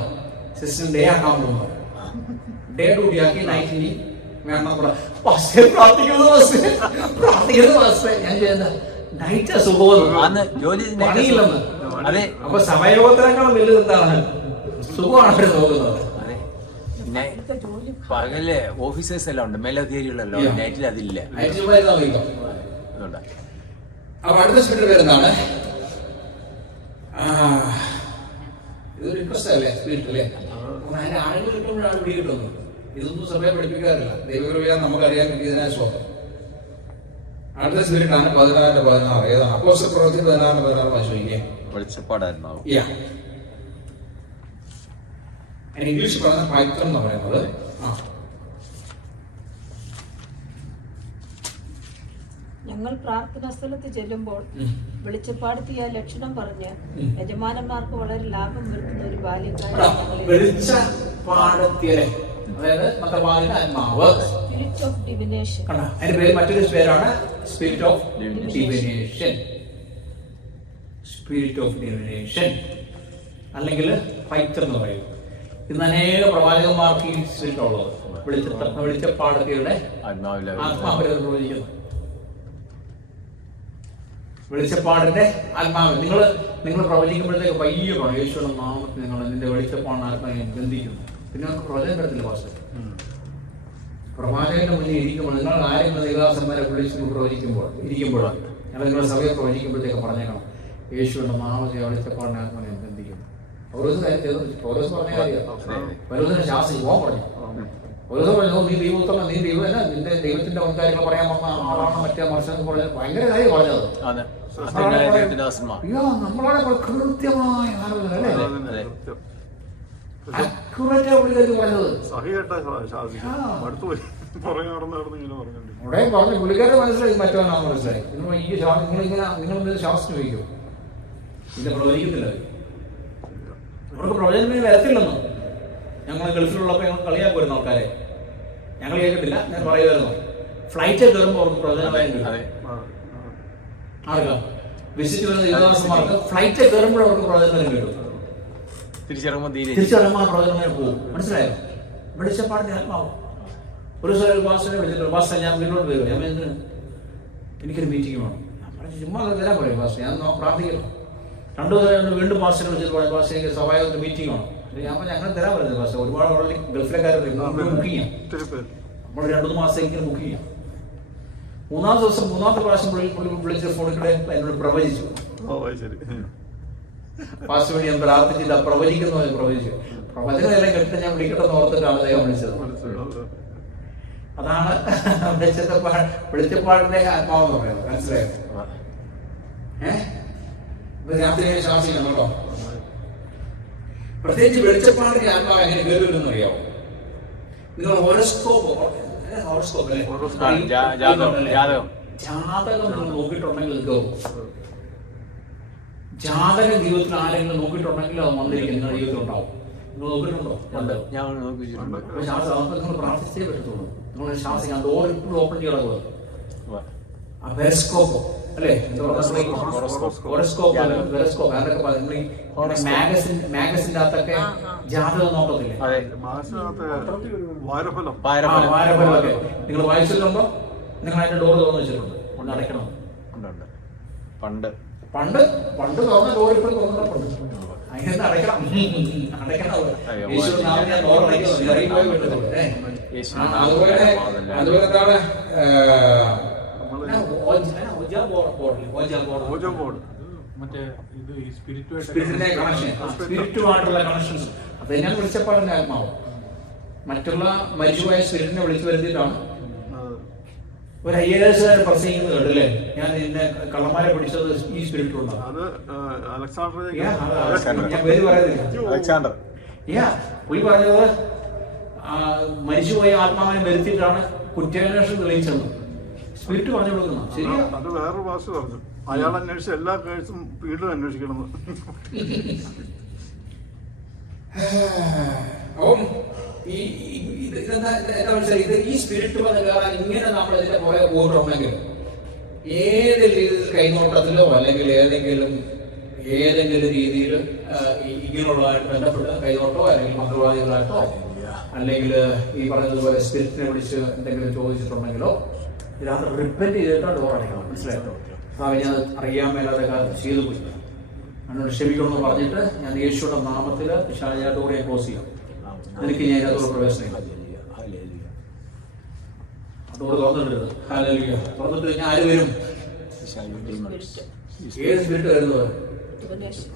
സിസ്റ്റർ ഡേ ആക്കാൻ പോകുന്നു. ഡേ ഡ്യൂട്ടി ആക്കി നൈറ്റിന് വേണം പ്രാർത്ഥിക്കുന്നത്. ഞാൻ ചെയ്യുന്ന നൈറ്റ് സുഖമെന്ന് ജോലി പണിയില്ലെന്ന്. അതെ. അപ്പൊ സമയയോഗത്തിനേക്കാളും വലുത് എന്താണ്? സുഖമാണ് അവർ നോക്കുന്നത്. പിന്നെ പകല് ഓഫീസേഴ്സ് എല്ലാം ഉണ്ട്, മേലധികാരികളെല്ലാം. നൈറ്റിൽ അതില്ല. അപ്പൊ അടുത്ത സ്പിരിറ്റ് പേരെന്താണ്? ഇതൊരു ഇൻട്രസ്റ്റ് അല്ലേ സ്പിരിറ്റ് അല്ലേ? അതിന്റെ ആളുകൾ കിട്ടുമ്പോഴാണ് പിടി കിട്ടുന്നത്. ഇതൊന്നും സഭയെ പഠിപ്പിക്കാറില്ല. ദൈവകൃപയാ നമുക്കറിയാൻ കിട്ടിയതിനായ സ്വന്തം. അടുത്ത സ്പിരിറ്റാണ് 16:16. ഏതാണ്? അപ്പോസ്തല പ്രവൃത്തി 16:16 പരിശോധിക്കുക. വെളിച്ചപ്പാടായിരുന്നു. ഇംഗ്ലീഷ് പറഞ്ഞ പൈത്തൺ എന്ന് പറയുന്നത്. ഞങ്ങൾ പ്രാർത്ഥനാ സ്ഥലത്ത് ചെല്ലുമ്പോൾ വെളിച്ചപ്പാടത്തിയ ലക്ഷണം പറഞ്ഞ് യജമാനന്മാർക്ക് വളരെ ലാഭം വരുത്തുന്ന ഒരു ബാല്യക്കാരൻ സ്പിരിറ്റ് ഓഫ് ഡിവിനേഷൻ. അതിന്റെ പേര് മറ്റൊരു പേരാണ് spirit of divination. Spirit of divination അല്ലെങ്കിൽ ഫൈറ്റർ എന്ന് പറയും. ഇന്ന് അനേക പ്രവാചകന്മാർക്ക് ഈ സ്പിരിറ്റ് ഉള്ളത്. വെളിച്ചപ്പാടത്തിയുടെ ആത്മാവിനെ പ്രവചിക്കുന്നു. വെളിച്ചപ്പാടിന്റെ ആത്മാവ് നിങ്ങൾ പ്രവചിക്കുമ്പോഴത്തേക്ക് പയ്യെ പറയും യേശുവിന്റെ നാമത്തിൽ നിങ്ങൾ നിന്റെ വെളിച്ചപ്പാടിന് ആത്മാവിനെ ബന്ധിക്കുന്നു. പിന്നെ നമുക്ക് പ്രവചനം വരത്തില്ല. പാസ്റ്റർ പ്രവാചകന്റെ മുന്നിൽ ഇരിക്കുമ്പോൾ നിങ്ങൾ ആരെങ്കിലും ദൈവദാസന്മാരെ വിളിച്ച് ഇരിക്കുമ്പോഴാണ് ഞങ്ങൾ നിങ്ങളുടെ സഭയെ പ്രവചിക്കുമ്പോഴത്തേക്ക് പറഞ്ഞേക്കണം യേശുവിന്റെ നാമത്തെ വെളിച്ചപ്പാടിനെ ആത്മാവിനെ ബന്ധിക്കുന്നു. പൗലോസ് പറഞ്ഞ കാര്യം പൗലോസിനെ ശാസിച്ചു പോകാൻ പറഞ്ഞു. പൗലോസ് പറഞ്ഞു നീ ദൈവോത്തമ നീ ദൈവം നിന്റെ ദൈവത്തിന്റെ കാര്യങ്ങൾ പറയാൻ വന്ന ആളാണ് മറ്റേ മനുഷ്യൻ പറഞ്ഞത്. ഭയങ്കര കാര്യം പറഞ്ഞത്. നമ്മളെ കൃത്യമായ അക്യുറേറ്റ് പറഞ്ഞത് അവിടെ പറഞ്ഞു. പുള്ളിക്കാരെ മനസ്സിലായി മറ്റവനാണെന്ന് മനസ്സിലായി. നിങ്ങൾ ശാസ്ത്രം വയ്ക്കും ഇതിന്റെ പ്രവചിക്കത്തില്ല. അവർക്ക് പ്രവചനം വരത്തില്ലെന്ന്. ഞങ്ങൾ ഗൾഫിലുള്ളപ്പോൾ ഞങ്ങൾ കളിയാക്കുമായിരുന്നു ആൾക്കാരെ. ഞങ്ങൾ കേൾക്കത്തില്ല, ഞാൻ പറയുമായിരുന്നു. ഫ്ലൈറ്റ് കയറുമ്പോൾ അവർക്ക് പ്രവചനമായിട്ട് ആർക്കാ വിസിറ്റ് വരുന്ന ദേവദാസന്മാർക്ക് ഫ്ലൈറ്റ് കയറുമ്പോൾ അവർക്ക് പ്രവചനം കിട്ടും. തിരിച്ചിറങ്ങുമ്പോൾ പ്രവചനം പോകും. മനസ്സിലായോ? വെളിച്ചപ്പാടിന്റെ ആത്മാവ്. ഒരു സ്ഥലം പാസ്റ്ററെ വിളിച്ചിട്ടുണ്ട്. പാസ്റ്റർ ഞാൻ വീട്ടിലോട്ട് വരും. ഞാൻ എന്തിന് എനിക്കൊരു മീറ്റിംഗ് വേണം. ഞാൻ പറഞ്ഞു ചുമ്മാ തരാൻ പറയും പാസ്റ്റർ. ഞാൻ പ്രാർത്ഥിക്കണം. 2 ദിവസം വീണ്ടും പാസ്റ്ററെ വിളിച്ചിട്ട് പറയും പാസ്റ്റർ എനിക്ക് സഭായോഗത്തിൽ മീറ്റിംഗ് വേണം. ഞാൻ പറഞ്ഞു അങ്ങനെ തരാൻ പറയുന്നത് പാസ്റ്റർ. ഒരുപാട് ഓൾറെഡി ഗൾഫിലെക്കാരെ ബുക്ക് ചെയ്യാം. നമ്മൾ 2-3 മാസത്തേക്ക് ബുക്ക് ചെയ്യാം. 3-ാമത്തെ ദിവസം 3-ാമത്തെ പ്രാവശ്യം വിളിച്ച ഫോണിൽ കൂടെ എന്നോട് പ്രവചിച്ചു. പാസ്റ്റർ വേണ്ടി ഞാൻ പ്രാർത്ഥിച്ചില്ല. പ്രവചിക്കുന്നു പ്രവചിച്ചു. പ്രവചനമെല്ലാം കേട്ടിട്ട് ഞാൻ വിളിക്കട്ടെന്ന് ഓർത്തിട്ടാണ് അദ്ദേഹം വിളിച്ചത്. അതാണ് വെളിച്ചപ്പാടിന്റെ ആത്മാവെന്ന് പറയുന്നത്. മനസ്സിലായോ? രാത്രി ശ്വാസിക്കണം കേട്ടോ. പ്രത്യേകിച്ച് വെളിച്ചപ്പാടിന്റെ ആത്മാവ് എങ്ങനെ കയറി വരുമെന്ന് അറിയാമോ? നിങ്ങൾ ഹോറോസ്കോപ്പ് ജാതകം നിങ്ങൾ നോക്കിയിട്ടുണ്ടെങ്കിൽ ജാതകം ജീവിതത്തിൽ ആരെങ്കിലും നോക്കിയിട്ടുണ്ടെങ്കിൽ അത് വന്നിരിക്കും നിങ്ങളുടെ ജീവിതത്തിൽ ഉണ്ടാവും. നിങ്ങൾ നോക്കിയിട്ടുണ്ടോ? നിങ്ങൾ പ്രാർത്ഥിച്ചേ പറ്റത്തുള്ളൂ. നിങ്ങൾ ശ്വാസിക്കാൻ ഡോർ ഇപ്പോഴും ഓപ്പൺ ചെയ്യണത് പെരസ്കോപ്പ് അല്ലേ? മാഗസിന്റെ അകത്തൊക്കെ ജാതകം നോക്കത്തില്ലേ? വാരഫലമൊക്കെ നിങ്ങൾ വായിച്ചിട്ടുണ്ടോ? നിങ്ങൾ അതിന്റെ ഡോർ തുറന്നു വെച്ചിട്ടുണ്ട്. കൊണ്ട് അടയ്ക്കണം. പണ്ട് തുറന്ന ഡോർ ഇപ്പോൾ തുറന്നിട്ടുണ്ട്. അതിനെ അടയ്ക്കണം. അതുപോലെ എന്താണ് സ്പിരിറ്റുമായിട്ടുള്ള കണക്ഷൻസ്. അത് ഞാൻ വിളിച്ചപ്പാടിന്റെ ആത്മാവ്. മറ്റുള്ള മരിച്ചുപോയ സ്പിരിറ്റിനെ വിളിച്ചു വരുത്തിയിട്ടാണ്. ഒരു IAS പ്രസംഗിക്കുന്നത് കേട്ടല്ലേ? ഞാൻ ഇതിനെ കള്ളന്മാരെ പിടിച്ചത് ഈ സ്പിരിറ്റ് ഉണ്ടാവും. ഞാൻ പേര് പറയുന്നില്ല. പുള്ളി പറഞ്ഞത് മരിച്ചുപോയ ആത്മാവിനെ വരുത്തിയിട്ടാണ് കുറ്റാന്വേഷണം തെളിയിച്ചത്. സ്പിരിറ്റ് പറഞ്ഞു കൊടുക്കുന്ന ശരിയാ. അത് വേറൊരു ഭാഷ പറഞ്ഞു. അയാൾ അന്വേഷിച്ച എല്ലാ കേസും വീണ്ടും അന്വേഷിക്കണം. ഈ സ്പിരിറ്റ് വന്ന് കയറാൻ ഇങ്ങനെ നമ്മൾ ഇതിന്റെ പുറകെ പോയിട്ടുണ്ടെങ്കിൽ ഏത് രീതിയിൽ കൈനോട്ടത്തിലോ അല്ലെങ്കിൽ ഏതെങ്കിലും രീതിയിൽ ഇങ്ങനെയുള്ളതായിട്ട് ബന്ധപ്പെട്ട് കൈനോട്ടോ അല്ലെങ്കിൽ മന്ത്രവാദികളായിട്ടോ അല്ലെങ്കിൽ ഈ പറഞ്ഞതുപോലെ സ്പിരിറ്റിനെ വിളിച്ച് എന്തെങ്കിലും ചോദിച്ചിട്ടുണ്ടെങ്കിലോ ഇതിനകത്ത് റിപ്പന്റ് ചെയ്തിട്ടോ ഡോർ അടയ്ക്കണം. മനസ്സിലായിട്ടോ? ഞാൻ അറിയാൻ മേലാതെ ചെയ്തു പോയി, എന്നോട് ക്ഷമിക്കണമെന്ന് പറഞ്ഞിട്ട് ഞാൻ യേശുവിന്റെ നാമത്തിൽ ഡോറെ ക്ലോസ് ചെയ്യാം. എനിക്ക് ഞാൻ അതിനകത്തോട് പ്രവേശനം ഡോർ തുറന്നിട്ടത്. തുറന്നിട്ട് കഴിഞ്ഞാൽ ആര് വരും? ഏത് സ്പിരിറ്റ് വരുന്നത്? Divination.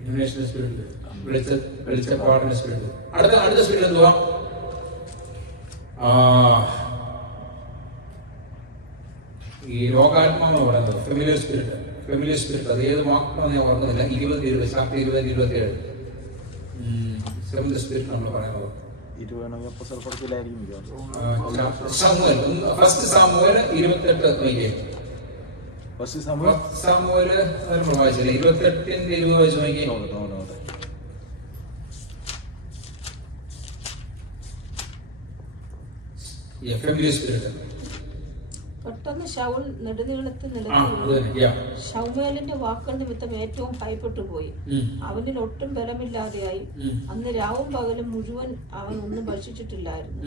ഡിവിനേഷൻ സ്പിരിറ്റ്, വെളിച്ചപ്പാടിന്റെ സ്പിരിറ്റ്. അടുത്ത സ്പിരിറ്റ് എന്തുവാ? ഈ രോഗാത്മാന്ന് പറയുന്നത് ഫെമിലിയർ സ്പിരിറ്റ്. ഫെമിലിയർ സ്പിരിറ്റ് അത് ഏത് വാക്കാന്ന് ഞാൻ ഓർക്കുന്നില്ല. 20 ശാക്തി 20-27 ഫെമിലിയർ സ്പിരിറ്റ് നമ്മൾ പറയുന്നത്. First Samuel 28 സാമുവേല് വായിച്ചില്ലേ? 28-20 വായിച്ചു നോക്കി. Familiar spirit. പെട്ടെന്ന് ശൗൽ നെടുനീളത്തിൽ ശൗമേലിന്റെ വാക്കുകൾ നിമിത്തം ഏറ്റവും ഭയപ്പെട്ടു പോയി. അവനിൽ ഒട്ടും ബലമില്ലാതെയായി. അന്ന് രാവും പകലും മുഴുവൻ അവൻ ഒന്നും ഭക്ഷിച്ചിട്ടില്ലായിരുന്നു.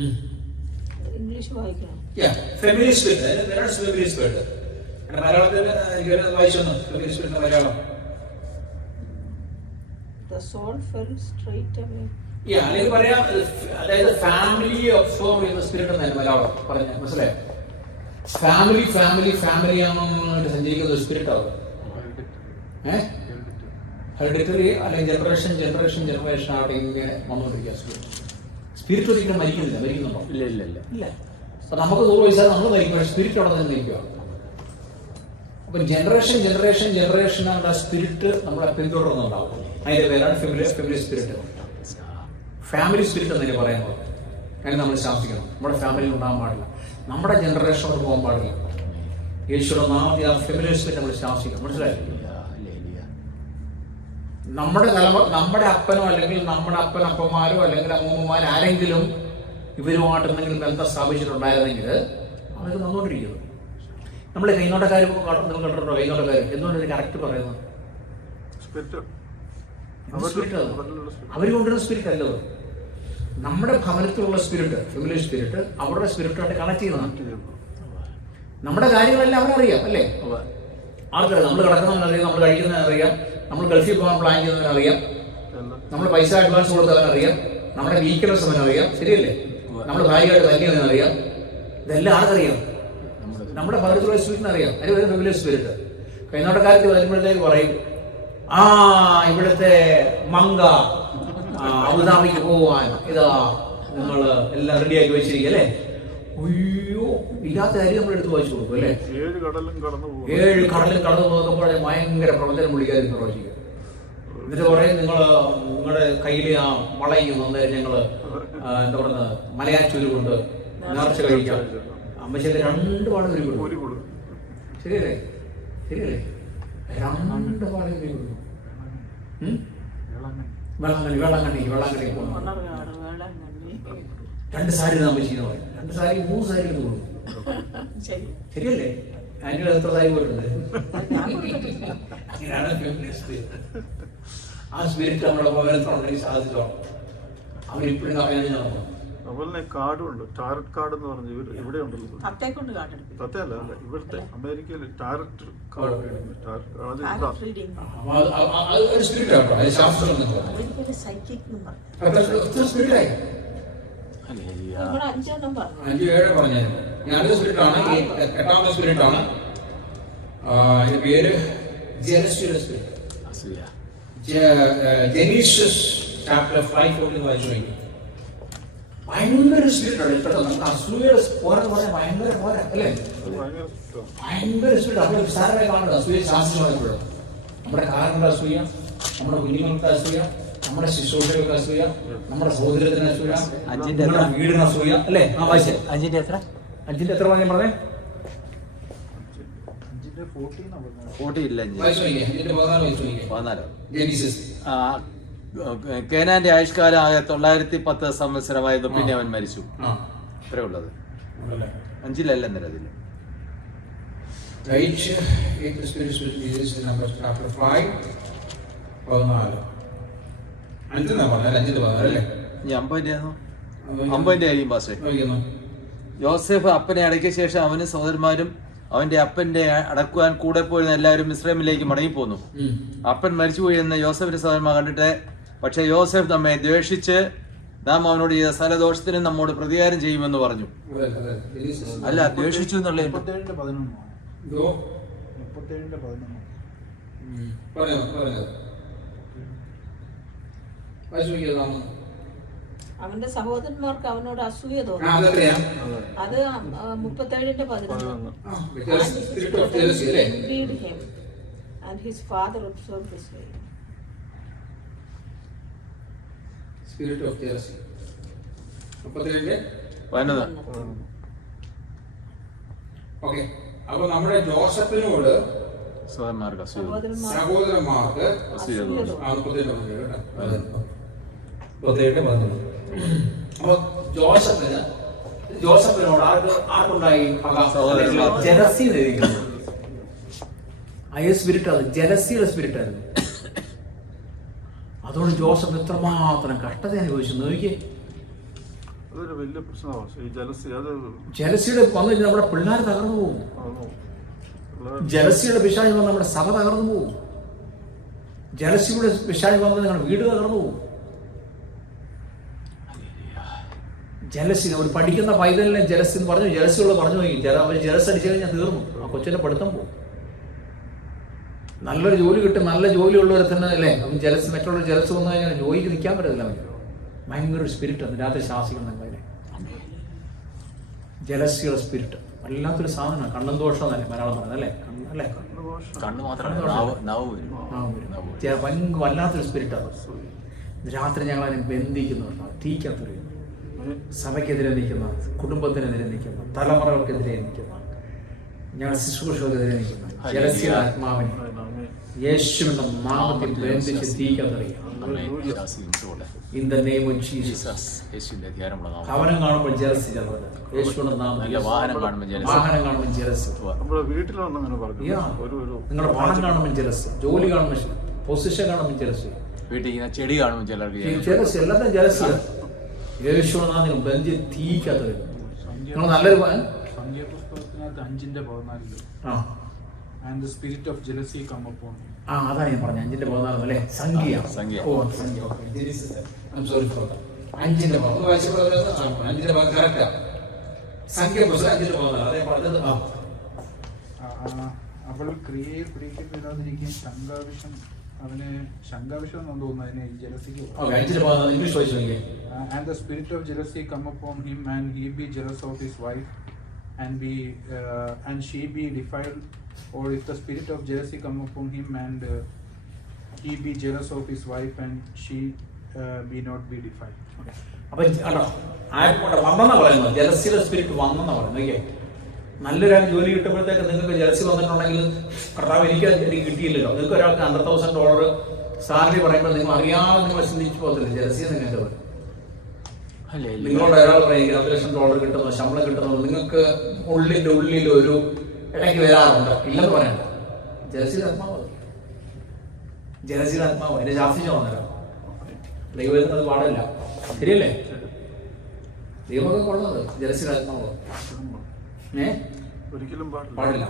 ഇംഗ്ലീഷ് വായിക്കണം. The soul fell straight away. അതായത് ഫാമിലി ഒബ്സർവ് ചെയ്യുന്ന സ്പിരിറ്റ് എന്നാണ് മലയാളം പറഞ്ഞ, മനസ്സിലായോ? ഫാമിലി ആണെന്ന് സഞ്ചരിക്കുന്ന ഒരു സ്പിരിറ്റ് ആവും. ഹെറിഡിറ്ററി അല്ലെങ്കിൽ ജനറേഷൻ ആവട്ടെ ഇങ്ങനെ വന്നുകൊണ്ടിരിക്കുക. സ്പിരിറ്റ് ഒരിക്കലും മരിക്കുന്നുണ്ടോ? ഇല്ല. അപ്പൊ നമുക്ക് 100 വയസ്സാണ് നമ്മൾ മരിക്കും, സ്പിരിറ്റ് അവിടെ തന്നെ മരിക്കുക. അപ്പൊ ജനറേഷൻ ആ സ്പിരിറ്റ് നമ്മളെ പിന്തുടർന്നുണ്ടാവും. അതിന്റെ പേരാണ് ഫെമിലിയർ സ്പിരിറ്റ്. ഫാമിലി സ്പിരിറ്റ് എന്നതിന് പറയുന്നത്. അതിന് നമ്മൾ ശാസിക്കണം. നമ്മുടെ ഫാമിലിയിൽ ഉണ്ടാകാൻ പാടില്ല, നമ്മുടെ ജനറേഷനോട് പോകാൻ പാടില്ല. യേശുയുടെ നാമത്തിൽ ആ ഫെമിലിയർ സ്പിരിറ്റ് നമ്മൾ ശാസിക്കണം. മനസ്സിലായി? നമ്മുടെ അപ്പനോ അല്ലെങ്കിൽ നമ്മുടെ അപ്പനപ്പന്മാരോ അല്ലെങ്കിൽ അമ്മൂമ്മമാരോ ആരെങ്കിലും ഇവരുമായിട്ട് എന്തെങ്കിലും ബന്ധം സ്ഥാപിച്ചിട്ടുണ്ടായിരുന്നെങ്കിൽ അതൊക്കെ വന്നുകൊണ്ടിരിക്കുന്നത്. നമ്മൾ കൈനോട്ടക്കാർ നിങ്ങൾ കണ്ടിട്ടുണ്ടോ? കൈനോട്ടക്കാർ എന്തുകൊണ്ടൊരു കറക്റ്റ് പറയുന്നത് അവർ കൊണ്ടുവരുന്ന സ്പിരിറ്റ് അല്ലത്. നമ്മുടെ ഭവനത്തിലുള്ള സ്പിരിറ്റ്, ഫെമിലിയർ സ്പിരിറ്റ് അവരുടെ സ്പിരിറ്റുമായിട്ട് കണക്ട് ചെയ്യുന്നതാണ്. നമ്മുടെ കാര്യങ്ങളെല്ലാം അവരറിയാം അല്ലേ? ആർക്കറിയാം? നമ്മൾ കിടക്കുന്നവനറിയാം, നമ്മൾ കഴിക്കുന്നതിനറിയാം, നമ്മൾ ഗൾഫിൽ പോകാൻ പ്ലാൻ ചെയ്യുന്നതിനറിയാം, നമ്മൾ പൈസ അഡ്വാൻസ് കൊടുത്തവനറിയാം, നമ്മുടെ വീക്ക്നെസ് അവനറിയാം, ശരിയല്ലേ? നമ്മൾ ഭാര്യയായിട്ട് തല്ലിയതിനറിയാം. ഇതെല്ലാം ആർക്കറിയാം? നമ്മുടെ ഭവനത്തിലുള്ള സ്പിരിറ്റിനറിയാം. അതിന് വരുന്ന ഫെമിലിയർ സ്പിരിറ്റ്. കൈനോട്ടക്കാർക്ക് വരുമ്പോഴത്തേക്ക് പറയും, ഇവിടുത്തെ മങ്ക അബുദാബിക്ക് പോവാൻ ഇതാ നമ്മൾ എല്ലാം റെഡിയാക്കി വെച്ചിരിക്കും അല്ലേ? അയ്യോ, ഇല്ലാത്ത കാര്യം നമ്മൾ എടുത്ത് വായിച്ചു കൊടുക്കും അല്ലേ? 7 കടലും കടന്നു പോകുമ്പോഴേ ഭയങ്കര പ്രവചനം വിളിക്കാതിരുന്നു പ്രവചിക്കും. എന്നിട്ട് പറയും, നിങ്ങളുടെ കയ്യിൽ ആ വളയും വന്നേരം ഞങ്ങള് എന്താ പറയുന്നത് മലയാറ്റൂര് കൊണ്ട് നേർച്ച കഴിക്കാം. അമ്മച്ചേക്ക് 2 പാട് ഒരു കൊടുക്കും. ശരിയല്ലേ? 2 പാട് ഒരു കൊടുക്കും. വെള്ളാങ്കണ്ണി 2 സാരി അമ്മച്ചീന്ന് പറയും. 2 സാരി 3 സാരി എടുത്ത് കൊടുക്കും. ശരിയല്ലേ? ആന്റിയുടെ എത്ര സാരി പോയിട്ടുണ്ട്? ആ സ്പിരിറ്റ് നമ്മുടെ ഭവനത്തിലുണ്ടെങ്കിൽ സാധിച്ചോ? അവരിപ്പോഴും അറിയാൻ അതുപോലെ കാർഡുണ്ട്, ടാരറ്റ് കാർഡ് എന്ന് പറഞ്ഞ ഇവിടെ ഉണ്ടല്ലോ. തത്തയല്ല, ഇവിടുത്തെ അമേരിക്കയിൽ ടാരറ്റ് കാർഡ്. ഞാനൊരു സ്പിരിറ്റാണ്. 8ാമത്തെ സ്പിരിറ്റാണ്. പേര് ജെനീഷ്യസ് ചാപ്റ്റർ 5:14 വായിച്ചു നോക്കി. ഭയങ്കര സ്പിരിറ്റാണ്. നമുക്ക് അസൂയയുടെ പോരാന്ന് പറയാൻ പോരാ അല്ലേ? ഭയങ്കര സ്പിരിറ്റ്. നമ്മൾ വിസ്താരമായി കാണുന്നത് അസൂയ ശാസ്ത്രമായപ്പോഴും നമ്മുടെ കാരണങ്ങളുടെ അസൂയ, നമ്മുടെ കുഞ്ഞുങ്ങൾക്ക് അസൂയ, നമ്മുടെ ശിശുക്കൾക്ക് അസൂയ, നമ്മുടെ സഹോദരത്തിന് അസൂയ, നമ്മുടെ വീടിന് അസൂയ അല്ലേ? 5ന്റെ എത്ര പറഞ്ഞ പറഞ്ഞേ? 14. കേനാന്റെ ആയുഷ്കാലം ആയ 910 സംവത്സരമായിരുന്നു. പിന്നെ അവൻ മരിച്ചു. അത്രേ ഉള്ളത്. 5-ലല്ല നിരതില്ല. അമ്പതിന്റെ ആയിരിക്കും പാസ്റ്റേ. യോസേഫ് അപ്പനെ അടക്കിയ ശേഷം അവനും സഹോദരന്മാരും അവന്റെ അപ്പന്റെ അടക്കുവാൻ കൂടെ പോയിരുന്ന എല്ലാവരും മിസ്രൈമിലേക്ക് മടങ്ങിപ്പോന്നു. അപ്പൻ മരിച്ചുപോയി എന്ന് യോസേഫിന്റെ സഹോദരന്മാർ കണ്ടിട്ട്, പക്ഷെ യോസേഫ് നമ്മെ ദ്വേഷിച്ച് നാം അവനോട് ചെയ്ത സകലദോഷത്തിന് നമ്മോട് പ്രതികാരം ചെയ്യുമെന്ന് പറഞ്ഞു. അല്ല, ദ്വേഷിച്ചു എന്നുള്ള 37:11. പറഞ്ഞോ. അവന്റെ സഹോദരന്മാർക്ക് അവനോട് അസൂയ തോന്നി. അതെത്രയാ? അത് 37:11. Spirit of jealousy അല്ലേ? Envied him, and his father observed his way. Spirit of jealousy. 37 okay. അപ്പൊ നമ്മുടെ ജോസഫിനോട് സഹോദരന്മാർക്ക് സഹോദരന്മാർക്ക് അപ്പൊ ജോസഫിനോട് ആർക്കുണ്ടായി ജലസി നേരിടുന്നു. അയ സ്പിരിറ്റ് അത് ജലസിയുടെ സ്പിരിറ്റ് ആയിരുന്നു. അതുകൊണ്ട് ജോസഫ് എത്രമാത്രം കഷ്ടത അനുഭവിച്ചു നോക്കിയേ. അതൊരു വലിയ പ്രശ്നമാണ് ഈ ജലസി. അത് ജലസിയുടെ വന്നു കഴിഞ്ഞാൽ നമ്മുടെ പിള്ളേർ തകർന്നു പോകും. ജലസിയുടെ പിശാച് വന്ന് നമ്മുടെ സഭ തകർന്നു പോകും. ജലസിയുടെ പിശാച് വന്ന് നിങ്ങളുടെ വീട് തകർന്നു പോകും. ജലസി ഒരു പഠിക്കുന്ന പൈതലിനെ ജലസി എന്ന് പറഞ്ഞു, ജലസിയോട് പറഞ്ഞു പോയി. അവർ ജലസ് അടിച്ചു കഴിഞ്ഞാൽ തീർന്നു, ആ കൊച്ചിന്റെ പഠിത്തം പോകും. നല്ലൊരു ജോലി കിട്ടും, നല്ല ജോലി ഉള്ളവരെ തന്നെ അല്ലേ അവൻ ജലസ്, മറ്റുള്ള ജലസ് വന്നു കഴിഞ്ഞാൽ ജോലിക്ക് നിൽക്കാൻ പറ്റത്തില്ല. അവന് ഭയങ്കര ഒരു സ്പിരിറ്റ് ആണ് രാത്രി ശാസിക്കണം നമ്മളെ. ജലസിയുടെ സ്പിരിറ്റ് വല്ലാത്തൊരു സാധനമാണ്. കണ്ണൻ ദോഷം തന്നെ മലയാളം പറഞ്ഞത് അല്ലേ? അല്ലേ, കണ്ണ് മാത്രമല്ല ഭയങ്കര വല്ലാത്തൊരു സ്പിരിറ്റാണ്. രാത്രി ഞങ്ങൾ അതിനെ ബന്ധിക്കുന്നു. തീക്കത്തൊരു സഭയ്ക്കെതിരെ നിൽക്കുന്ന, കുടുംബത്തിനെതിരെ നിൽക്കുന്ന, തലമുറകൾക്കെതിരെ നിൽക്കുന്ന, ഞങ്ങളുടെ ശുശ്രൂഷകൾക്കെതിരെ നിൽക്കുന്ന ജലസിയുടെ ആത്മാവിനെ യേശുവിന്റെ നാമത്തിൽ ബന്ധിച്ച് തീക്കത്തെറിയുക. In the name of Jesus. ഭവനം കാണുമ്പോൾ ജലസി, യേശുവിന്റെ നാമത്തിൽ വാഹനം കാണുമ്പോൾ ജലസി, നമ്മുടെ വീട്ടിലൊന്നും അങ്ങനെ പറഞ്ഞു. നിങ്ങളുടെ പണം കാണുമ്പോൾ ജലസി, ജോലി കാണുമ്പോൾ, പൊസിഷൻ കാണുമ്പോൾ ജലസി, വീട്ടിൽ ചെടി കാണുമ്പോൾ ചിലർക്ക് ജലസി, എല്ലാത്തിനും ജലസി. യേശുവിന്റെ നാമത്തിൽ ബന്ധിച്ച് തീക്കത്തെറിയുക. നിങ്ങൾ നല്ലൊരു സംഖ്യാപുസ്തകത്തിനകത്ത് 5:14 and the spirit of jealousy come upon him. അതാണ് ഞാൻ പറഞ്ഞത് 5:14 അല്ലേ? സംഖ്യ. ഓ സംഖ്യ. Okay. I'm sorry for that. 5:14 correct. സംഖ്യ പുസ്തകം 5:14 അതേ പറഞ്ഞത്. അവൾ ക്രിയയെ പിടിക്കപ്പെടാതിരിക്കും അവന് ശങ്കാവിഷം എന്ന് തോന്നുന്നു അതിനെ ജലസിക്ക്. ഇംഗ്ലീഷ് വായിച്ചു നോക്കിയേ. And the spirit of jealousy come upon him, and he be jealous of his wife, and she be defiled. Or if the spirit of jealousy come upon him, and he be jealous of his wife, and she be not be defiled. അപ്പൊ വന്നെന്നാ പറയുന്നത്, ജലസിയുടെ spirit വന്നെന്നാ പറയുന്നത്. നല്ലൊരു ജോലി കിട്ടുമ്പോഴത്തേക്ക് നിങ്ങൾക്ക് jealousy വന്നിട്ടുണ്ടെങ്കിൽ, കർത്താവ് എനിക്ക് കിട്ടിയില്ലല്ലോ, നിങ്ങൾക്ക് ഒരാൾക്ക് $100,000 സാലറി പറയുമ്പോൾ നിങ്ങൾ അറിയാതെ നിങ്ങൾ ചിന്തിച്ചു പോകത്തില്ല. ജലസി നിങ്ങൾക്ക് വരും. നിങ്ങളുടെ ഒരാൾ പറയും $1,00,000 കിട്ടുന്നു, ശമ്പളം കിട്ടുന്നു, നിങ്ങൾക്ക് ഉള്ളിന്റെ ഉള്ളിൽ ഒരു ഇടയ്ക്ക് വരാറുണ്ട്. ഇല്ലെന്ന് പറയണ്ട. ജലസിയുടെ ആത്മാവ്, ജലസിയുടെ ആത്മാവ് എന്നെ ശാസിച്ചു വന്നല്ലോ. ദൈവത്തിന് അത് പാടില്ല. ശരിയല്ലേ? ദൈവമൊക്കെ കൊള്ളത് ജലസിയുടെ ആത്മാവ് ഒരിക്കലും പാടില്ല.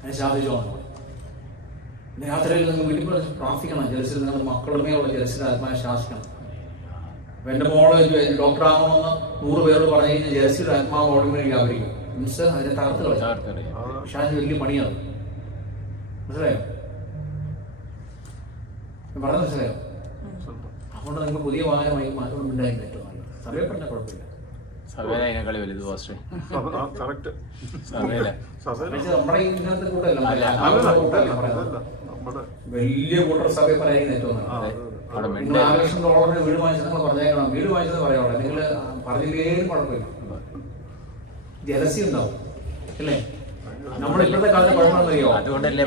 എന്നെ ശാസിച്ചു വന്നു. രാത്രിയിൽ നിങ്ങൾ വീട്ടിൽ പ്രാർത്ഥിക്കണം. ജലസിൽ നിങ്ങളുടെ മക്കളുമേയുള്ള ജലസിയുടെ ആത്മാവിനെ ശാസിക്കണം. അപ്പൊ എന്റെ മോള് ഡോക്ടർ ആകണമെന്ന് 100 പേരോട് പറഞ്ഞു കഴിഞ്ഞാൽ ജലസിയുടെ ആത്മാവ് ഓടുമ്പോൾ വ്യാപരിക്കും. മീൻസ് അതിനെ തകർത്ത് കളയും. പക്ഷെ അതിന് വലിയ പണിയാണ്. മനസ്സിലായോ? പറഞ്ഞത് മനസ്സിലായോ? അതുകൊണ്ട് നിങ്ങൾ പുതിയ വാഹനമായി മാറ്റം ഉണ്ടായി പറ്റും. സഭയെ പറഞ്ഞാൽ കുഴപ്പമില്ല. നമ്മുടെ ഇങ്ങനത്തെ കൂട്ടല്ല, വലിയ കൂട്ടർ സഭയെ പറയുന്നത് ഏറ്റവും $1,00,000 വീട് വാങ്ങിച്ചത് നിങ്ങൾ പറഞ്ഞേക്കണം. വീട് വാങ്ങിച്ചത് പറയാവുള്ളൂ. നിങ്ങൾ പറഞ്ഞില്ലേലും കുഴപ്പമില്ല. ജലസി ഉണ്ടാവും അല്ലേ? നമ്മുടെ ഇപ്പോഴത്തെ കാലത്ത് കുഴപ്പമെന്നറിയോ? അതുകൊണ്ടല്ലേ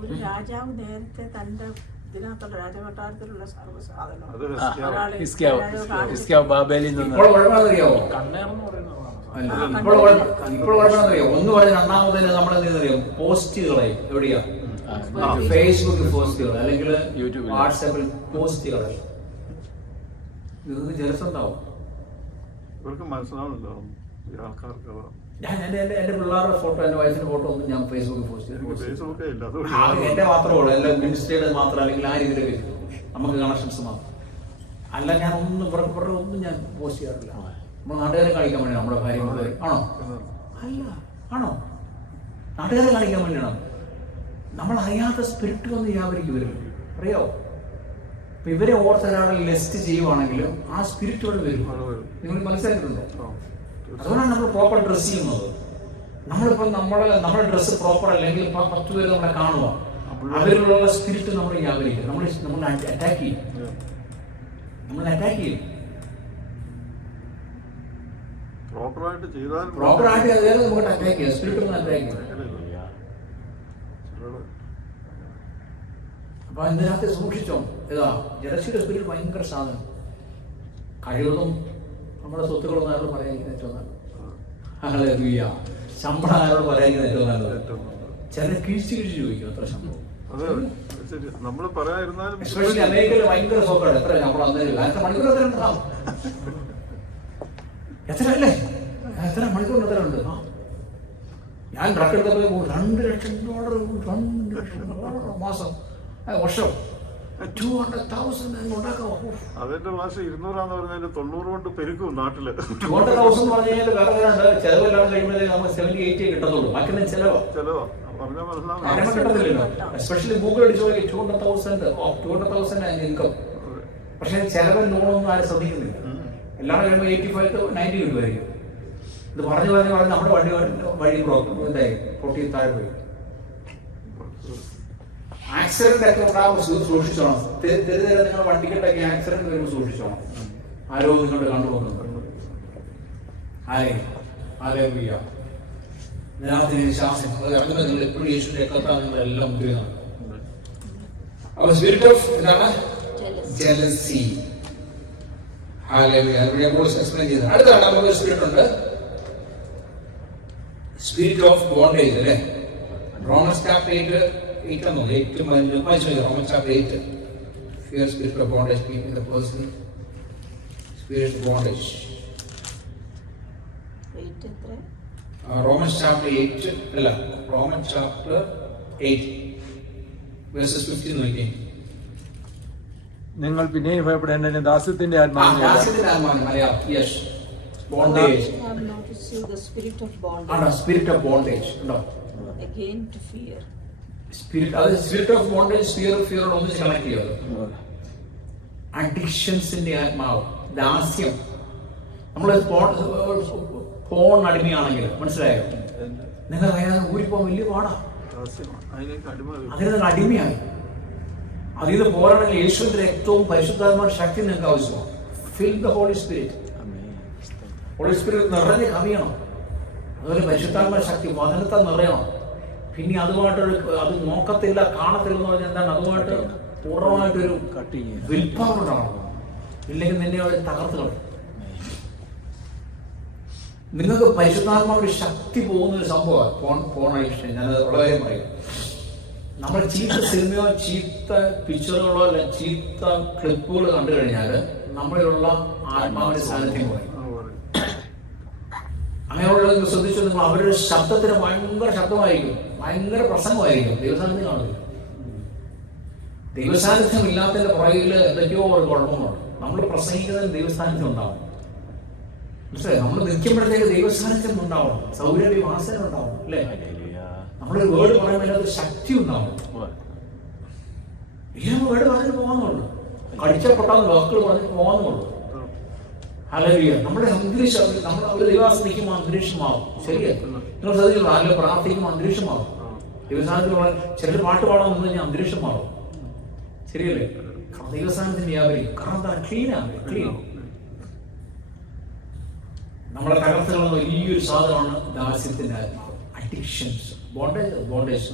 ഒരു രാജാവ് നേരത്തെ തന്റെ ഇതിനകത്തുള്ള രാജകൊട്ടാരത്തിലുള്ള സർവ്വസാധനം ഇപ്പോൾ കുഴപ്പമെന്നറിയാവോ? ഇപ്പോൾ കുഴപ്പമെന്നറിയോ? ഒന്ന് പറഞ്ഞ രണ്ടാമതിന് നമ്മളെന്തറിയാം, പോസ്റ്റുകളെ എവിടെയാ, ഫേസ്ബുക്കിൽ പോസ്റ്റുകൾ അല്ലെങ്കിൽ വാട്സാപ്പിൽ പോസ്റ്റുകളെ. നിങ്ങൾക്ക് ജലസുണ്ടാവും. ഇവർക്ക് മനസ്സിലാവുന്നല്ലോ ആൾക്കാർക്ക്. എന്റെ പിള്ളേരുടെ ഫോട്ടോ, എന്റെ വയസ്സിന്റെ ഫോട്ടോ ഒന്നും ഞാൻ ഫേസ്ബുക്കിൽ പോസ്റ്റ് ചെയ്തു. എന്റെ മാത്രമേ ഉള്ളൂ, എല്ലാം മിനിസ്റ്റേഡ് മാത്രം, അല്ലെങ്കിൽ ആ രീതിയിലൊക്കെ നമുക്ക് കണക്ഷൻസ് മാത്രം അല്ല. ഞാൻ ഒന്നും ഇവരുടെ ഒന്നും ഞാൻ പോസ്റ്റ് ചെയ്യാറില്ല. നമ്മൾ നാട്ടുകാരെ കാണിക്കാൻ വേണ്ടിയാണ്. നമ്മുടെ ഭാര്യമാരെ ആണോ? അല്ല. ആണോ? നാട്ടുകാരെ കാണിക്കാൻ വേണ്ടിയാണ്. നമ്മൾ അറിയാത്ത സ്പിരിറ്റ് വന്ന് വ്യാപരിക്ക് വരും. അറിയോ? ഇപ്പൊ ഇവരെ ഓർത്തൊരാളെ ലിസ്റ്റ് ചെയ്യുവാണെങ്കിലും ആ സ്പിരിറ്റ് ഇവിടെ വരും. നിങ്ങൾ മനസ്സിലാക്കിയിട്ടുണ്ടോ? അതുകൊണ്ടാണ് നമ്മൾ പ്രോപ്പർ ഡ്രസ് ചെയ്യുന്നത്. നമ്മളിപ്പോൾ നമ്മുടെ ഡ്രസ്സ് പ്രോപ്പർ അല്ലെങ്കിൽ 10 പേര് നമ്മളെ കാണുക, അവരിലുള്ള സ്പിരിറ്റ് നമ്മൾ വ്യാപരിക്കും. നമ്മൾ അറ്റാക്ക് ചെയ്യും. പ്രോപ്പറായിട്ട് ചെയ്താൽ പ്രോപ്പറായിട്ട് അതായത് നമുക്ക് അറ്റാക്ക് ചെയ്യാം. സ്പിരിറ്റ് ഒന്ന് അറ്റാക്ക് ചെയ്യാം. അപ്പൊ അതിനകത്ത് സൂക്ഷിച്ചോ. ഏതാ ജലസിയുടെ സ്പിരിറ്റ് ഭയങ്കര സാധനം. കഴിവതും നമ്മുടെ സ്വത്തുക്കളൊന്നും ആരോട് പറയാതിരിക്കുന്ന ഏറ്റവും നല്ലത്. ശമ്പളം ആരോട് പറയാതിരിക്കുന്ന ഏറ്റവും നല്ലത്. ചില കിഴിച്ച് ചോദിക്കും എത്ര ശമ്പളം. നമ്മള് പറയാതിരുന്നാലും എസ്പെഷ്യലി അമേരിക്കയിൽ ഭയങ്കര സോക്കാണ്. എത്ര ശമ്പളം അന്നേരം എത്ര മണിക്കൂർ എത്ര ഉണ്ടാവും? എത്ര അല്ലേ? എത്ര മണിക്കൂറിന് എത്ര ഉണ്ട്? ഞാൻ ട്രക്ക് എടുത്തപ്പോൾ $2 ലക്ഷം മാസം വർഷം 200,000 ഉണ്ടാക്കാമോ? അതിന്റെ മാസം 200 പറഞ്ഞാൽ 90 കൊണ്ട് പെരുക്കും നാട്ടില്. 200,000 പറഞ്ഞു കഴിഞ്ഞാൽ വേറെ ചെലവെല്ലാം കഴിയുമ്പോഴേ നമുക്ക് 70-80 കിട്ടത്തുള്ളൂ. ബാക്കി ചെലവാ പറഞ്ഞാൽ കിട്ടത്തില്ലല്ലോ. എസ്പെഷ്യലി ഗൂഗിൾ അടിച്ചു നോക്കി 200,000 ഇൻകം. പക്ഷെ ചെലവ് ലോണൊന്നും ആരും ശ്രദ്ധിക്കുന്നില്ല. എല്ലാം കഴിയുമ്പോൾ 85-90 കിട്ടുമായിരിക്കും. ഇത് പറഞ്ഞു നമ്മുടെ വഴി എന്തായി പൊട്ടി താഴെ പോയി. ആക്സിഡന്റ് ഒക്കെ ഉണ്ടാകുമ്പോൾ സൂക്ഷിച്ചോണം. തെരുതരം നിങ്ങൾ വണ്ടിക്കെട്ടൊക്കെ ആക്സിഡന്റ് വരുമ്പോൾ സൂക്ഷിച്ചോണം. ആരോ നിങ്ങളുടെ കണ്ടുപോകുന്നുണ്ട്. ശ്വാസം നിങ്ങൾ എപ്പോഴും യേശുവിന്റെ എക്കത്താണ് നിങ്ങളെല്ലാം മുദ്രയാണ്. അപ്പൊ സ്പിരിറ്റ് ഓഫ് എന്താണ്? ജലസി. എക്സ്പ്ലെയിൻ ചെയ്തത്. അടുത്താണ് നമുക്ക് സ്പിരിറ്റ് ഉണ്ട്, സ്പിരിറ്റ് ഓഫ് ബോണ്ടേജ് അല്ലേ. Romance chapter 8 Romans chapter 8. Fear, spirit of bondage, keeping the person, spirit of bondage. Romans chapter 8, Romans chapter 8, verses 15 to 18. നിങ്ങൾ പിന്നെയും ഭയപ്പെടേണ്ടതിന് ദാസ്യത്തിന്റെ ആത്മാവിനെ. Yes, bondage. I have noticed you the spirit of bondage. Spirit of bondage. No. Again to fear. Spirit of bondage ഫിയറോട് ഒന്നിച്ച് connect ചെയ്തത്. അഡിക്ഷൻസിന്റെ ആത്മാവ്, ദാസ്യം. നമ്മൾ phone അടിമയാണെങ്കിൽ മനസ്സിലായോ? നിങ്ങൾ അതിനകത്ത് ഊരിപ്പോകാൻ വലിയ പാടാ. അതിന് അടിമയായി. അതിൽ നിന്ന് പോരാണെങ്കിൽ യേശുവിന്റെ രക്തവും പരിശുദ്ധാത്മാവിന്റെ ശക്തി നിങ്ങൾക്ക് ആവശ്യമാണ്. Fill the Holy Spirit. Holy Spirit നിറഞ്ഞ് കവിയണം. അതുപോലെ പരിശുദ്ധാത്മാവിന്റെ ശക്തി വചനത്താൽ നിറയണം. പിന്നെ അതുമായിട്ടൊരു അത് നോക്കത്തില്ല കാണത്തില്ല എന്ന് പറഞ്ഞാൽ എന്താണ്? അതുമായിട്ട് പൂർണ്ണമായിട്ടൊരു വിൽപ്പവർ ഉണ്ടാവണം. ഇല്ലെങ്കിൽ നിന്നെ അവർ തകർത്ത് കളയും. നിങ്ങൾക്ക് പരിശുദ്ധാത്മാവിന്റെ ശക്തി പോകുന്ന ഒരു സംഭവമാണ് ഫോൺ അഡിക്ഷൻ. ഞാനത് വളരെ പറയും. നമ്മൾ ചീത്ത സിനിമയോ ചീത്ത പിക്ചറുകളോ അല്ല ചീത്ത ക്ലിപ്പുകൾ കണ്ടു കഴിഞ്ഞാൽ നമ്മളിലുള്ള ആത്മാവിന്റെ സാന്നിധ്യം പറയും. അങ്ങനെയുള്ള ശ്രദ്ധിച്ചു നിങ്ങൾ അവരുടെ ശബ്ദത്തിന് ഭയങ്കര ശബ്ദമായിരിക്കും, ഭയങ്കര പ്രസംഗമായിരിക്കും. ദൈവസാന്നിധ്യം കാണില്ല. ദൈവസാന്നിധ്യം ഇല്ലാത്തതിന്റെ പുറകിൽ എന്തൊക്കെയോ ഒരു കുഴപ്പങ്ങളുണ്ട്. നമ്മൾ പ്രസംഗിക്കുന്നതിന് ദൈവസാന്നിധ്യം ഉണ്ടാവും. മനസ്സിലായി? നമ്മൾ നിൽക്കുമ്പോഴത്തേക്ക് ദൈവസാന്നിധ്യം ഉണ്ടാവണം, സൗരഭ്യ വാസന ഉണ്ടാവും അല്ലേ? നമ്മളൊരു വേർഡ് പറയുമ്പോൾ അതിനകത്ത് ശക്തി ഉണ്ടാവും. ഇല്ലെങ്കിൽ വേർഡ് പറഞ്ഞിട്ട് പോകാന്നുള്ളൂ, കടിച്ചപ്പെട്ടാന്ന് വാക്കുകൾ പറഞ്ഞിട്ട് പോകാന്നുള്ളൂ. ഹല്ലേലൂയ. നമ്മുടെ അന്തരീക്ഷം, നമ്മൾ ഒരു ദൈവാസം നിൽക്കുമ്പോൾ അന്തരീക്ഷമാവും. ശരിയാണ്. നിങ്ങൾ ശ്രദ്ധിച്ചു, ആരും പ്രാർത്ഥിക്കുമ്പോൾ അന്തരീക്ഷമാവും. ദൈവസ്ഥാനത്തിൽ ചില പാട്ട് പാടാൻ വന്നു കഴിഞ്ഞാൽ അന്തരീക്ഷം മാറും. ശരിയല്ലേ? ദൈവസ്ഥാനത്തിന്റെ വ്യാപരിക്കും. കാരണം ക്ലീനാണ്, ക്ലീൻ. നമ്മളെ തകർത്തുള്ള വലിയൊരു സാധനമാണ് ദാസ്യത്തിന്റെ ആത്മാവ്, അഡിക്ഷൻസ്, ബോണ്ടേജ്.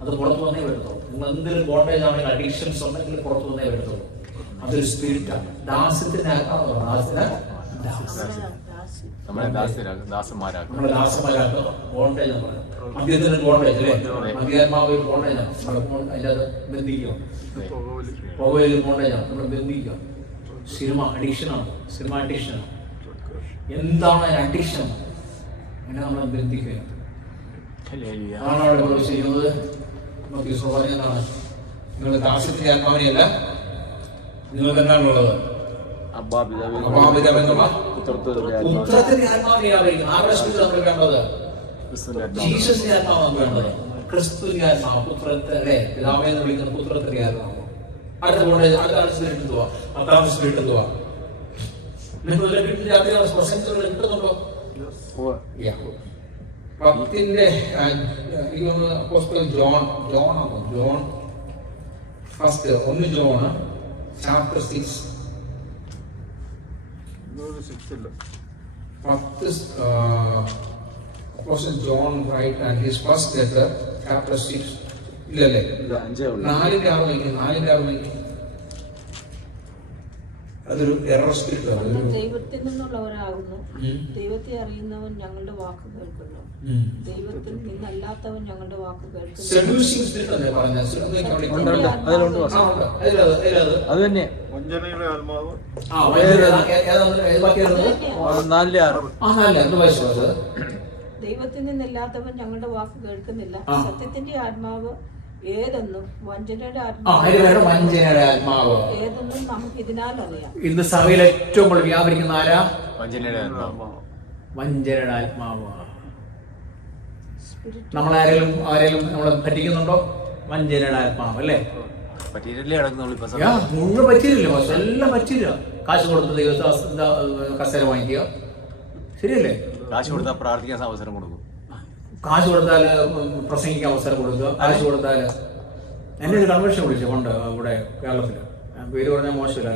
അത് പുറത്തു വന്നേ വരത്തുള്ളൂ. നിങ്ങൾ എന്തെങ്കിലും ബോണ്ടേജ് ആണെങ്കിൽ, അഡിക്ഷൻസ് ഉണ്ടെങ്കിൽ പുറത്തു വന്നേ വരത്തുള്ളൂ. അതൊരു സ്പിരിറ്റാണ്. ദാസ്യത്തിന്റെ ആത്മാവ്. നമ്മളെ ദാസന്മാരാക്കും. ബോണ്ടേജ് എന്ന് പറയാം. മദ്യത്തിന് ബോണ്ടേജ് അല്ലേ? മദ്യാത്മാവ് ബോണ്ടേജാണ്. അതിനകത്ത് ബന്ധിക്കുക. പുകവലി ബോണ്ടേജാണ്, നമ്മൾ ബന്ധിക്കുക. Cinema അഡിക്ഷനാണ്, cinema അഡിക്ഷനാണ്. എന്താണ് അഡിക്ഷൻ? അങ്ങനെ നമ്മൾ ബന്ധിക്കുക. അതാണ് അവിടെ ചെയ്യുന്നത്. പറഞ്ഞതാണ് നിങ്ങൾ ദാസ്യത്തിന്റെ ആത്മാവിനെയല്ല, നിങ്ങൾക്ക് എന്താണുള്ളത്? പുത്രത്തിന്റെ ആത്മാവിനെ ആയിരിക്കും. ആരുടെ സ്പിരിറ്റ് നമ്മൾ വേണ്ടത്? ജീസസിന്റെ ആത്മാവാണ് വേണ്ടത്. ക്രിസ്തുവിന്റെ ആത്മാവ്, പുത്രത്തെ അല്ലെ, പിതാവേ എന്ന് വിളിക്കുന്ന പുത്രത്തിന്റെ ആത്മാവ്. അടുത്ത സ്പിരിറ്റ് എന്തുവാ? 10ാമത്തെ സ്പിരിറ്റ് എന്തുവാ? നിങ്ങൾ രാത്രി പ്രസംഗങ്ങൾ കിട്ടുന്നുണ്ടോ? 10ന്റെ John first 1 John chapter 6 Apostle John write and his first letter chapter 6 ഇല്ലല്ലേ 4:6 അതൊരു എറർ സ്പിരിറ്റ് ആണ്. ദൈവത്തിൽ നിന്നുള്ളവരാകുന്നു, ദൈവത്തെ അറിയുന്നവൻ ഞങ്ങളുടെ വാക്ക് കേൾക്കുന്നു, ദൈവത്തിൽ നിന്നല്ലാത്തവൻ ഞങ്ങളുടെ വാക്ക് കേൾക്കുന്നു. സെഡ്യൂസിംഗ് സ്പിരിറ്റ് അല്ലേ പറഞ്ഞത്? അത് തന്നെ വഞ്ചനയുടെ ആത്മാവ്. ദൈവത്തിൽ നിന്നില്ലാത്തവൻ ഞങ്ങളുടെ വാക്ക് കേൾക്കുന്നില്ല. സത്യത്തിന്റെ ആത്മാവ് ഏതെന്നും വഞ്ചനയുടെ ആത്മാവ് ഏതെന്നും നമുക്ക് ഇതിനാൽ അറിയാം. ഇന്ന് സഭയിൽ ഏറ്റവും കൂടുതൽ വ്യാപരിക്കുന്ന ആരാ? വഞ്ചനയുടെ ആത്മാവ്. വഞ്ചനയുടെ ആത്മാവ്. നമ്മളാരെങ്കിലും നമ്മളെ പറ്റിക്കുന്നുണ്ടോ? വഞ്ചനയുടെ ആത്മാവ് അല്ലേ? പറ്റിയിട്ടല്ലേ നടക്കുന്നുള്ളൂ ഇപ്പൊ. മുഴുവൻ പറ്റിയില്ല, പക്ഷെ എല്ലാം പറ്റില്ല. കാശ് കൊടുത്ത ദൈവത്തെ കസേര വാങ്ങിക്കുക, ശരിയല്ലേ? കാശ് കൊടുത്താൽ പ്രാർത്ഥിക്കാൻ അവസരം കൊടുക്കും, കാശ് കൊടുത്താൽ പ്രസംഗിക്കാൻ അവസരം കൊടുക്കുക, കാശ് കൊടുത്താൽ. എന്നെ ഒരു കൺവെൻഷൻ വിളിച്ചു കൊണ്ട് ഇവിടെ കേരളത്തിൽ, പേര് പറഞ്ഞാൽ മോശമില്ല,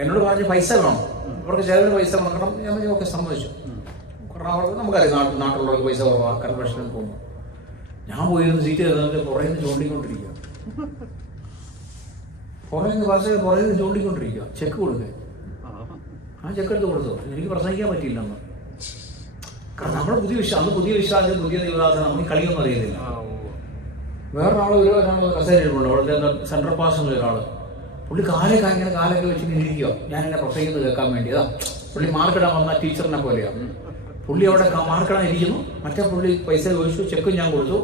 എന്നോട് പറഞ്ഞ് പൈസ വേണം, അവർക്ക് ചിലവിന് പൈസ കൊടുക്കണം. ഞാൻ ഒക്കെ സമ്മതിച്ചു. കാരണം അവർക്ക് നമുക്കറിയാം നാട്ടിലുള്ളവർക്ക് പൈസ കുറവാണ് കൺവെൻഷനിൽ പോകുമ്പോൾ. ഞാൻ പോയിരുന്ന സീറ്റ് പുറകെ നിന്ന് ചൂണ്ടിക്കൊണ്ടിരിക്കുക, പുറകെ നിന്ന് ചൂണ്ടിക്കൊണ്ടിരിക്കുക. ചെക്ക് കൊടുക്കുക, ആ ചെക്ക് എടുത്ത് കൊടുത്തു. എനിക്ക് പ്രസംഗിക്കാൻ പറ്റിയില്ല അന്ന്. കാരണം നമ്മുടെ പുതിയ വിശ്വാസം പുതിയ ദൈവദാസൻ നമുക്ക് കളിയൊന്നും അറിയുന്നില്ല. വേറൊരാള് കസേര ഇട്ടുണ്ട്, അവിടുത്തെ സെൻട്രൽ പാസ്സെന്ന് ഒരാള്, പുള്ളി ഇങ്ങനെ കാലൊക്കെ വെച്ചിട്ട് ഇരിക്കുക. ഞാൻ എന്നെ പ്രസംഗിക്കുന്നത് കേൾക്കാൻ വേണ്ടിയതാ. പുള്ളി മാർക്കിടാൻ വന്ന ടീച്ചറിനെ പോലെയാണ്. പുള്ളി അവിടെ മാർക്കിടാൻ ഇരിക്കുന്നു, മറ്റേ പുള്ളി പൈസ ചോദിച്ചു, ചെക്കും ഞാൻ കൊടുത്തു.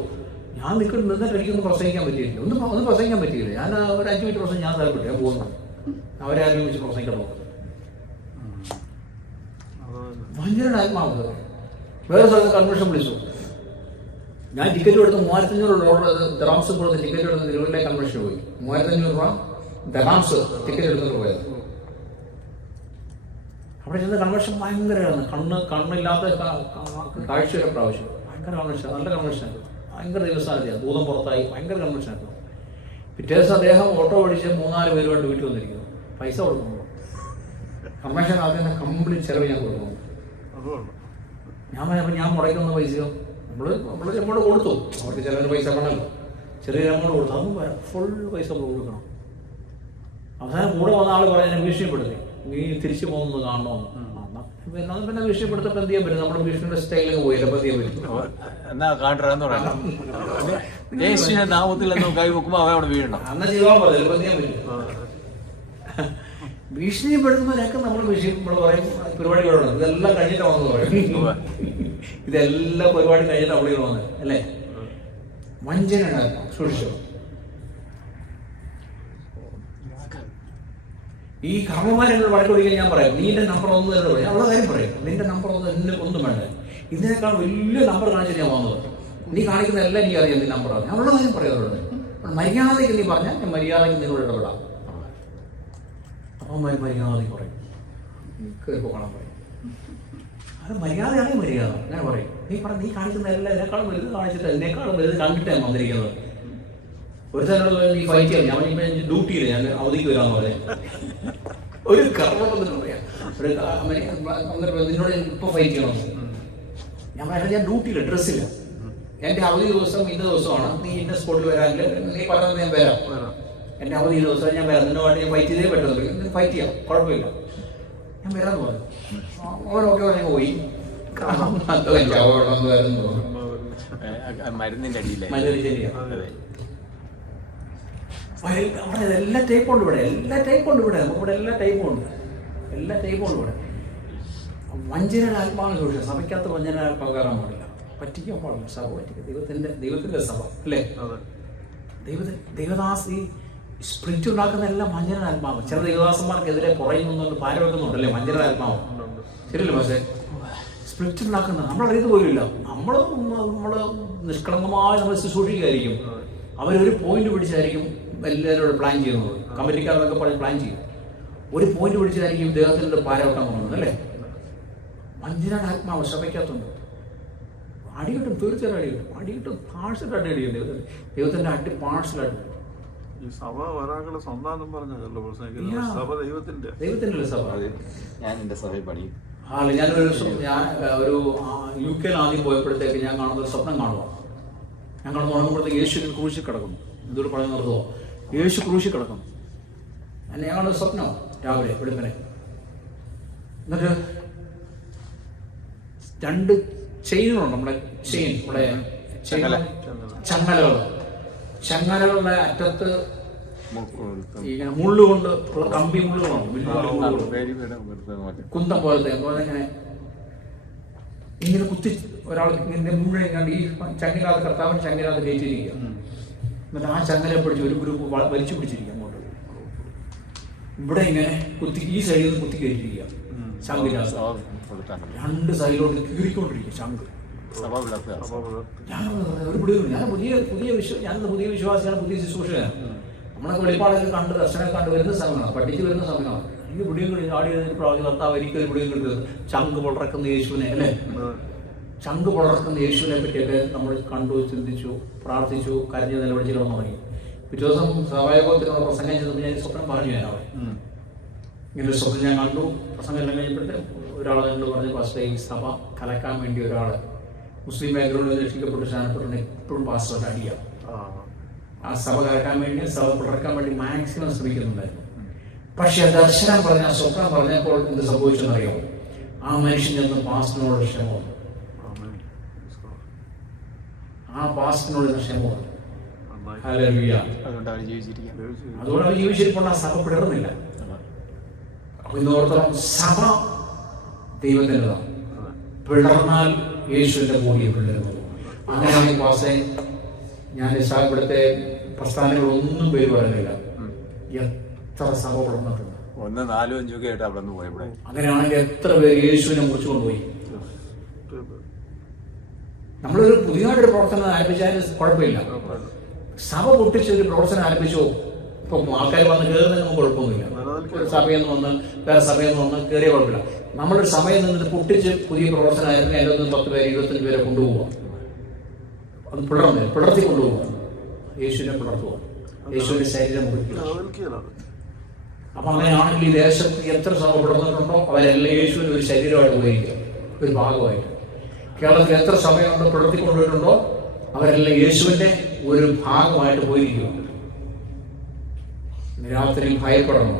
ഞാൻ നിന്നിട്ട് എനിക്കൊന്നും പ്രസംഗിക്കാൻ പറ്റിയില്ല, ഒന്നും പ്രസംഗിക്കാൻ പറ്റിയില്ല. ഞാൻ ഒരു 5 മിനിറ്റ് പ്രസംഗം ഞാൻ താല്പര്യം, ഞാൻ പോകുന്നു. അവരാരും വെച്ച് പ്രസംഗിക്കണം. ഭയങ്കര ആത്മാവ്. വേറെ സ്ഥലത്ത് കൺവെൻഷൻ വിളിച്ചു. ഞാൻ ടിക്കറ്റ് കൊടുത്ത് 3500 ദറാംസ് കൊടുത്ത് ടിക്കറ്റ് എടുത്ത് തിരുവല്ല കൺവെൻഷൻ പോയി. 3500 രൂപ ദറാംസ് ടിക്കറ്റ് എടുത്തിട്ട് പോയത്. അവിടെ ചെന്ന് കൺവെൻഷൻ ഭയങ്കരമാണ്. കണ്ണില്ലാത്ത കാഴ്ചയൊക്കെ പ്രാവശ്യം. ഭയങ്കര കൺവെൻഷൻ, നല്ല കൺവെൻഷൻ, ഭയങ്കര ദിവസമാണ്. ഭൂതം പുറത്തായി, ഭയങ്കര കൺവെൻഷനായിരുന്നു. പിറ്റേ ദിവസം അദ്ദേഹം ഓട്ടോ ഓടിച്ച് 3-4 പേരുമായിട്ട് വീട്ടിൽ വന്നിരിക്കുന്നു. പൈസ കൊടുക്കുമ്പോൾ കൺവെൻഷൻ ആദ്യം കംപ്ലീറ്റ് ചെലവ് ഞാൻ കൊടുക്കുന്നു. ഞാൻ മുടക്കുന്ന പൈസയോ നമ്മൾ എമൗണ്ട് കൊടുത്തു. അവർക്ക് ചിലവിന് പൈസ വേണമല്ലോ, ചെറിയൊരു എമൗണ്ട് കൊടുത്തു. അതൊന്നും ഫുൾ പൈസ നമ്മൾ കൊടുക്കണം. അവസാനം കൂടെ വന്ന ആൾ പറയാൻ ഭീഷണിപ്പെടുത്തി, നീ തിരിച്ചു പോകുന്നത് കാണണമെന്ന്. പിന്നെ ഭീഷണിപ്പെടുത്തപ്പോൾ എന്ത് ചെയ്യാൻ പറ്റും? നമ്മുടെ ഭീഷണിയുടെ സ്റ്റൈലിൽ പോയില്ല, എന്ത് ചെയ്യാൻ പറ്റും? എന്നാ കാണ്ടെന്ന് പറയാം. നാമത്തിൽ കൈ വെക്കുമ്പോ അവ അവിടെ വീഴണം. അന്ന് ചെയ്യാൻ പറ്റില്ല, എന്ത് ചെയ്യാൻ പറ്റും? ഭീഷണിപ്പെടുത്തുന്നതിനൊക്കെ നമ്മൾ പറയും പരിപാടികളുണ്ട്. ഇതെല്ലാം കഴിഞ്ഞിട്ട് വന്നത് പറയും, ഇതെല്ലാം പരിപാടി കഴിഞ്ഞിട്ട് അവിടെ വന്നത് അല്ലേ? വഞ്ചനയാണ് സൂക്ഷിച്ചു. ഈ കർമ്മമാരെന്നോട് വഴക്കൊടുക്കാൻ ഞാൻ പറയാം, നീ എന്റെ നമ്പർ 1 തന്നെ പറയും. ഉള്ള കാര്യം പറയും, നിന്റെ നമ്പർ 1 എന്നെ ഒന്നും വേണ്ട. ഇതിനേക്കാൾ വലിയ നമ്പർ കാണിച്ചിട്ട് ഞാൻ വന്നത്. നീ കാണിക്കുന്ന എല്ലാം എനിക്ക് അറിയാം, നീ നമ്പറാണ്. ഞാൻ ഉള്ള കാര്യം പറയാറുണ്ട്. മര്യാദയ്ക്ക് നീ പറഞ്ഞാൽ ഞാൻ മര്യാദയ്ക്ക് നിന്നോട് ഇടപെടാം. അപ്പം മര്യാദയ്ക്ക് പറയും, കേൾക്കണം പറയും. അത് മര്യാദയാണെങ്കിൽ മര്യാദ അങ്ങനെ പറയും. നീ കാണിക്കുന്ന എല്ലാം എന്നെക്കാളും വലുത് കാണിച്ചിട്ട് എന്നെക്കാളും വലുത് കണ്ടിട്ടാണ് വന്നിരിക്കുന്നത്. ഒരു സ്ഥലത്ത് നീ ഫൈറ്റ് ചെയ്യാം, ഞാൻ ഡ്യൂട്ടിയില്ല, ഞാൻ അവധിക്ക് വരാമെന്ന് പറയാം. ഒരു കർമ്മം വന്നിട്ട് പറയാം, നിന്നോട് ഇപ്പൊ ഫൈറ്റ് ചെയ്യണം. ഞാൻ പറയാം, ഞാൻ ഡ്യൂട്ടിയില്ല, ഡ്രസ്സില്ല, എന്റെ അവധി ദിവസം ഇന്ന ദിവസമാണ്, നീ ഇന്ന സ്പോട്ടിൽ വരാനില്ല, നീ പറഞ്ഞത് ഞാൻ വരാം. എന്റെ അവധി ദിവസം ഞാൻ വരാം, നിന്നോട് ഞാൻ ഫൈറ്റ് ചെയ്തേ പറ്റുന്നു, ഫൈറ്റ് ചെയ്യാം, കുഴപ്പമില്ല, ഞാൻ വരാന്ന് പറഞ്ഞു. ഓരോക്കെ പറഞ്ഞ് പോയി. മരുന്നിന്റെ അടിയിലെ അവിടെ എല്ലാ ടൈപ്പും ഉണ്ട് ഇവിടെ, എല്ലാ ടൈപ്പും ഉണ്ട് ഇവിടെ, നമുക്കിവിടെ എല്ലാ ടൈപ്പും ഉണ്ട്, എല്ലാ ടൈപ്പും ഉണ്ട് ഇവിടെ. വഞ്ചനയുടെ ആത്മാവിനെ സൂക്ഷിക്കുക. സഭയ്ക്കകത്ത് വഞ്ചനയുടെ ആത്മാവ് കയറാൻ പാടില്ല, പറ്റിക്കാൻ പാടില്ല. സഭ പറ്റിക്കുക, ദൈവത്തിന്റെ സഭ അല്ലേ? ദൈവദാസ് ഈ സ്പ്രിറ്റ് ഉണ്ടാക്കുന്ന എല്ലാം വഞ്ചനയുടെ ആത്മാവ്. ചില ദൈവദാസന്മാർക്കെതിരെ പുറയുന്നുണ്ട്, പാര വെക്കുന്നുണ്ടല്ലേ വഞ്ചനയുടെ ആത്മാവ്, ശരിയല്ലേ? പക്ഷേ സ്പ്ലിറ്റ് ഉണ്ടാക്കുന്നത് നമ്മളറിയത് പോലുമില്ല. നമ്മൾ നിഷ്കളങ്കമായി നമ്മൾ ശുശ്രൂഷിക്കുകയായിരിക്കും. അവരൊരു പോയിന്റ് പിടിച്ചായിരിക്കും എല്ലാവരോടും പ്ലാൻ ചെയ്യുന്നത്. കമ്മിറ്റിക്കാരൊക്കെ പറഞ്ഞ് പ്ലാൻ ചെയ്യും. ഒരു പോയിന്റ് പിടിച്ചായിരിക്കും ദേഹത്തിൻ്റെ പാരവട്ടം കൊണ്ടുവന്നത് അല്ലേ. വഞ്ചനാട് ആത്മാവ് സഭയ്ക്കകത്തുണ്ട്. അടി കിട്ടും, തീർച്ചയായിട്ടും അടി കിട്ടും. പാഴ്സലായിട്ട് അടി കിട്ടും. ദൈവത്തിൻ്റെ അടി പാഴ്സലായിട്ട്. ഈ സഭ ഒരാളുടെ സ്വന്തം പറഞ്ഞല്ലോ, സഭ ദൈവത്തിന്റെ സഭ. ഞാൻ എന്റെ സഭയിൽ പണിയും. ഞാനൊരു ഒരു UK ആദ്യം പോയപ്പോഴത്തേക്ക് ഞാൻ കാണുന്ന ഒരു സ്വപ്നം കാണുക. ഞാൻ കാണുന്ന ഉണങ്ങുമ്പോഴത്തേക്ക് യേശു ക്രൂശിൽ കിടക്കുന്നു. എന്തൊരു പറഞ്ഞു നിർത്തുമോ, യേശു ക്രൂശിൽ കിടക്കുന്നു. ഞാൻ കാണുന്ന സ്വപ്നം രാവിലെ വെളുപ്പിനെ. എന്നിട്ട് 2 ചെയിനുകളുണ്ട്, നമ്മുടെ ചെയിൻ, നമ്മുടെ ചങ്ങലകളുടെ അറ്റത്ത് ഇങ്ങനെ മുള്ളുകൊണ്ട് ഉള്ള കമ്പി മുള്ളുകളുണ്ട്, കുന്തം പോലത്തെ. ഇങ്ങനെ ഇങ്ങനെ കുത്തി ഒരാൾ ഇങ്ങനെ മുഴുവൻ കണ്ട് ഈ ചങ്ങലാത് കർത്താവിന് ചങ്ങലാത് കയറ്റിയിരിക്കുക. എന്നിട്ട് ആ ചങ്ങലെ പിടിച്ച് ഒരു ഗ്രൂപ്പ് വലിച്ചു പിടിച്ചിരിക്കുക അങ്ങോട്ട്. ഇവിടെ ഇങ്ങനെ കുത്തി ഈ സൈഡിൽ നിന്ന് കുത്തി കയറ്റിയിരിക്കുക. ശംഖിലാസ് 2 സൈഡിലോട്ട് കീറിക്കൊണ്ടിരിക്കുക ശംഖ്. ഞാൻ പുതിയ വിശ്വാസിയാണ്, പുതിയ ശുശ്രൂഷയാണ്. നമ്മളൊക്കെ വെളിപ്പാടൊക്കെ കണ്ട് ദർശനമൊക്കെ കണ്ട് വരുന്ന സമയമാണ്, പഠിച്ച് വരുന്ന സമയമാണ്. ഈ പുടിയും കൂടി ആടി പ്രാവശ്യം കർത്താവ് ഒരിക്കലും പുടിയും കിട്ടുന്നത് ചങ്ക് പുളർക്കുന്ന യേശുവിനെ അല്ലേ. ചങ്ക് പുളർക്കുന്ന യേശുവിനെ പറ്റിയൊക്കെ നമ്മൾ കണ്ടു, ചിന്തിച്ചു, പ്രാർത്ഥിച്ചു, കരഞ്ഞ് നിലവിളിച്ചിടണം തുടങ്ങി. പിറ്റേ ദിവസം സഭായോഗത്തിനുള്ള പ്രസംഗം ചെയ്തപ്പോൾ ഞാൻ സ്വപ്നം പറഞ്ഞു. ഞാൻ അവിടെ ഇങ്ങനൊരു സ്വപ്നം ഞാൻ കണ്ടു. പ്രസംഗം എല്ലാം കഴിഞ്ഞപ്പോഴത്തെ ഒരാൾ എന്നോട് പറഞ്ഞ പാസ്റ്റർ, ഈ സഭ കലക്കാൻ വേണ്ടി ഒരാൾ മുസ്ലിം ബാക്ക്ഗ്രൗണ്ടിൽ രക്ഷിക്കപ്പെട്ട് സ്ഥാനപ്പെട്ട് എപ്പോഴും പാസ്റ്റർ അടിയാം. ആ സഭ കലക്കാൻ വേണ്ടി, സഭ പിളർക്കാൻ വേണ്ടി മാക്സിമം ശ്രമിക്കുന്നുണ്ടായിരുന്നു. പക്ഷെ ദർശനം പറഞ്ഞ, സ്വപ്നം പറഞ്ഞപ്പോൾ എന്ത് സംഭവിച്ചെന്നറിയാമോ? ആ മനുഷ്യൻ ചെന്ന് പാസ്റ്ററിനോട് ക്ഷമമാണ്. ആ പാസ്റ്ററിനോട് ക്ഷമമാണ്. അതുകൊണ്ട് അവർ ജീവിച്ചിരിപ്പോൾ ആ സഭ പിളർന്നില്ല. ഇന്നോർത്തോളം സഭ ദൈവത്തിൻ്റെതാണ്. പിളർന്നാൽ യേശുവിന്റെ ബോഡിയെ പിളരുന്നത്. അങ്ങനെയാണെങ്കിൽ പാസ്റ്റേ, ഞാൻ ഇവിടുത്തെ പ്രസ്ഥാനങ്ങളൊന്നും പേര് പറയുന്നില്ല, എത്ര സഭ പിളർന്നിട്ടുണ്ട്. 1, 4, 5 ഒക്കെ ആയിട്ട് അവിടെ നിന്ന് പോയപ്പോഴേ. അങ്ങനെയാണെങ്കിൽ എത്ര പേര് യേശുവിനെ മുറിച്ചു കൊണ്ടുപോയി. നമ്മളൊരു പുതിയതായിട്ടൊരു പ്രവർത്തനം ആരംഭിച്ചാലും കുഴപ്പമില്ല. സഭ പൊട്ടിച്ചൊരു പ്രവർത്തനം ആരംഭിച്ചോ, ഇപ്പൊ ആൾക്കാർ വന്ന് കയറുന്നതിന് കുഴപ്പമൊന്നുമില്ല. സഭയിൽ നിന്ന് വന്ന് വേറെ സഭയിൽ നിന്ന് വന്ന് കയറിയ കുഴപ്പമില്ല. നമ്മളൊരു സമയം നിന്നിട്ട് പൊട്ടിച്ച് പുതിയ പ്രവർത്തനം ആയിരുന്നു. അതിലൊന്നും 10 പേര് 25 പേരെ കൊണ്ടുപോവുക. അത് പിളർത്തി കൊണ്ടുപോവുക. യേശുവിനെ പിളർത്തുക, യേശുവിന്റെ ശരീരം മുറിക്കുക. അപ്പൊ അങ്ങനെയാണെങ്കിൽ ഈ ദേശത്ത് എത്ര സഭ പിളർന്നിട്ടുണ്ടോ അവരെല്ലാം യേശുവിന് ഒരു ശരീരമായിട്ട് ഉപയോഗിക്കുക, ഒരു ഭാഗമായിട്ട്. കേരളത്തിൽ എത്ര സമയമുണ്ടോ പിളർത്തിക്കൊണ്ടുപോയിട്ടുണ്ടോ അവരെല്ലാം യേശുവിന്റെ ഒരു ഭാഗമായിട്ട് പോയിരിക്കുക. രാത്രി ഭയപ്പെടണം.